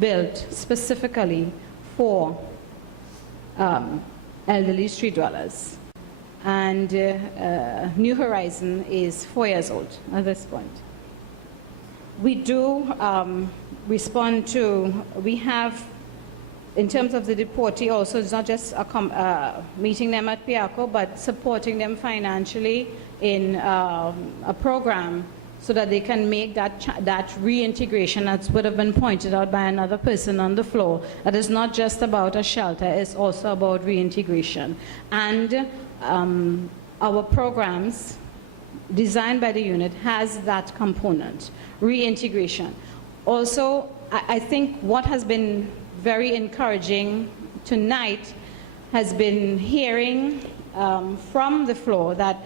built specifically for elderly street dwellers. And New Horizon is 4 years old at this point. We do respond to, we have, in terms of the deportee also, it's not just meeting them at Piaco, but supporting them financially in a program so that they can make that reintegration that would have been pointed out by another person on the floor. That is not just about a shelter, it's also about reintegration. And our programs designed by the unit has that component, reintegration. Also, I think what has been very encouraging tonight has been hearing from the floor that,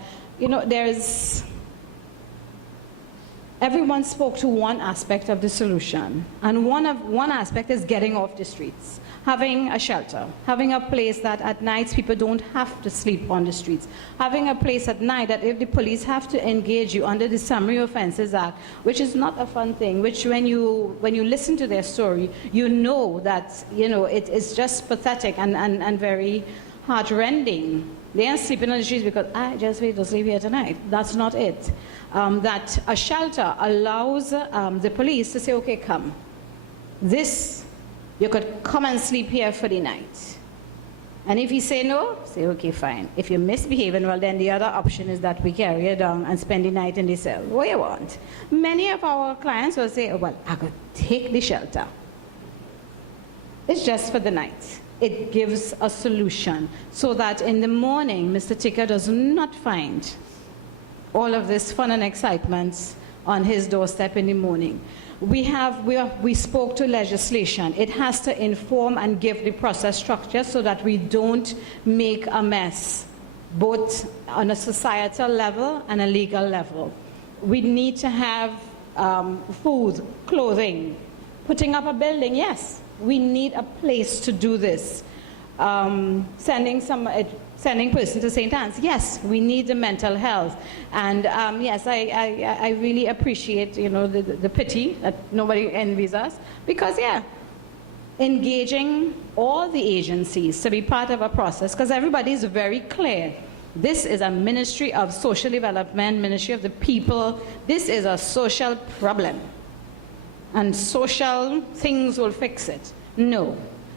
everyone spoke to one aspect of the solution, and one aspect is getting off the streets, having a shelter, having a place that at nights people don't have to sleep on the streets, having a place at night that if the police have to engage you under the Summary Offences Act, which is not a fun thing, which when you listen to their story, you know that it's just pathetic and very heartrending. They are sleeping on the streets because I just wait to sleep here tonight. That's not it. That a shelter allows the police to say, okay, come. You could come and sleep here for the night. And if you say no, say, okay, fine. If you're misbehaving, well, then the other option is that we carry you down and spend the night in the cell. What you want? Many of our clients will say, oh, well, I could take the shelter. It's just for the night. It gives a solution so that in the morning, Mr. Ticker does not find all of this fun and excitement on his doorstep in the morning. We spoke to legislation. It has to inform and give the process structure so that we don't make a mess, both on a societal level and a legal level. We need to have food, clothing, putting up a building, yes. We need a place to do this. sending person to St. Anne's. Yes, we need the mental health. And yes, I really appreciate, you know, the pity that nobody envies us. Because, yeah, engaging all the agencies to be part of a process, because everybody is very clear. This is a ministry of social development, ministry of the people. This is a social problem. And social things will fix it. No.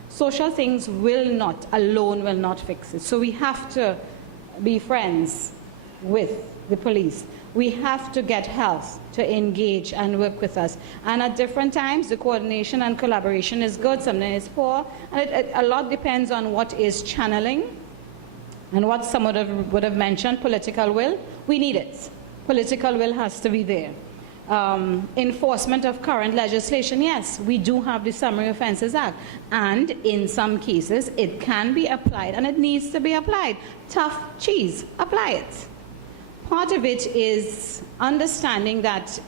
Social things alone will not fix it. So we have to be friends with the police. We have to get health to engage and work with us. And at different times, the coordination and collaboration is good, sometimes it's poor. And a lot depends on what is channeling and what someone would have mentioned, political will. We need it. Political will has to be there. Enforcement of current legislation, yes, we do have the Summary Offences Act, and in some cases it can be applied and it needs to be applied. Tough cheese, apply it. Part of it is understanding that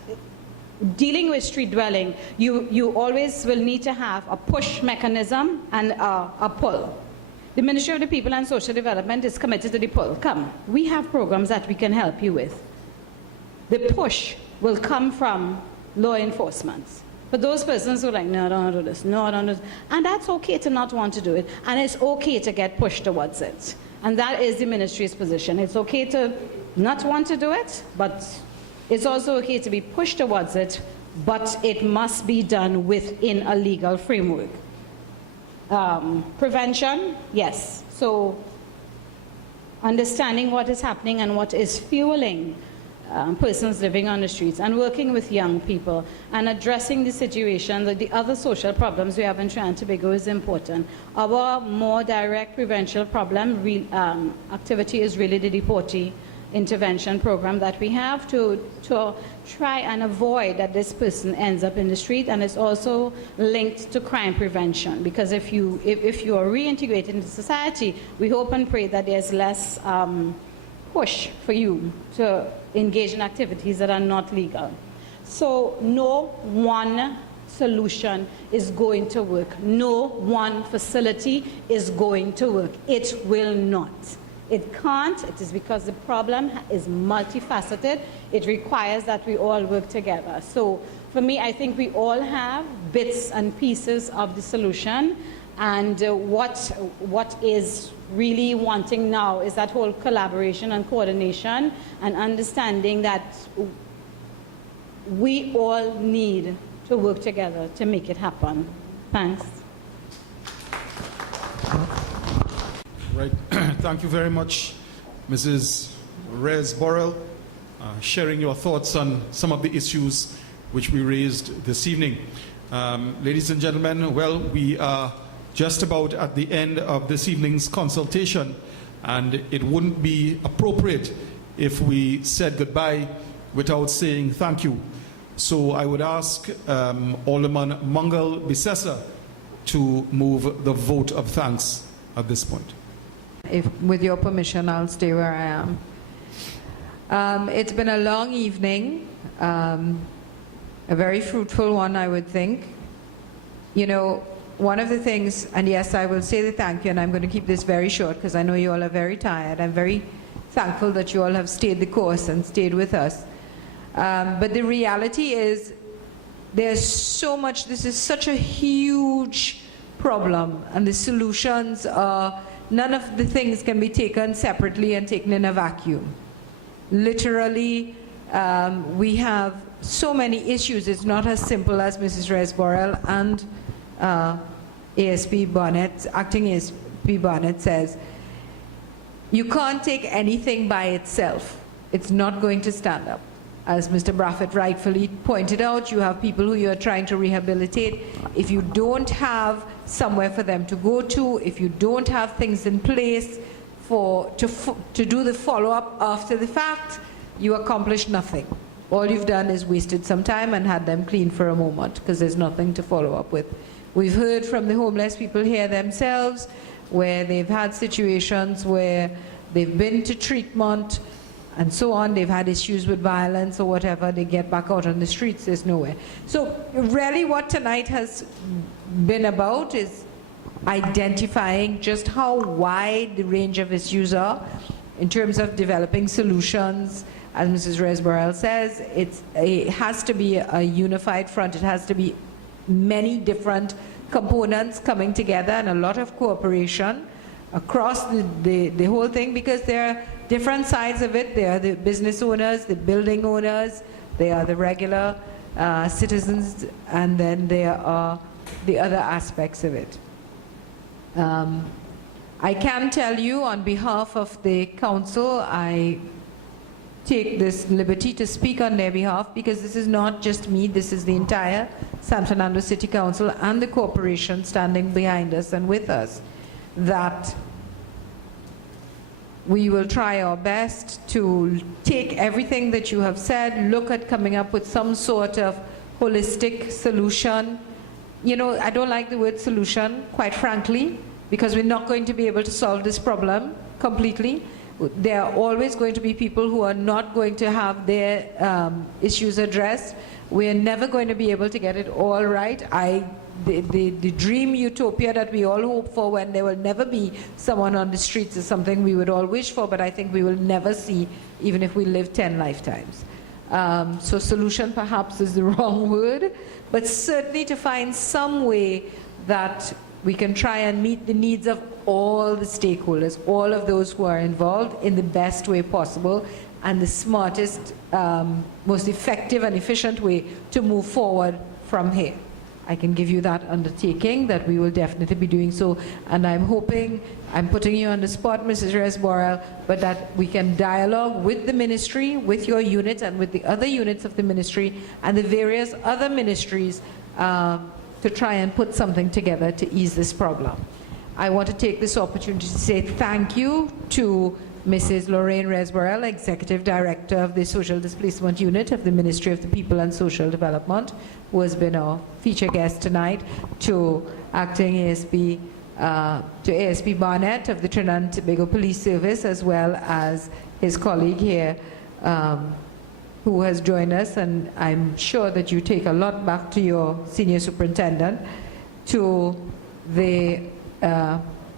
dealing with street dwelling, you always will need to have a push mechanism and a pull. The Ministry of the People and Social Development is committed to the pull. Come, we have programs that we can help you with. The push will come from law enforcement. But those persons who are like, no, I don't want to do this, no, I don't do this. And that's okay to not want to do it. And it's okay to get pushed towards it. And that is the ministry's position. It's okay to not want to do it, but it's also okay to be pushed towards it, but it must be done within a legal framework. Prevention, yes. So understanding what is happening and what is fueling persons living on the streets, and working with young people and addressing the situation, the other social problems we have in Trinidad and Tobago is important. Our more direct prevention problem activity is really the deportee intervention program that we have to try and avoid that this person ends up in the street, and it's also linked to crime prevention, because if you are reintegrated into society, we hope and pray that there's less push for you to engage in activities that are not legal. So no one solution is going to work. No one facility is going to work. It will not. It can't. It is because the problem is multifaceted. It requires that we all work together. So for me, I think we all have bits and pieces of the solution. And what is really wanting now is that whole collaboration and coordination and understanding that we all need to work together to make it happen. Thanks. Right. Thank you very much, Mrs. Rez Borrell, sharing your thoughts on some of the issues which we raised this evening. Ladies and gentlemen, well, we are just about at the end of this evening's consultation, and it wouldn't be appropriate if we said goodbye without saying thank you. So I would ask Alderman Mangal Bisesa to move the vote of thanks at this point. If, with your permission, I'll stay where I am. It's been a long evening, a very fruitful one, I would think. You know, one of the things, and yes, I will say the thank you, and I'm going to keep this very short because I know you all are very tired. I'm very thankful that you all have stayed the course and stayed with us. But the reality is, there's so much, this is such a huge problem, and the solutions are, none of the things can be taken separately and taken in a vacuum. Literally, we have so many issues. It's not as simple as Mrs. Rez Borrell and ASP Barnett, acting ASP Barnett says. You can't take anything by itself. It's not going to stand up. As Mr. Braffett rightfully pointed out, you have people who you're trying to rehabilitate. If you don't have somewhere for them to go to, if you don't have things in place to do the follow-up after the fact, you accomplish nothing. All you've done is wasted some time and had them clean for a moment because there's nothing to follow up with. We've heard from the homeless people here themselves where they've had situations where they've been to treatment and so on, they've had issues with violence or whatever, they get back out on the streets, there's nowhere. So really what tonight has been about is identifying just how wide the range of issues are in terms of developing solutions. As Mrs. Resborel says, it has to be a unified front. It has to be many different components coming together and a lot of cooperation across the whole thing, because there are different sides of it. There are the business owners, the building owners, there are the regular citizens, and then there are the other aspects of it. I can tell you on behalf of the council, I take this liberty to speak on their behalf, because this is not just me, this is the entire San Fernando City Council and the corporation standing behind us and with us, that we will try our best to take everything that you have said, look at coming up with some sort of holistic solution. You know, I don't like the word solution, quite frankly, because we're not going to be able to solve this problem completely. There are always going to be people who are not going to have their issues addressed. We're never going to be able to get it all right. The dream utopia that we all hope for, when there will never be someone on the streets, is something we would all wish for, but I think we will never see, even if we live 10 lifetimes. So solution perhaps is the wrong word, but certainly to find some way that we can try and meet the needs of all the stakeholders, all of those who are involved, in the best way possible and the smartest, most effective and efficient way to move forward from here. I can give you that undertaking that we will definitely be doing so, and I'm hoping, I'm putting you on the spot, Mrs. Resborel, but that we can dialogue with the ministry, with your unit and with the other units of the ministry and the various other ministries to try and put something together to ease this problem. I want to take this opportunity to say thank you to Mrs. Lorraine Resborel, Executive Director of the Social Displacement Unit of the Ministry of the People and Social Development, who has been our featured guest tonight, to Acting ASP, to ASP Barnett of the Trinidad and Tobago Police Service, as well as his colleague here, who has joined us, and I'm sure that you take a lot back to your senior superintendent, to the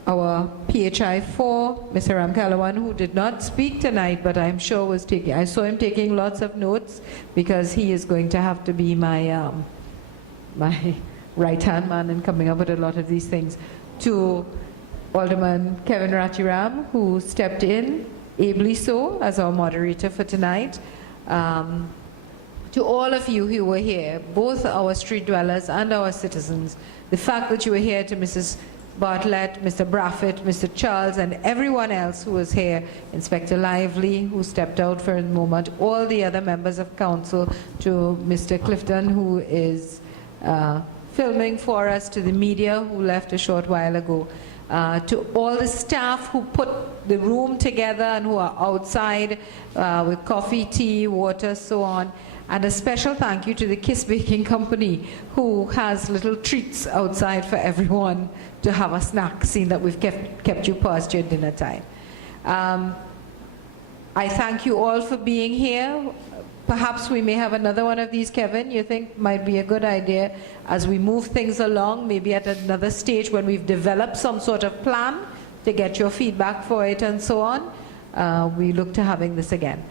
our PHI4, Mr. Ramkalawan, who did not speak tonight, but I'm sure was taking, I saw him taking lots of notes, because he is going to have to be my, my right-hand man in coming up with a lot of these things. To Alderman Kevin Rachiram, who stepped in, ably so, as our moderator for tonight. To all of you who were here, both our street dwellers and our citizens, the fact that you were here, to Mrs. Bartlett, Mr. Braffett, Mr. Charles, and everyone else who was here, Inspector Lively, who stepped out for a moment, all the other members of council, to Mr. Clifton, who is filming for us, to the media who left a short while ago, to all the staff who put the room together and who are outside with coffee, tea, water, so on. And a special thank you to the Kiss Baking Company, who has little treats outside for everyone to have a snack, seeing that we've kept you past your dinner time. I thank you all for being here. Perhaps we may have another one of these, Kevin, you think might be a good idea as we move things along, maybe at another stage when we've developed some sort of plan to get your feedback for it and so on. We look to having this again.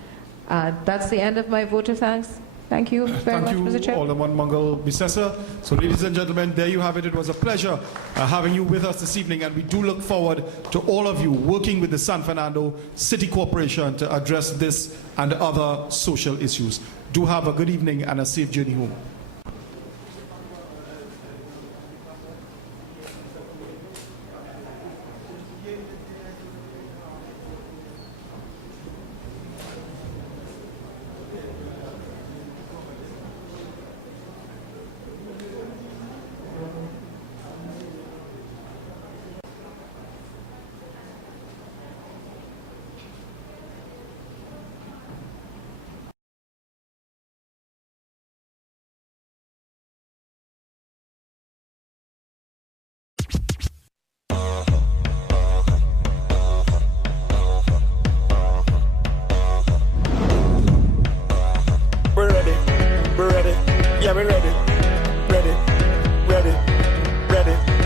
That's the end of my vote of thanks. Thank you very much, Mr. Chair. Thank you, Alderman Mungal Bisesa. So, ladies and gentlemen, there you have it. It was a pleasure having you with us this evening, and we do look forward to all of you working with the San Fernando City Corporation to address this and other social issues. Do have a good evening and a safe journey home.